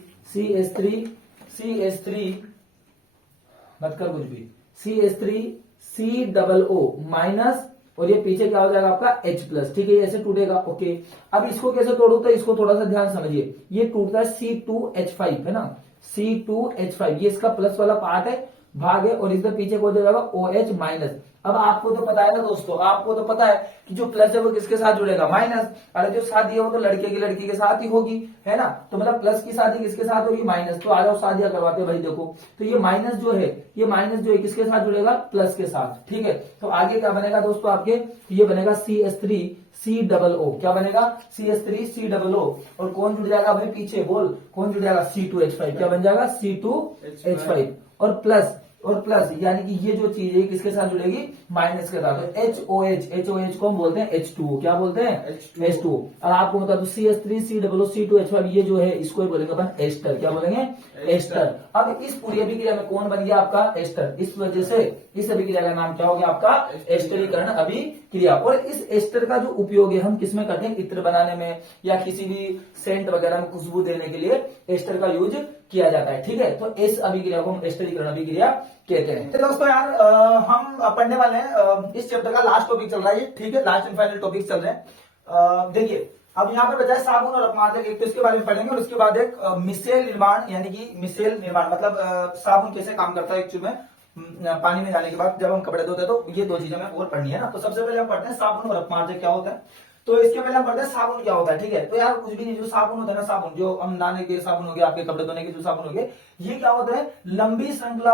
मत कर कुछ भी, CH3COO माइनस और ये पीछे क्या हो जाएगा आपका H प्लस, ठीक है, ये ऐसे टूटेगा। ओके, अब इसको कैसे तोड़ू, तो इसको थोड़ा सा ध्यान समझिए, ये टूटता है C2H5 है ना, C2H5 ये इसका प्लस वाला पार्ट है, भाग है, और इसके पीछे हो जाएगा OH माइनस। अब आपको तो पता है ना दोस्तों, आपको तो पता है कि जो प्लस है वो किसके साथ जुड़ेगा, माइनस। अरे जो शादी है वो तो लड़के की लड़की के साथ ही होगी, है ना, तो मतलब प्लस की शादी किसके साथ होगी, माइनस। तो आ जाओ शादियां करवाते भाई, देखो तो ये माइनस जो है, ये माइनस जो है किसके साथ जुड़ेगा, प्लस के साथ, ठीक है। तो आगे क्या बनेगा दोस्तों आपके, ये बनेगा CH3COO, क्या बनेगा, CH3COO, और कौन जुड़ जाएगा भाई पीछे, बोल कौन जुड़ जाएगा, C2H5, क्या बन जाएगा, C2H5, और प्लस यानी कि ये जो चीज है किसके साथ जुड़ेगी, माइनस के साथ। HOH को हम बोलते हैं H2O, क्या बोलते हैं, H2O। और आपको बता दो CH3COO ये जो है इसको बोलेंगे अपन एस्टर, क्या बोलेंगे, एस्टर। अब इस पूरी अभिक्रिया में कौन बन गया आपका, एस्टर। इस वजह से इस अभिक्रिया का नाम क्या हो गया आपका, एस्टरीकरण अभिक्रिया। और इस एस्टर का जो उपयोग है हम किसमें करते हैं, इत्र बनाने में या किसी भी सेंट वगैरह में खुशबू देने के लिए एस्टर का यूज किया जाता है, ठीक है। तो इस अभिक्रिया को हम एस्टरीकरण अभिक्रिया कहते हैं। तो दोस्तों यार हम पढ़ने वाले हैं इस चैप्टर का लास्ट टॉपिक चल रहा है, ठीक है, लास्ट एंड फाइनल टॉपिक चल रहे हैं। देखिए अब यहाँ पर बचा है साबुन और अपमार्जक, एक तो इसके बारे में पढ़ेंगे, और उसके बाद एक मिसेल निर्माण, यानी कि मिसेल निर्माण मतलब साबुन कैसे काम करता है एक्चुअली में पानी में जाने के बाद जब हम कपड़े धोते हैं, तो ये दो चीजें हमें और पढ़नी है ना। तो सबसे पहले हम पढ़ते हैं साबुन और अपमार्जक क्या होता है। तो इसके पहले हम पढ़ते हैं साबुन क्या होता है, ठीक है। तो यार कुछ भी नहीं, जो साबुन होता है ना, साबुन जो हम नहाने के साबुन हो गए, आपके कपड़े धोने के जो साबुन हो गए, ये क्या होता है, लंबी श्रृंखला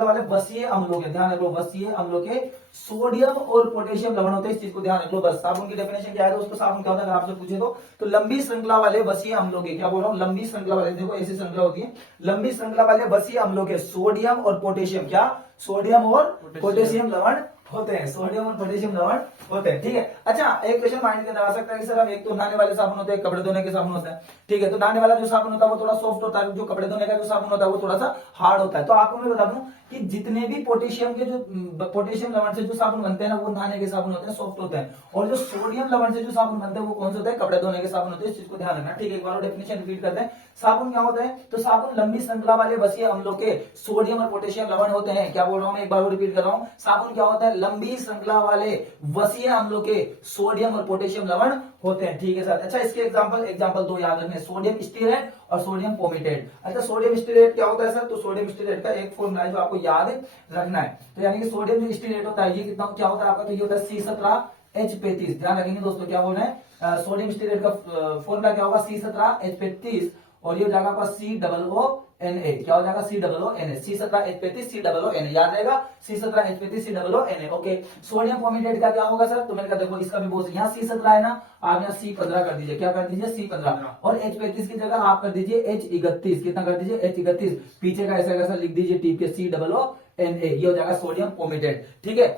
वाले वसीय अम्लों के, ध्यान रखो, वसीय अम्लों के सोडियम और पोटेशियम लवण होते हैं, इस चीज को ध्यान रखो बस। साबुन की डेफिनेशन क्या है दोस्तों, साबुन क्या होता है अगर आपसे पूछे तो लंबी श्रृंखला वाले वसीय अम्लों के, क्या बोल रहा हूँ, लंबी श्रृंखला वाले, देखो ऐसी श्रृंखला होती है, लंबी श्रृंखला वाले वसीय अम्लों के सोडियम और पोटेशियम, क्या, सोडियम और पोटेशियम लवण होते हैं, सोडियम और पोटेशियम लवण होते हैं, ठीक है। अच्छा एक क्वेश्चन माइंड के अंदर आ सकता है कि सर हम एक तो नहाने वाले साबुन होते हैं, कपड़े धोने के साबुन होते हैं, ठीक है। तो नहाने वाला जो साबुन होता है वो थोड़ा सॉफ्ट होता है, जो कपड़े धोने का जो साबुन होता है वो थोड़ा सा हार्ड होता है। तो आपको मैं बता दूं कि जितने भी पोटेशियम के जो पोटेशियम लवण से जो साबुन बनते हैं ना, वो नहाने के साबुन होते हैं, सॉफ्ट होते हैं, और जो सोडियम लवण से जो साबुन बनते हैं वो कौन से होते हैं, कपड़े धोने के साबुन होते हैं, इस चीज को ध्यान रखना, ठीक है। एक बार डेफिनेशन रिपीट करते हैं, साबुन क्या होता है, तो साबुन लंबी श्रृंखला वाले वसीय अम्लों के सोडियम और पोटेशियम लवण होते हैं, क्या बोल रहा हूं मैं, एक बार रिपीट कर रहा हूं, साबुन क्या होता है, लंबी श्रृंखला वाले वसीय अम्लों के सोडियम और पोटेशियम लवण होते हैं, ठीक है सर। अच्छा इसके एग्जांपल दो याद रखने, सोडियम स्टीरेट और सोडियम पोमेटेट। अच्छा सोडियम स्टीरेट क्या होता है सर, तो सोडियम स्टीरेट का एक फॉर्मूला है जो आपको याद रखना है। तो यानी कि सोडियम जो स्टीरेट होता है ये कितना क्या होता है आपका, तो ये होता है C17H35, ध्यान रखेंगे दोस्तों, क्या बोल रहे हैं, सोडियम स्टीरेट का फॉर्मूला क्या होगा, C17H35, और ये हो जाएगा आपका COONA, क्या हो जाएगा, COONA, C17H35 COONA, याद रहेगा, C17H35 COONA, ओके। सोडियम पोमेटेट का क्या होगा सर, तो मैंने कहा देखो इसका भी बहुत, यहाँ C17 है ना, आप यहाँ C15 कर दीजिए, क्या कर दीजिए, C15, और H35 की जगह आप कर दीजिए H31, कितना कर दीजिए, H31, पीछे का ऐसा कैसा लिख दीजिए टीप के COONA, ये हो जाएगा सोडियम पोमेटेट, ठीक है।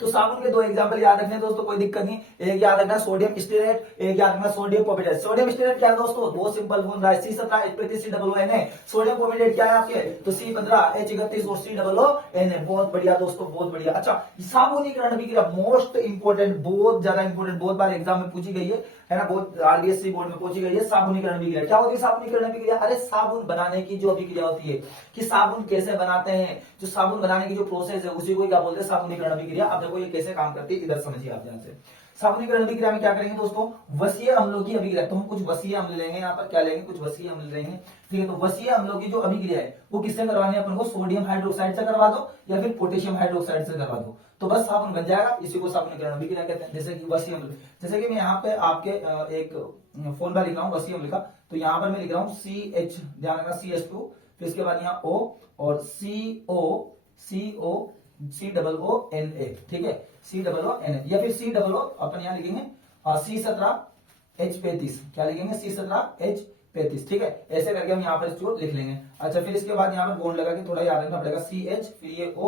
तो साबुन के दो एग्जांपल याद रखने दोस्तों, कोई दिक्कत नहीं, एक याद रखना सोडियम स्टीरेट, एक याद रखना सोडियम पोमेटेट। सोडियम स्टीरेट क्या है दोस्तों, बहुत सिंपल फॉर्मूला है, C17H35 COONA। सोडियम पोमेटेट क्या है आपके, तो C15H31 और COONA, बहुत बढ़िया दोस्तों, बहुत बढ़िया। अच्छा साबुनीकरण अभिक्रिया मोस्ट इंपोर्टेंट, बहुत ज्यादा इंपोर्टेंट, बहुत बार एग्जाम में पूछी गई है ना, बहुत RBSC बोर्ड में पूछी गई है। साबुनीकरण अभिक्रिया क्या होती है, साबुनीकरण अभिक्रिया, अरे साबुन बनाने की जो अभिक्रिया होती है कि साबुन कैसे बनाते हैं, जो साबुन बनाने की जो प्रोसेस है उसी को क्या बोलते हैं, साबुनीकरण अभिक्रिया। अब देखो ये कैसे काम करती है, इधर समझिए आप ध्यान से। साबुनीकरण अभिक्रिया में क्या करेंगे दोस्तों, वसीय अम्लों की अभिक्रिया, तो हम कुछ वसीय अम्ल लेंगे, यहाँ पर क्या लेंगे, कुछ वसीय अम्ल लेंगे, ठीक है। तो वसीय अम्लों की जो अभिक्रिया है वो किससे करवानी है अपन को, सोडियम हाइड्रोक्साइड से करवा दो या फिर पोटेशियम हाइड्रोक्साइड से करवा दो, तो बस साबुन बन जाएगा, इसी को साबुनीकरण अभिक्रिया कहते हैं। जैसे कि वसीय अम्ल, जैसे कि मैं यहाँ पे आपके एक फॉर्मूला लिख रहा हूँ वसीय अम्ल का, तो यहाँ पर मैं लिख रहा हूँ CH, ध्यान रखना CH2, फिर इसके बाद यहाँ O और COONA, ठीक है, COONA, या फिर COO अपन यहाँ लिखेंगे C17H35, क्या लिखेंगे, C17H35, ठीक है, ऐसे करके हम यहाँ पर इसको लिख लेंगे। अच्छा फिर इसके बाद यहाँ पर बॉन्ड लगा के थोड़ा याद रखना पड़ेगा, CH फिर ये O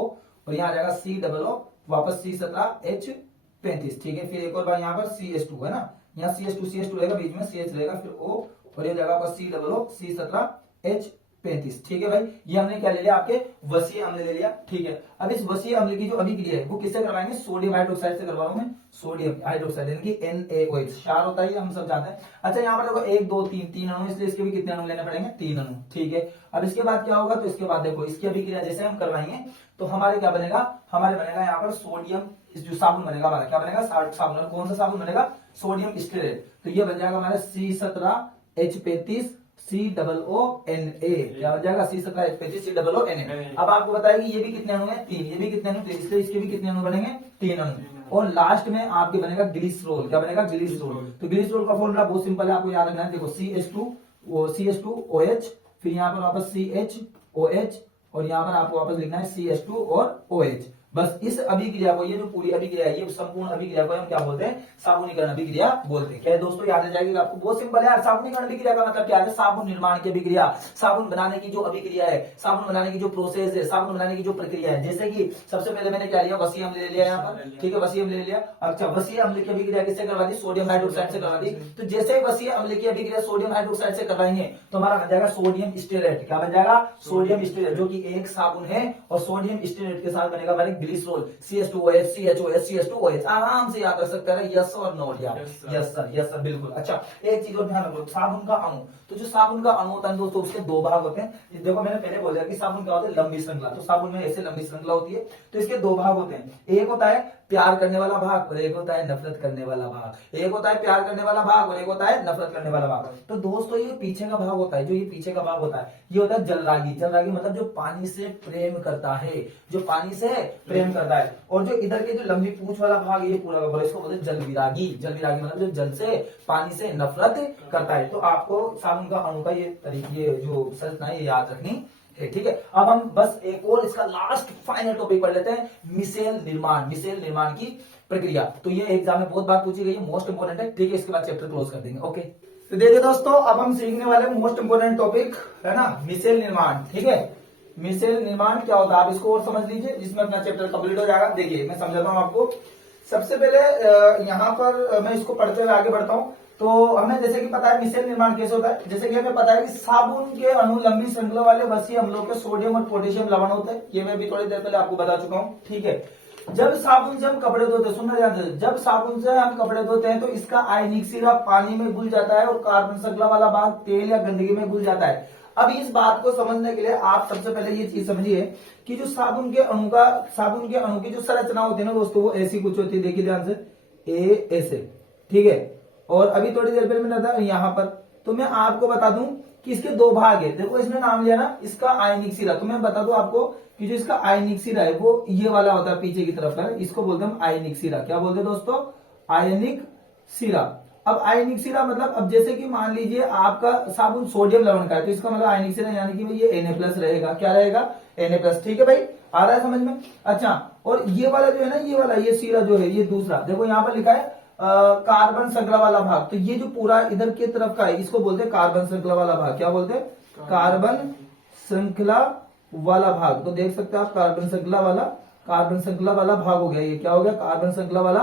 और यहाँ आ जाएगा COO, वापस C17H35, ठीक है। फिर एक और बार यहाँ पर CH2 है ना, यहाँ CH2 रहेगा, बीच में CH रहेगा, फिर O और ये जाएगा आपका COO C17H35, ठीक है भाई। ये हमने क्या ले लिया, आपके वसीय अम्ल ले लिया, ठीक है। अब इस वसीय अम्ल की जो अभिक्रिया है वो किससे करवाएंगे, सोडियम हाइड्रोक्साइड से करवा रहा हूं मैं, सोडियम हाइड्रोक्साइड यानी कि NaOH, क्षार होता है हम सब जानते हैं। अच्छा यहाँ पर देखो 1 2 3 3 अणु, इसलिए इसके भी कितने अणु लेने पड़ेंगे, 3 अणु, ठीक है। अब इसके बाद क्या होगा, तो इसके बाद देखो इसकी अभिक्रिया जैसे हम करवाएंगे तो हमारे क्या बनेगा, हमारे बनेगा यहाँ पर सोडियम इस जो साबुन बनेगा हमारा, क्या बनेगा, साबुन। और कौन सा साबुन बनेगा, सोडियम स्टेरेट। तो ये बन जाएगा हमारा C17H35 COONA, क्या हो जाएगा, C17H35 COONA। अब आपको बताया कि ये भी कितने अणु है, 3, ये भी कितने अणु, इसलिए इसके भी कितने अणु बनेंगे, 3 अणु। और लास्ट में आपके बनेगा ग्लिसरॉल, क्या बनेगा, ग्लिसरॉल। तो ग्लिसरॉल का फॉर्मूला बहुत सिंपल है, आपको याद रखना है। देखो CH2OH, फिर यहाँ पर वापस CHOH, और यहाँ पर आपको वापस लिखना है CH2 और OH। बस इस अभिक्रिया को, ये जो पूरी अभिक्रिया है, ये संपूर्ण अभिक्रिया को हम क्या बोलते हैं, साबुनीकरण अभिक्रिया बोलते हैं। क्या है दोस्तों, याद आ जाएगी आपको, बहुत सिंपल है यार। साबुनीकरण अभिक्रिया का मतलब क्या है, साबुन निर्माण की अभिक्रिया, साबुन बनाने की जो अभिक्रिया है, साबुन बनाने की जो प्रोसेस है, साबुन बनाने की जो प्रक्रिया है। जैसे कि सबसे पहले मैंने क्या लिया, वसीय अम्ल ले लिया यहाँ पर, ठीक है, वसीय अम्ल ले लिया। अच्छा, वसीय अम्ल की अभिक्रिया किससे करवा दी, सोडियम हाइड्रोक्साइड से करवा दी। तो जैसे वसीय अम्ल की अभिक्रिया सोडियम हाइड्रोक्साइड से करवाएंगे तो हमारा बन जाएगा सोडियम स्टेरेट। क्या बन जाएगा, सोडियम स्टेरेट, जो कि एक साबुन है। और सोडियम स्टेरेट के साथ बनेगा हमारे ग्लिसरॉल, CH2OH, CHOH, CH2OH। आराम से याद रख सकते हैं, यस और नो यार, यस सर, बिल्कुल। अच्छा, एक चीज और ध्यान रखो, साबुन का अणु। तो जो साबुन का अणु होता है दोस्तों, उसके 2 भाग होते हैं। देखो मैंने पहले बोला कि साबुन क्या होता है, लंबी श्रृंखला। तो साबुन में ऐसे लंबी श्रृंखला होती है, तो इसके 2 भाग होते हैं। एक होता है प्यार करने वाला भाग और एक होता है नफरत करने वाला भाग। एक होता है प्यार करने वाला भाग और एक होता है नफरत करने वाला भाग। तो दोस्तों ये पीछे का भाग होता है, जो ये पीछे का भाग होता है, ये होता है जलरागी। जलरागी मतलब जो पानी से प्रेम करता है, जो पानी से प्रेम करता है। और जो इधर के जो लंबी पूंछ वाला भाग, ये पूरा का पूरा, इसको बोलते हैं जल विरागी। जल विरागी मतलब जो जल से, पानी से नफरत करता है। तो आपको साबुन का अणु का ये तरीके, जो संरचना है, ये याद रखनी है, ठीक है। अब हम बस एक और इसका लास्ट फाइनल टॉपिक पढ़ लेते हैं, मिसेल निर्माण। मिसेल निर्माण की प्रक्रिया। तो ये एग्जाम में बहुत बार पूछी गई है, मोस्ट इंपोर्टेंट है, ठीक है। इसके बाद चैप्टर क्लोज कर देंगे, ओके। तो देखिए दोस्तों, अब हम सीखने वाले मोस्ट इंपोर्टेंट टॉपिक है ना, मिसेल निर्माण, ठीक है। मिसेल निर्माण क्या होता है, आप इसको और समझ लीजिए, जिसमें अपना चैप्टर कंप्लीट हो जाएगा। देखिए मैं समझाता हूँ आपको। सबसे पहले यहाँ पर मैं इसको पढ़ते हुए आगे बढ़ता हूँ। तो हमें जैसे कि पता है मिसेल निर्माण कैसे होता है। जैसे कि हमें पता है कि साबुन के अणु लंबी श्रृंखला वाले वसीय अम्लों के सोडियम और पोटेशियम लवण होते हैं। ये मैं भी थोड़ी देर पहले आपको बता चुका हूँ, ठीक है। जब साबुन से हम कपड़े धोते हैं, सुनना ध्यान से, जब साबुन से हम कपड़े धोते हैं तो इसका आयनिक सिरा पानी में घुल जाता है और कार्बन श्रृंखला वाला भाग तेल या गंदगी में घुल जाता है। अब इस बात को समझने के लिए आप सबसे पहले ये चीज समझिए कि जो साबुन के अणु की जो संरचना होती है ना दोस्तों, वो ऐसी कुछ होती है। देखिए ध्यान से, ऐसे, ठीक है। और अभी थोड़ी देर पहले मैंने बताया यहाँ पर। तो मैं आपको बता दूं कि इसके 2 भाग है। देखो इसने नाम लिया ना, इसका आयनिक सिरा। तो मैं बता दूं आपको कि जो इसका आयनिक सिरा है वो ये वाला होता है, पीछे की तरफ है। इसको बोलते हैं हम आयनिक सिरा। क्या बोलते हैं दोस्तों, आयनिक सिरा। अब आयनिक सिरा मतलब, अब जैसे कि मान लीजिए आपका साबुन सोडियम लवण का है, तो इसका मतलब आयनिक सिरा यानी कि भाई ये Na+ रहेगा। क्या रहेगा, Na+, ठीक है भाई, आ रहा है समझ में। अच्छा, और ये वाला जो है ना, ये वाला ये सिरा जो है, ये दूसरा, देखो यहाँ पर लिखा है कार्बन श्रृंखला वाला भाग। तो ये जो पूरा इधर की तरफ का है, इसको बोलते हैं कार्बन श्रृंखला वाला भाग। क्या बोलते हैं, कार्बन श्रृंखला वाला भाग। तो देख सकते हैं आप, कार्बन श्रृंखला वाला भाग हो गया। ये क्या हो गया, कार्बन श्रृंखला वाला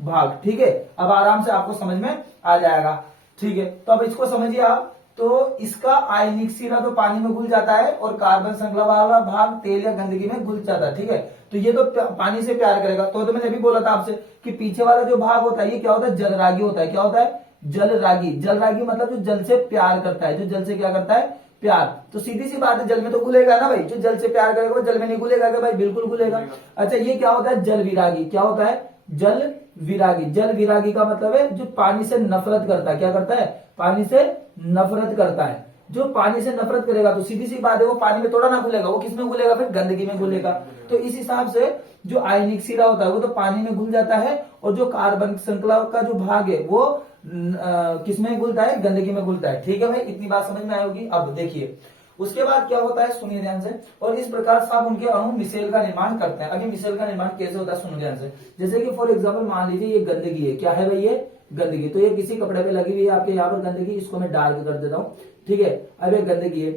भाग, ठीक है। अब आराम से आपको समझ में आ जाएगा, ठीक है। तो अब इसको समझिए आप। तो इसका आयनिक सिरा तो पानी में घुल जाता है और कार्बन श्रृंखला वाला भाग तेल या गंदगी में घुल जाता है, ठीक है। तो ये तो पानी से प्यार करेगा। तो मैंने अभी बोला था आपसे कि पीछे वाला जो भाग होता है, ये क्या होता है, जलरागी होता है। क्या होता है, जलरागी। जलरागी मतलब जो जल से प्यार करता है, जो जल से क्या करता है, प्यार। तो सीधी सी बात है, जल में तो घुलेगा ना भाई। जो जल से प्यार करेगा वो जल में नहीं घुलेगा क्या भाई, बिल्कुल घुलेगा। अच्छा, ये क्या होता है, जल विरागी। क्या होता है, जल विरागी। जल विरागी का मतलब है जो पानी से नफरत करता है। क्या करता है, पानी से नफरत करता है। जो पानी से नफरत करेगा तो सीधी सी बात है, वो पानी में थोड़ा ना घुलेगा, वो किसमें घुलेगा, फिर गंदगी में घुलेगा। तो इस हिसाब से जो आयनिक सिरा होता है वो तो पानी में घुल जाता है, और जो कार्बन श्रृंखला का जो भाग है वो किसमें घुलता है, गंदगी में घुलता है, ठीक है भाई। इतनी बात समझ में आई होगी। अब देखिए उसके बाद क्या होता है, सुनिए ध्यान से। और इस प्रकार साबुन के अणु मिसेल का निर्माण करते हैं। अभी मिसेल का निर्माण कैसे होता है, सुनो ध्यान से। जैसे कि फॉर एग्जाम्पल मान लीजिए ये गंदगी है। क्या है भाई, ये गंदगी। तो ये किसी कपड़े पे लगी हुई है आपके यहाँ पर गंदगी, इसको मैं डार्क कर देता हूँ, ठीक है। अब ये गंदगी है,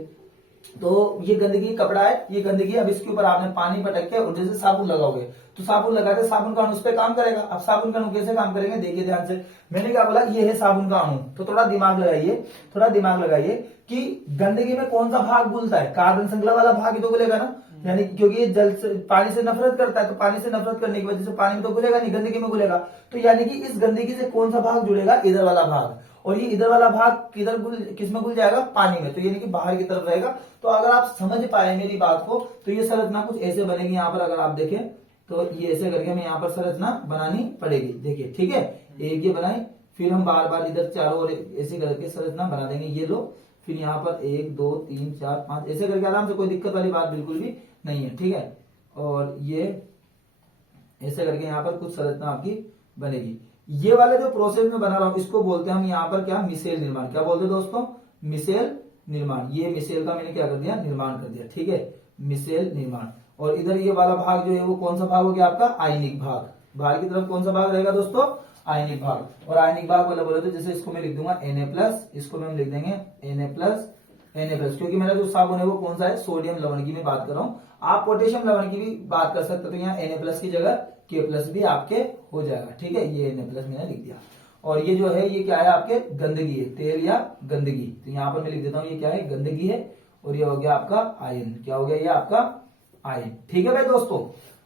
तो ये गंदगी कपड़ा है, ये गंदगी। अब इसके ऊपर आपने पानी पटक के और जैसे साबुन लगाओगे, तो साबुन लगाते साबुन का अणु उस पर काम करेगा। अब साबुन का अणु कैसे काम करेंगे, देखिए ध्यान से। मैंने क्या बोला, ये है साबुन का अणु। तो थोड़ा दिमाग लगाइए कि गंदगी में कौन सा भाग घुलता है, कार्बन श्रृंखला वाला भाग ही तो घुलेगा ना। यानी क्योंकि ये जल से, पानी से नफरत करता है, तो पानी से नफरत करने की वजह से पानी में तो घुलेगा नहीं, गंदगी में घुलेगा। तो यानी कि इस गंदगी से कौन सा भाग जुड़ेगा, इधर वाला भाग। और ये इधर वाला भाग किसमें घुल जाएगा, पानी में। तो यानी कि बाहर की तरफ रहेगा। तो अगर आप समझ पाए मेरी बात को, तो ये संरचना कुछ ऐसे बनेगी। यहाँ पर अगर आप देखें, तो ये ऐसे करके हमें यहाँ पर संरचना बनानी पड़ेगी। देखिए ठीक है, एक ये बनाई, फिर हम बार बार इधर चारों ओर ऐसे करके संरचना बना देंगे। ये लो, फिर यहाँ पर 1 2 3 4 5 ऐसे करके आराम से, कोई दिक्कत वाली बात बिल्कुल भी नहीं है। ठीक है, और ये ऐसे करके यहाँ पर कुछ संरचना आपकी बनेगी। ये वाले जो प्रोसेस में बना रहा हूं इसको बोलते हैं हम यहाँ पर क्या, मिसेल निर्माण। क्या बोलते हैं दोस्तों, मिसेल निर्माण। ये मिसेल का मैंने क्या कर दिया, निर्माण कर दिया। ठीक है, मिसेल निर्माण। और इधर ये वाला भाग जो है वो कौन सा भाग हो गया आपका, आयनिक भाग। बाहर की तरफ कौन सा भाग रहेगा दोस्तों, आयनिक भाग। और आयनिक भाग वाला बोले तो जैसे इसको मैं लिख दूंगा Na+, इसको मैं हम लिख देंगे Na+, क्योंकि मेरा जो साबुन है वो कौन सा है, सोडियम लवण की मैं बात कर रहा हूँ। आप पोटेशियम लवण की भी बात कर सकते हो, तो यहाँ Na+ की जगह K+ भी आपके हो जाएगा। ठीक है, ये Na+ मैंने लिख दिया। और ये जो है ये क्या है आपके, गंदगी है, तेल या गंदगी। तो यहाँ पर मैं लिख देता हूँ ये क्या है, गंदगी है। और ये हो गया आपका आयन। क्या हो गया, ये आपका आयन। ठीक है भाई दोस्तों।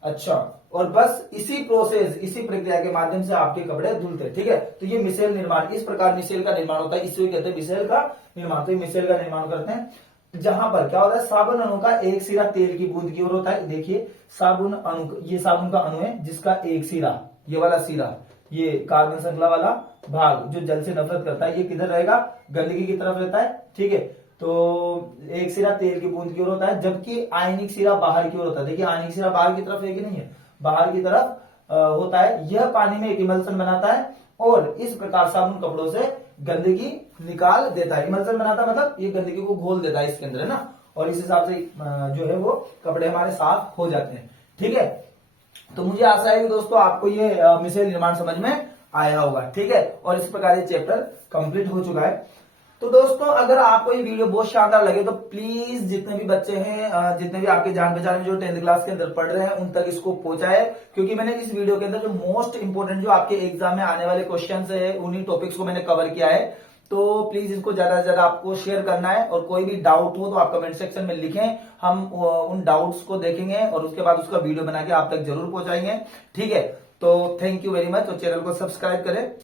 अच्छा, और बस इसी प्रोसेस, इसी प्रक्रिया के माध्यम से आपके कपड़े धुलते हैं। ठीक है, तो ये मिसेल निर्माण, इस प्रकार मिसेल का निर्माण होता है, इसे कहते हैं मिसेल का निर्माण। तो ये मिसेल का निर्माण करते हैं जहां पर क्या होता है, साबुन अणु का एक सिरा तेल की बूंद की ओर होता है। देखिए साबुन अणु, ये साबुन का अणु है जिसका एक सिरा, ये वाला सिरा, ये कार्बन श्रृंखला वाला भाग जो जल से नफरत करता है, ये किधर रहेगा, गंदगी की तरफ रहता है। ठीक है, तो एक सिरा तेल की बूंद की ओर होता है, जबकि आयनिक सिरा बाहर की ओर होता है। देखिए आयनिक सिरा बाहर की तरफ है कि नहीं है, बाहर की तरफ होता है। यह पानी में एक इमल्सन बनाता है और इस प्रकार साबुन कपड़ों से गंदगी निकाल देता है। इमल्सन बनाता है मतलब ये गंदगी को घोल देता है इसके अंदर, है ना। और इस हिसाब से जो है वो कपड़े हमारे साफ हो जाते हैं। ठीक है, तो मुझे आशा है कि दोस्तों आपको ये मिसेल निर्माण समझ में आया होगा। ठीक है, और इस प्रकार ये चैप्टर कंप्लीट हो चुका है। तो दोस्तों अगर आपको ये वीडियो बहुत शानदार लगे तो प्लीज जितने भी बच्चे हैं, जितने भी आपके जान पहचान में जो 10th क्लास के अंदर पढ़ रहे हैं उन तक इसको पहुंचाए, क्योंकि मैंने इस वीडियो के अंदर जो मोस्ट इंपोर्टेंट जो आपके एग्जाम में आने वाले क्वेश्चंस है उन्हीं टॉपिक्स को मैंने कवर किया है। तो प्लीज इसको ज्यादा से ज्यादा आपको शेयर करना है, और कोई भी डाउट हो तो आप कमेंट सेक्शन में लिखें, हम उन डाउट्स को देखेंगे और उसके बाद उसका वीडियो बना के आप तक जरूर पहुंचाएंगे। ठीक है, तो थैंक यू वेरी मच, और चैनल को सब्सक्राइब करें।